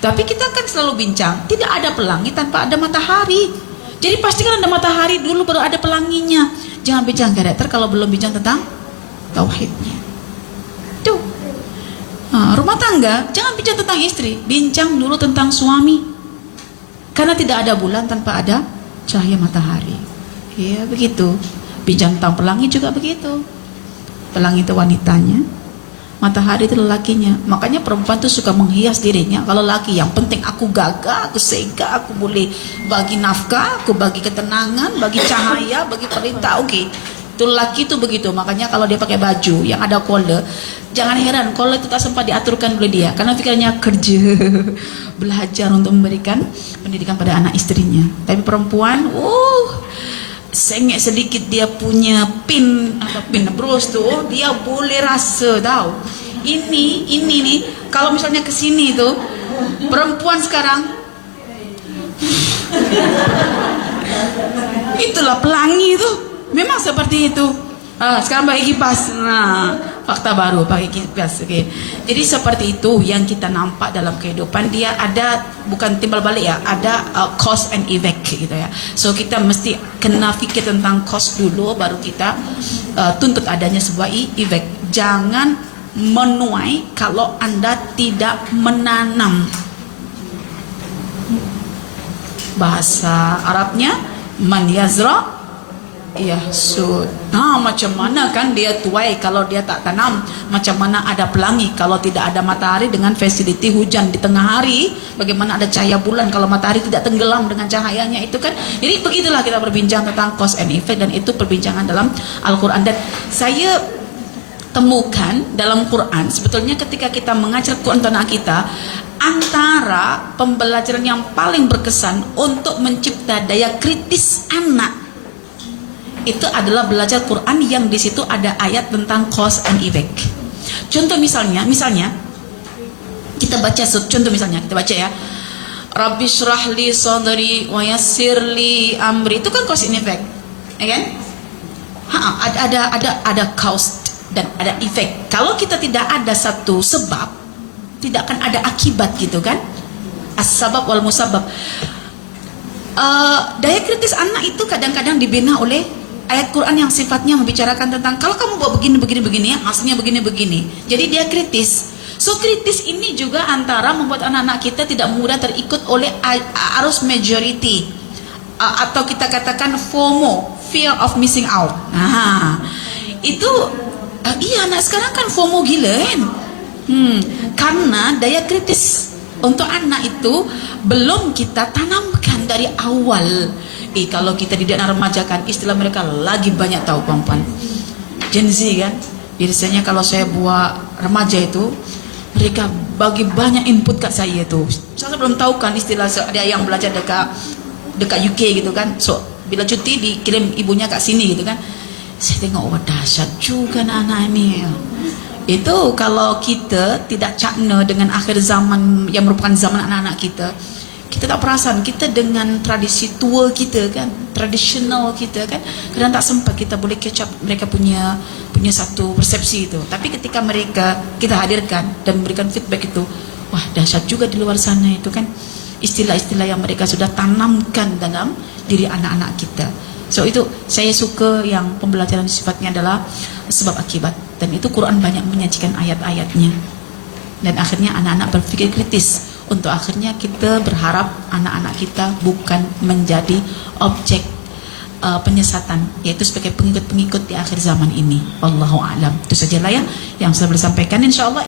Tapi kita akan selalu bincang, tidak ada pelangi tanpa ada matahari. Jadi pastikan ada matahari dulu baru ada pelanginya. Jangan bincang karakter kalau belum bincang tentang tauhidnya. Tuh. Rumah tangga, jangan bincang tentang istri, bincang dulu tentang suami. Karena tidak ada bulan tanpa ada cahaya matahari. Ya begitu. Bintang pelangi juga begitu. Pelangi itu wanitanya, matahari itu lelakinya. Makanya perempuan tuh suka menghias dirinya. Kalau laki yang penting aku gagah, aku sega, aku boleh bagi nafkah, aku bagi ketenangan, bagi cahaya, bagi perintah. Oke. Itu laki itu begitu. Makanya kalau dia pakai baju yang ada collar, jangan heran collar itu tak sempat diaturkan oleh dia, karena pikirannya kerja, belajar untuk memberikan pendidikan pada anak istrinya. Tapi perempuan, sengit sedikit dia punya pin bros tuh, dia boleh rasa tahu. Ini nih, kalau misalnya ke sini tuh perempuan sekarang itulah pelangi itu. Memang seperti itu. Sekarang pakai kipas. Nah, fakta baru pakai kipas. Okay. Jadi seperti itu yang kita nampak dalam kehidupan. Dia ada, bukan timbal balik ya, ada cause and effect gitu ya. So kita mesti kena fikir tentang cause dulu, baru kita tuntut adanya sebuah effect. Jangan menuai kalau Anda tidak menanam. Bahasa Arabnya man yazra yahsud. Nah, macam mana kan dia tuai kalau dia tak tanam? Macam mana ada pelangi kalau tidak ada matahari dengan fasiliti hujan di tengah hari? Bagaimana ada cahaya bulan kalau matahari tidak tenggelam dengan cahayanya itu kan? Jadi begitulah kita berbincang tentang cause and effect, dan itu perbincangan dalam Al-Quran. Dan saya temukan dalam Quran, sebetulnya ketika kita mengajar Quran untuk anak kita, antara pembelajaran yang paling berkesan untuk mencipta daya kritis anak itu adalah belajar Quran yang di situ ada ayat tentang cause and effect. Contoh misalnya kita baca, contoh misalnya kita baca ya, Rabbi shrah li sadri wa yassir li amri, itu kan cause and effect, ya kan? Ada cause dan ada effect. Kalau kita tidak ada satu sebab, tidak akan ada akibat gitu kan? As-sabab wal musabab. Daya kritis anak itu kadang-kadang dibina oleh ayat Quran yang sifatnya membicarakan tentang kalau kamu buat begini ya, hasilnya begini. Jadi dia kritis. So kritis ini juga antara membuat anak-anak kita tidak mudah terikut oleh arus majority, atau kita katakan FOMO, fear of missing out. Nah, itu iya, anak sekarang kan FOMO gila kan. Karena daya kritis untuk anak itu belum kita tanamkan dari awal. Kalau kita tidak remajakan, istilah mereka lagi banyak tahu perempuan Gen Z kan. Biasanya kalau saya buat remaja itu, mereka bagi banyak input kat saya itu. Saya belum tahu kan istilah, ada yang belajar dekat UK gitu kan. So bila cuti dikirim ibunya kat sini gitu kan. Saya tengok, wah dahsyat juga anak-anak ini. Itu kalau kita tidak cakna dengan akhir zaman yang merupakan zaman anak-anak kita tak perasan kita dengan tradisi tua kita kan, tradisional kita kan, kadang tak sempat kita boleh catch up mereka punya satu persepsi itu. Tapi ketika kita hadirkan dan memberikan feedback itu, wah dahsyat juga di luar sana itu kan, istilah-istilah yang mereka sudah tanamkan dalam diri anak-anak kita. So itu saya suka yang pembelajaran sifatnya adalah sebab akibat, dan itu Quran banyak menyajikan ayat-ayatnya, dan akhirnya anak-anak berpikir kritis. Untuk akhirnya kita berharap anak-anak kita bukan menjadi objek penyesatan, yaitu sebagai pengikut-pengikut di akhir zaman ini. Wallahu a'lam. Itu sajalah ya yang saya boleh sampaikan, insyaallah.